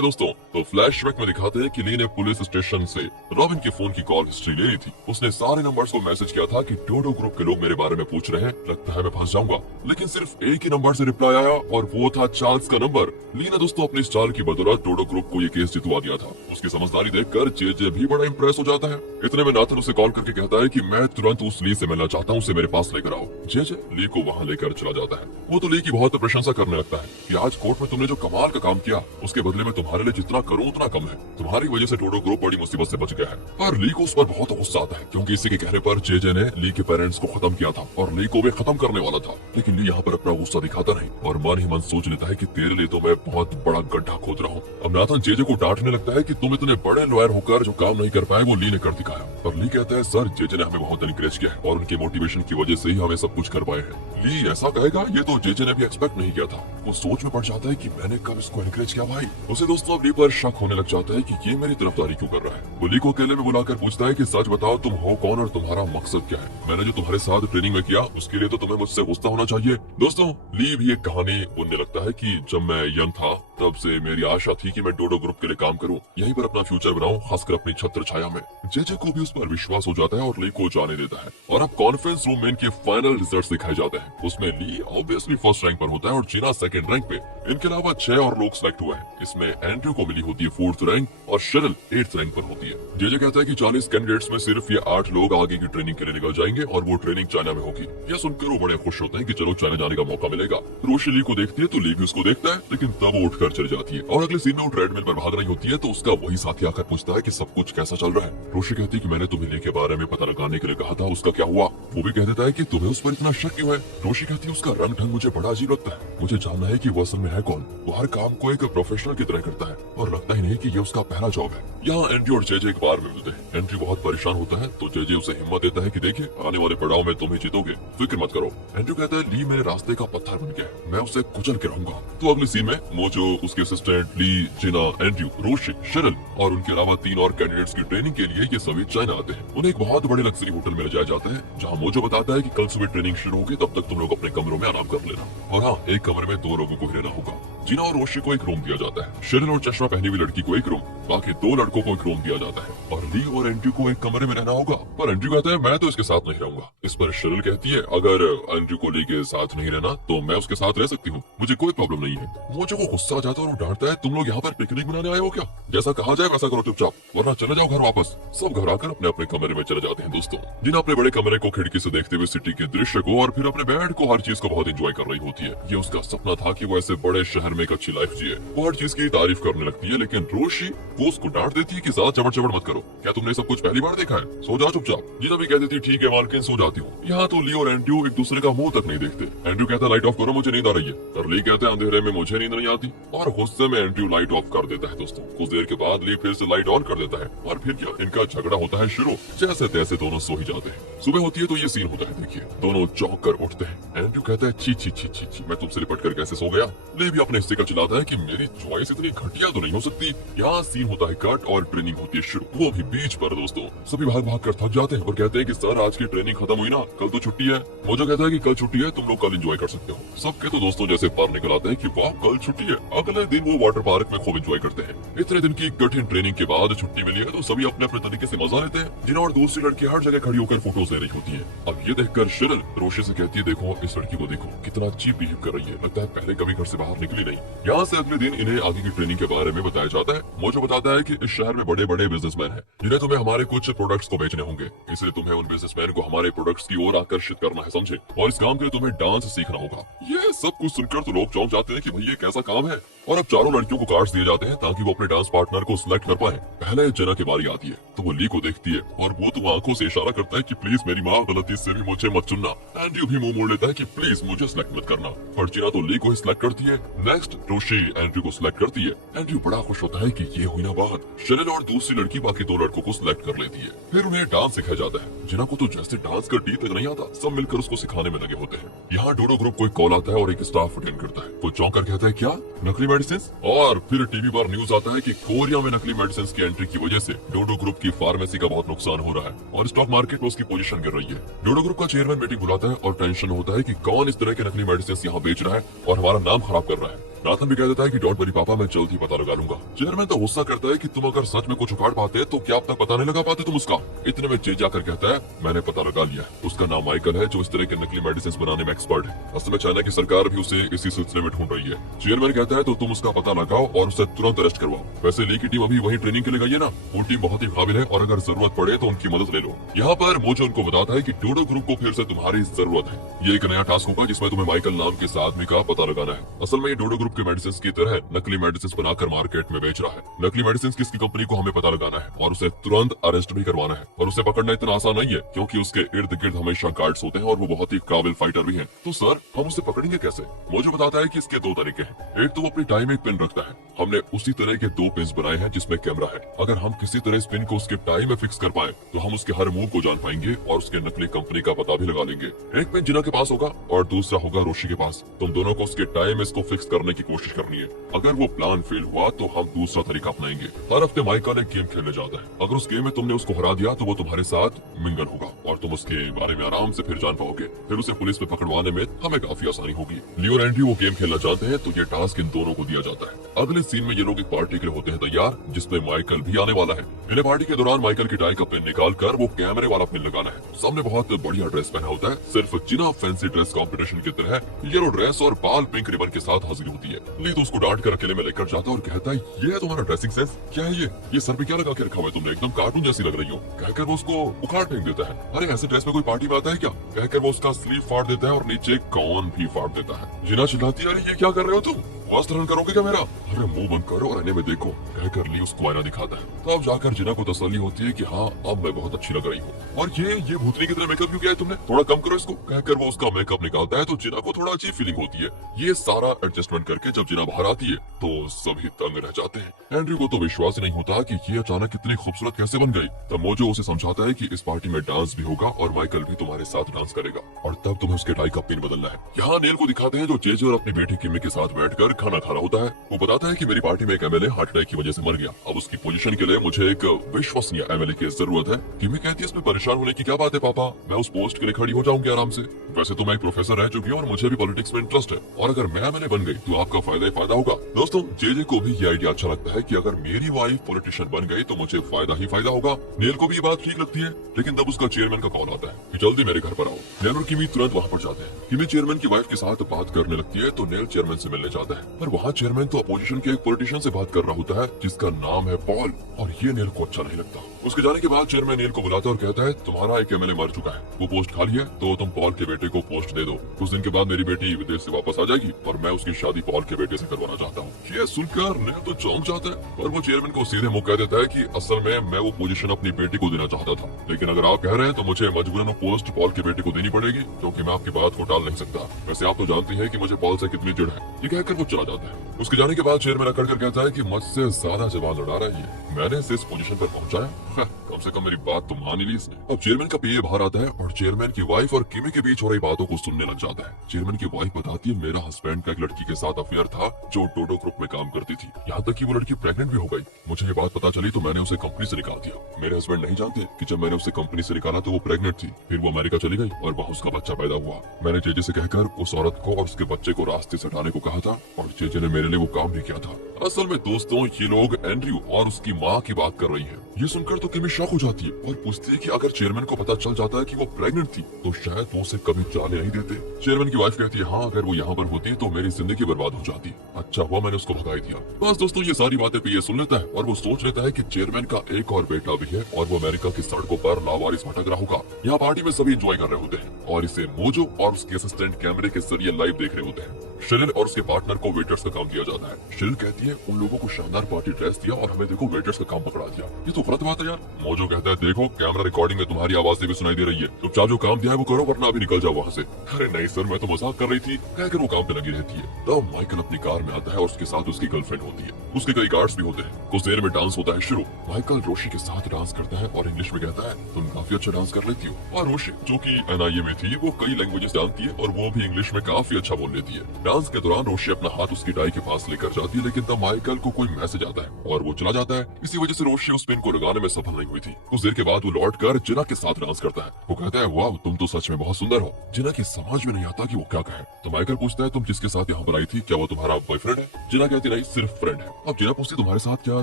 दोस्तों। तो फ्लैशबैक में दिखाते हैं कि ली ने पुलिस स्टेशन से रॉबिन के फोन की कॉल हिस्ट्री ले ली थी। उसने सारे नंबर्स को मैसेज किया था कि डोडो ग्रुप के लोग मेरे बारे में पूछ रहे हैं, लगता है मैं फंस जाऊंगा। लेकिन सिर्फ एक ही नंबर से रिप्लाई आया और वो था चार्ल्स का नंबर। ली ने दोस्तों अपनी चाल की बदौलत डोडो ग्रुप को ये केस जितवा दिया था। उसकी समझदारी देखकर जे भी बड़ा इंप्रेस हो जाता है। इतने में नाथन उसे कॉल करके कहता है कि मैं तुरंत उस ली से मिलना चाहता हूँ, उसे मेरे पास लेकर आओ। जे ली को वहाँ लेकर चला जाता है। वो तो ली की बहुत प्रशंसा करने लगता है कि आज कोर्ट में तुमने जो कमाल का काम किया उसके बदले में तुम्हारे लिए जितना करूँ उतना कम है। तुम्हारी वजह से डोडो ग्रुप बड़ी मुसीबत से बच गया है। पर ली को उस पर बहुत गुस्सा आता है क्योंकि इसी के कहने पर जे ने ली के पेरेंट्स को खत्म किया था और ली को भी खत्म करने वाला था। लेकिन ली यहाँ पर अपना गुस्सा दिखाता नहीं और मन ही मन सोच लेता है कि तेरे लिए तो मैं बहुत बड़ा गड्ढा खोद रहा हूँ। अब नाथन जे को डांटने लगता है कि तुम इतने बड़े लॉयर होकर जो काम नहीं कर पाए वो ली ने कर दिखाया। पर ली कहता है सर जे ने हमें बहुत एनकरेज किया है और उनके मोटिवेशन की वजह से ही हमें सब कुछ कर पाए हैं। ली ऐसा कहेगा ये तो जे ने भी एक्सपेक्ट नहीं किया था। वो सोच में पड़ जाता है कि मैंने कब इसको एनकरेज किया भाई। उसे दोस्तों अब ली पर शक होने लग जाता है कि ये मेरी तरफदारी क्यों कर रहा है। वो ली को अकेले में बुलाकर पूछता है कि सच बताओ तुम हो कौन और तुम्हारा मकसद क्या है। मैंने जो तुम्हारे साथ ट्रेनिंग में किया उसके लिए तो तुम्हें मुझसे गुस्सा होना चाहिए। दोस्तों ली भी एक कहानी बुनने लगता है कि जब मैं यंग था तब से मेरी आशा थी कि मैं डोडो ग्रुप के लिए काम करूं, यहीं पर अपना फ्यूचर बनाऊं, खासकर अपनी छत्र छाया में। जे को भी उस पर विश्वास हो जाता है और ली को जाने देता है। और अब कॉन्फ्रेंस रूम में इनके फाइनल रिजल्ट्स दिखाए जाते हैं। उसमें ली ऑब्वियसली फर्स्ट रैंक पर होता है और जीना सेकंड रैंक पे। इनके अलावा 6 और लोग सिलेक्ट हुए हैं। इसमें एंड्रयू को मिली होती है 4th रैंक और शेरिल 8th रैंक पर होती है। जे कहता है कि 40 कैंडिडेट्स में सिर्फ ये 8 लोग आगे की ट्रेनिंग के लिए निकल जाएंगे और वो ट्रेनिंग चाइना में होगी। यह सुनकर वो बड़े खुश होते हैं कि चलो चाइना जाने का मौका मिलेगा। रोशी ली को देखती है तो ली भी उसको देखता है, लेकिन तब वो उठकर चली जाती है। और अगले सीन में वो ट्रेडमिल पर भाग रही होती है तो उसका वही साथी आकर पूछता है कि सब कुछ कैसा चल रहा है। रोशी कहती है कि मैंने तुम्हें ली के बारे में पता लगाने के लिए कहा था, उसका क्या हुआ। वो भी कह देता है कि तुम्हें उस पर इतना शक क्यों है। रोशी कहती है उसका रंग ढंग मुझे बड़ा अजीब लगता है, मुझे जानना है कि वो असल में है कौन। वो हर काम को एक प्रोफेशनल की तरह करता है और लगता ही नहीं कि ये उसका पहला जॉब है। यहाँ एंड्रयू और जे एक बार में मिलते हैं। एंड्रयू बहुत परेशान होता है तो जे उसे हिम्मत देता है कि देखिए आने वाले पड़ाव में तुम ही जीतोगे, फिक्र मत करो। एंड्रयू कहता है ली मेरे रास्ते का पत्थर बन गया, मैं उसे कुचल के रहूंगा। तो अगले सीन में मोजो, उसके असिस्टेंट ली, जिना, एंड्रयू, रोशी, शेरिल और उनके अलावा 3 और कैंडिडेट्स की ट्रेनिंग के लिए ये सभी चाइना आते हैं। उन्हें एक बहुत बड़े लग्जरी होटल में ले जाया जाता है जहाँ मोजो बताता है कि कल सुबह ट्रेनिंग शुरू होगी, तब तक तुम लोग अपने कमरों में आराम कर लेना। और हाँ, एक कमरे में 2 लोगों को ही रहना होगा। जिना और रोशी को एक रूम दिया जाता है, शेरिल और चश्मा पहनी हुई लड़की को एक रूम, बाकी 2 लड़कों को एक रूम दिया जाता है। और ली और एंड्रयू को एक कमरे में रहना होगा। पर एंड्रयू कहता है मैं तो इसके साथ नहीं रहूंगा। इस पर शेरिल कहती है अगर एंड्रयू को ली के साथ नहीं रहना तो मैं उसके साथ रह सकती हूँ, मुझे कोई प्रॉब्लम नहीं है। मोजो को गुस्सा आ जाता है और वो डांटता है तुम लोग यहाँ पर पिकनिक मनाने आए हो क्या? जैसा कहा जाए वैसा करो चुपचाप, वरना चले जाओ घर वापस। सब घर आकर अपने अपने कमरे में चले जाते हैं। दोस्तों जिना अपने बड़े कमरे को खिड़की से देखते हुए सिटी के दृश्य को और फिर अपने बेड को, हर चीज को बहुत एंजॉय कर रही होती है। ये उसका सपना था कि वो ऐसे बड़े शहर में एक अच्छी लाइफ जिए। वो हर चीज की तारीफ करने लगती है, लेकिन रोशी वो उसको डांट देती है कि ज्यादा चबड़ चबड़ मत करो, क्या तुमने सब कुछ पहली बार देखा है, सो जाओ चुपचाप। जिना भी कह देती ठीक है मालकिन सो जाती हूँ। यहाँ तो ली और एंड्रयू एक दूसरे का मुंह तक नहीं देखते। एंड्रयू कहता है लाइट ऑफ करो, मुझे नींद आ रही है। और ली कहते हैं अंधेरे में मुझे नींद नहीं आती। और गुस्से में एंड्रयू लाइट ऑफ कर देता है। दोस्तों कुछ देर के बाद ली फिर से लाइट ऑन कर देता है और फिर क्या इनका झगड़ा होता है शुरू। जैसे तैसे दोनों सो ही जाते हैं। सुबह होती है तो ये सीन होता है, देखिए दोनों चौंक कर उठते हैं। एंड्रयू कहता है छी छी छी छी छी, मैं तुमसे लिपट कर कैसे सो गया। ली भी अपने हिस्से का चिल्लाता है कि मेरी चॉइस इतनी घटिया तो नहीं हो सकती। यहाँ सीन होता है कट और ट्रेनिंग होती है शुरू, वो भी बीच पर। दोस्तों सभी भाग भाग कर थक जाते हैं और कहते हैं कि सर आज की ट्रेनिंग खत्म हुई ना, कल तो छुट्टी है। मोजो कहता है कि कल छुट्टी है, तुम लोग कल एंजॉय कर सकते हो। सबके तो दोस्तों जैसे पार निकल आते हैं कि वाह कल छुट्टी है। अगले दिन वो वाटर पार्क में खूब एंजॉय करते हैं। इतने दिन की कठिन ट्रेनिंग के बाद छुट्टी मिली है तो सभी अपने अपने तरीके से मजा लेते हैं। जिना और दूसरी लड़की हर जगह खड़ी होकर फोटोज ले रही होती है। अब ये देखकर शेरिल रोशी से कहती है देखो इस लड़की को देखो कितना चीप बिहेव कर रही है, लगता है पहले कभी घर से बाहर निकली नहीं। यहाँ से अगले दिन इन्हें आगे की ट्रेनिंग के बारे में बताया जाता है। मोजो बताता है कि इस शहर में बड़े बड़े बिजनेसमैन हैं जिन्हें तुम्हें हमारे कुछ प्रोडक्ट्स को बेचने होंगे, इसलिए तुम्हें उन बिजनेसमैन को हमारे प्रोडक्ट्स की ओर आकर्षित करना है, समझे। और इस काम के लिए तुम्हें डांस सीखना होगा। ये सब कुछ सुनकर तो लोग चौंक जाते हैं कि भाई ये कैसा काम है। और अब चारों लड़कियों को कार्ड्स दिए जाते हैं ताकि वो अपने डांस पार्टनर को सिलेक्ट कर पाए। पहले जिना की बारी आती है तो वो ली को देखती है और वो तो आंखों से इशारा करता है कि प्लीज मेरी माँ गलती से भी मुझे मत चुनना। एंड्रयू भी मुंह मोड़ लेता है कि प्लीज मुझे सिलेक्ट मत करना। पर जिना तो ली को ही सिलेक्ट करती है। नेक्स्ट रोशी एंड्रयू को सिलेक्ट करती है। एंड्रयू बड़ा खुश होता है कि ये हुई ना बात। शेरिल और दूसरी लड़की बाकी 2 लड़कों को सिलेक्ट कर लेती है। फिर उन्हें डांस सिखाया जाता है। जिना को तो जैसे डांस का डी तक नहीं आता, सब मिलकर उसको सिखाने में लगे होते हैं। यहाँ डोडो ग्रुप को एक कॉल आता है और एक स्टाफ अटेंड करता है। वो चौंक कर कहता है क्या नकली मेडिसिन। और फिर टीवी पर न्यूज आता है कि कोरिया में नकली मेडिसिन की एंट्री की वजह से डोडो ग्रुप की फार्मेसी का बहुत नुकसान हो रहा है और स्टॉक मार्केट में उसकी पोजीशन गिर रही है। डोडो ग्रुप का चेयरमैन मीटिंग बुलाता है और टेंशन होता है कि कौन इस तरह के नकली मेडिसिन यहाँ बेच रहा है और हमारा नाम खराब कर रहा है। नाथन भी कह देता है कि डोंट वरी पापा, मैं जल्द ही पता लगा लूंगा। चेयरमैन तो गुस्सा करता है कि तुम अगर सच में कुछ उखाड़ पाते तो क्या अब तक पता नहीं लगा पाते तुम उसका। इतने में जेज आकर कहता है मैंने पता लगा लिया, उसका नाम माइकल है जो इस तरह के नकली मेडिसिन बनाने में एक्सपर्ट है। असल में चाइना की सरकार भी उसे इसी सिलसिले में ढूंढ रही है। चेयरमैन कहता है तो तुम उसका पता लगाओ और उसे तुरंत अरेस्ट करवाओ। वैसे ली की टीम अभी वही ट्रेनिंग के लिए गई है ना, वो टीम बहुत ही काबिल है और अगर जरूरत पड़े तो उनकी मदद ले लो। यहाँ पर मोजो उनको बताता है कि डोडो ग्रुप को फिर से तुम्हारी जरूरत है। ये एक नया टास्क होगा जिसमें तुम्हें माइकल नाम के इस आदमी का पता लगाना है। असल में ये डोडो ग्रुप के मेडिसिन की तरह नकली मेडिसिन बनाकर मार्केट में बेच रहा है। नकली मेडिसिन किसकी कंपनी को हमें पता लगाना है और उसे तुरंत अरेस्ट भी करवाना है। और उसे पकड़ना इतना आसान नहीं है क्योंकि उसके इर्द गिर्द हमेशा गार्ड्स होते हैं और वो बहुत ही काबिल फाइटर भी हैं। तो सर हम उसे पकड़ेंगे कैसे? मोजो बताता है कि इसके दो तरीके हैं। एक तो वो अपनी टाई में एक पिन रखता है, हमने उसी तरह के 2 पिन्स बनाए हैं जिसमें कैमरा है। अगर हम किसी तरह इस पिन को उसके टाई में फिक्स कर पाए तो हम उसके हर मूव को जान पाएंगे और उसके नकली कंपनी का पता भी लगा लेंगे। एक पिन जिना के पास होगा और दूसरा होगा रोशी के पास। तुम दोनों को उसके टाई में इसको फिक्स करने की कोशिश करनी है। अगर वो प्लान फेल हुआ तो हम दूसरा तरीका अपनाएंगे। हर हफ्ते माइकल एक गेम खेलने जाता है। अगर उस गेम में तुमने उसको हरा दिया तो वो तुम्हारे साथ मिंगल होगा और तुम उसके बारे में आराम से फिर जान पाओगे। फिर उसे पुलिस में पकड़वाने में हमें काफी आसानी होगी। लियो और एंड्रयू वो गेम खेलना चाहते हैं तो ये टास्क इन दोनों को दिया जाता है। अगले सीन में ये लोग एक पार्टी के लिए होते हैं तैयार जिसमें माइकल भी आने वाला है। इन्हें पार्टी के दौरान माइकल की टाई का पिन निकाल कर वो कैमरे वाला पिन लगाना है। सामने बहुत बढ़िया ड्रेस पहना होता है, सिर्फ जिना फैंसी ड्रेस कंपटीशन की तरह येलो ड्रेस और बाल पिंक रिबन के साथ हाजिर होती है। ली तो उसको डांट कर अकेले में लेकर जाता है और कहता है ये है तुम्हारा ड्रेसिंग सेंस? क्या है ये सर पे क्या लगा के रखा हुआ है तुमने? एकदम कार्टून जैसी लग रही हो। कहकर वो उसको उखाड़ फेंक देता है। अरे ऐसे ड्रेस में कोई पार्टी में आता है क्या? कहकर वो उसका स्लीव फाड़ देता है और नीचे कॉन भी फाड़ देता है। जिना चिल्लाती है अरे ये क्या कर रहे हो तुम? वस्त्र हरण करोगे क्या मेरा? अरे मुंह बंद करो और आईने में देखो, कहकर ली उसको आईना दिखाता है। तो अब जाकर जिना को तसल्ली होती है कि हाँ अब मैं बहुत अच्छी लग रही हूँ। और ये भूतनी की तरह मेकअप क्यों किया है तुमने? थोड़ा कम करो इसको। कहकर वो उसका मेकअप निकालता है तो जिना को थोड़ा अजीब फीलिंग होती है। ये सारा एडजस्टमेंट करके जब जिना बाहर आती है तो सभी तंग रह जाते हैं। एंड्रयू को तो विश्वास नहीं होता कि ये अचानक इतनी खूबसूरत कैसे बन गई। तब मोजो उसे समझाता है कि इस पार्टी में डांस भी होगा और माइकल भी तुम्हारे साथ डांस करेगा और तब तुम्हें उसके टाई का पिन बदलना है। यहाँ नेल को दिखाते हैं जो जेजे और अपनी बेटी किमी के साथ बैठकर खाना खा रहा होता है। वो बताता है कि मेरी पार्टी में एक एमएलए हार्ट अटैक की वजह से मर गया। अब उसकी पोजीशन के लिए मुझे एक विश्वसनीय एमएलए की जरूरत है। किमी कहती है इसमें परेशान होने की क्या बात है पापा, मैं उस पोस्ट के लिए खड़ी हो जाऊंगी आराम से। वैसे तो मैं एक प्रोफेसर रह चुकी हूँ और मुझे भी पॉलिटिक्स में इंटरेस्ट है और अगर मैं एमएलए बन गई तो आपका फायदा ही फायदा होगा। दोस्तों जेजे को भी ये आइडिया अच्छा लगता है कि अगर मेरी वाइफ पॉलिटिशियन बन गई तो मुझे फायदा ही फायदा होगा। नेल को भी ये बात ठीक लगती है लेकिन तब उसका चेयरमैन का कॉल आता है कि जल्दी मेरे घर पर आओ। नेल और किमी तुरंत वहाँ पर जाते हैं। किमी चेयरमैन की वाइफ के साथ बात करने लगती है तो नेल चेयरमैन से मिलने जाता है। पर वहाँ चेयरमैन तो अपोजिशन के एक पॉलिटिशियन से बात कर रहा होता है जिसका नाम है पॉल और ये नेल को अच्छा नहीं लगता। उसके जाने के बाद चेयरमैन नेल को बुलाता है और कहता है तुम्हारा एक एमएलए मर चुका है, वो पोस्ट खाली है तो तुम पॉल के बेटे को पोस्ट दे दो। कुछ दिन के बाद मेरी बेटी विदेश से वापस आ जाएगी और मैं उसकी शादी पॉल के बेटे से करवाना चाहता हूँ। ये सुनकर नेल तो चौंक जाता है और वो चेयरमैन को सीधे मुंह कह देता है कि असल में मैं वो पोजीशन अपनी बेटी को देना चाहता था, लेकिन अगर आप कह रहे हैं तो मुझे मजबूरन वो पोस्ट पॉल के बेटे को देनी पड़ेगी क्योंकि मैं आपकी बात को टाल नहीं सकता। वैसे आप तो जानती है कि मुझे पॉल से कितनी चिढ़ है। ये कहकर वो चला जाता है। उसके जाने के बाद चेयरमैन अकड़ कर कहता है कि मुझसे ज्यादा जवान लड़ा रहा है, मैंने इसे इस पोजीशन पर पहुंचाया, कम से कम मेरी बात तो मान ही ली इसने। अब चेयरमैन का पीए बाहर आता है और चेयरमैन की वाइफ और किमी के बीच हो रही बातों को सुनने लग जाता है। चेयरमैन की वाइफ बताती है मेरा हस्बैंड का एक लड़की के साथ अफेयर था जो डोडो ग्रुप में काम करती थी, यहाँ तक कि वो लड़की प्रेग्नेंट भी हो गई। मुझे ये बात पता चली तो मैंने उसे कंपनी से निकाल दिया। मेरे हस्बैंड नहीं जानते कि जब मैंने उसे कंपनी से निकाला तो वो प्रेग्नेंट थी। फिर वो अमेरिका चली गई और वहाँ उसका बच्चा पैदा हुआ। मैंने जेजे से कहकर उस औरत को और उसके बच्चे को रास्ते से हटाने को कहा था और जेजे ने मेरे लिए वो काम भी किया था। असल में दोस्तों ये लोग एंड्रयू और उसकी माँ की बात कर रही है। ये सुनकर तो किमी शॉक हो जाती है और पूछती है कि अगर चेयरमैन को पता चल जाता है कि वो प्रेग्नेंट थी तो शायद वो उसे कभी जाने नहीं देते। चेयरमैन की वाइफ कहती है हाँ अगर वो यहाँ पर होती तो मेरी जिंदगी बर्बाद हो जाती, अच्छा हुआ मैंने उसको भगा दिया। बस दोस्तों ये सारी बातें पीए सुन लेता है और वो सोच लेता है कि चेयरमैन का एक और बेटा भी है और वो अमेरिका की सड़कों पर लावारिस भटक रहा होगा। यहाँ पार्टी में सभी एंजॉय कर रहे होते हैं और इसे मोजो और उसके असिस्टेंट कैमरे के जरिए लाइव देख रहे होते हैं। शिरिल और उसके पार्टनर को वेटर्स का काम दिया जाता है। शिरिल कहती है उन लोगों को शानदार पार्टी ड्रेस दिया और हमें देखो वेटर्स का काम पकड़ा दिया, ये तो गलत बात है यार। मोजो कहता है देखो कैमरा रिकॉर्डिंग में तुम्हारी आवाजें भी सुनाई दे रही है, चुपचाप जो काम दिया है वो करो वरना अभी निकल जाओ वहाँ से। अरे नहीं सर मैं तो मजाक कर रही थी, कहकर वो काम पे लगी रहती है। तब माइकल अपनी कार में आता है और उसके साथ उसकी गर्लफ्रेंड होती है, उसके कई गार्ड्स भी होते हैं। कुछ देर में डांस होता है शुरू। माइकल रोशी के साथ डांस करता है और इंग्लिश में कहता है तुम काफी अच्छा डांस कर लेती हो। और रोशी जो की एनआईए में थी वो कई लैंग्वेजेस जानती है और वो भी इंग्लिश में काफी अच्छा बोल लेती है। डांस के दौरान रोशी अपना हाथ उसकी टाई के पास लेकर जाती है, लेकिन तब माइकल को कोई मैसेज आता है और वो चला जाता है। इसी वजह से रोशी उस पिन को लगाने में सफल नहीं हुई थी। कुछ देर के बाद वो लौट कर जिना के साथ डांस करता है। वो कहता है, वाह तुम तो सच में बहुत सुंदर हो। जिना की समझ में नहीं आता कि वो क्या कहे, तो माइकल पूछता है, तुम जिसके साथ यहाँ पर आई थी क्या वो तुम्हारा बॉयफ्रेंड है? जिना कहती नहीं, सिर्फ फ्रेंड है। अब जिना पूछती, तुम्हारे साथ क्या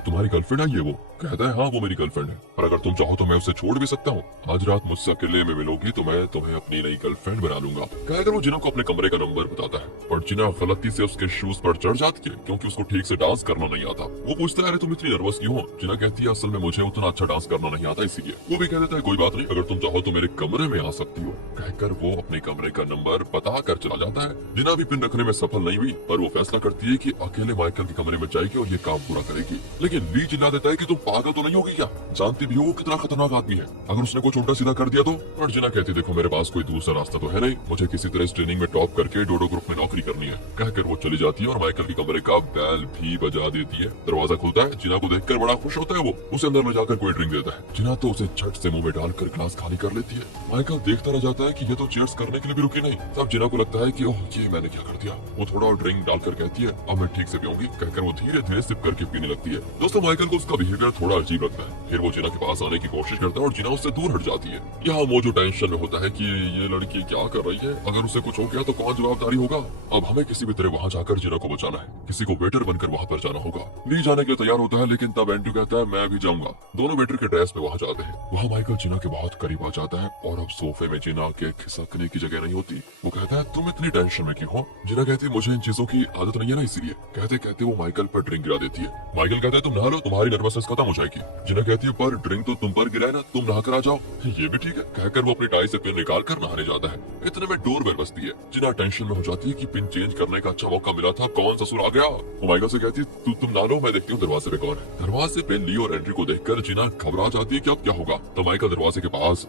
तुम्हारी गर्लफ्रेंड आई है? वो कहता है, हाँ वो मेरी गर्लफ्रेंड है, पर अगर तुम चाहो तो मैं उसे छोड़ भी सकता हूँ। आज रात मुझसे अकेले में मिलोगी तो मैं तुम्हें अपनी नई गर्लफ्रेंड बना लूंगा। कहकर वो जिना को अपने कमरे का नंबर बताता है, पर जिना गलती से उसके शूज पर चढ़ जाती है क्योंकि उसको ठीक से डांस करना नहीं आता। वो पूछता है, अरे तुम इतनी नर्वस क्यों हो? जिना कहती है, असल में मुझे उतना अच्छा डांस करना नहीं आता इसीलिए। वो भी कह देता है, कोई बात नहीं, अगर तुम चाहो तो मेरे कमरे में आ सकती हो। कहकर वो अपने कमरे का नंबर बता कर चला जाता है। जिना भी पिन रखने में सफल नहीं हुई, पर वो फैसला करती है कि अकेले माइकल के कमरे में जाएगी और ये काम पूरा करेगी। लेकिन ली चिल्ला देता है कि तुम पागल तो नहीं होगी क्या? जानती भी हो वो कितना खतरनाक आदमी है, अगर उसने कोई उल्टा सीधा कर दिया तो? और जिना कहती, देखो मेरे पास कोई दूसरा रास्ता तो है नहीं, मुझे किसी तरह इस ट्रेनिंग में टॉप करके डोडो ग्रुप में नौकरी करनी है। कहकर वो चली जाती है और माइकल के कमरे का बेल भी बजा देती है। दरवाजा खुलता है, जिना को देखकर बड़ा खुश होता है। वो उसे अंदर ले जाकर कोई ड्रिंक देता है। जिना तो उसे झट से मुंह में डालकर ग्लास खाली कर लेती है। माइकल देखता रह जाता है कि ये तो चीयर्स करने के लिए भी रुकी नहीं। तब जिना को लगता है कि ओह ये मैंने क्या कर दिया। वो थोड़ा और ड्रिंक डालकर कहती है, अब मैं ठीक से पीऊंगी। कहकर वो धीरे धीरे सिप करके पीने लगती है। दोस्तों माइकल को उसका बिहेवियर थोड़ा अजीब लगता है। फिर वो जिना के पास आने की कोशिश करता है और जिना उससे दूर हट जाती है। यहाँ वो जो टेंशन में होता है कि ये लड़की क्या कर रही है, अगर उसे कुछ हो गया तो कौन जवाबदारी होगा। अब हमें किसी भी तरह वहाँ जाकर जिना को बचाना है, किसी को वेटर बनकर वहाँ पर जाना होगा। ली जाने के लिए तैयार होता है, लेकिन तब एंड्रू कहता है, मैं भी जाऊंगा। दोनों वेटर के ड्रेस में वहाँ जाते हैं। वहाँ माइकल जिना के बहुत करीब आ जाता है और अब सोफे में जिना के खिसकने की जगह नहीं होती। वो कहता है, तुम इतनी टेंशन में क्यों हो? जिना कहती है, मुझे इन चीजों की आदत नहीं है ना इसीलिए। कहते कहते वो माइकल पर ड्रिंक गिरा देती है। माइकल कहता है, तुम नहा लो, तुम्हारी नर्वसनेस खत्म हो जाएगी। जिना कहती है, पर ड्रिंक तो तुम पर गिरा है ना, तुम नहा कर आ जाओ। ये भी ठीक है। कहकर वो अपनी टाई से पिन निकाल कर नहाने जाता है। इतने में डोरबेल बजती है। जिना टेंशन में हो जाती है कि पिन चेंज करने का अच्छा मौका मिला था, कौन ससुर आ गया। वो माइकल से कहती है, तुम नहा लो, मैं देखती हूँ दरवाजे पे कौन है। दरवाजे पे ली और एंड्रू को देखकर जिना घबरा जाती है कि अब क्या होगा। तो माइकल दरवाजे के पास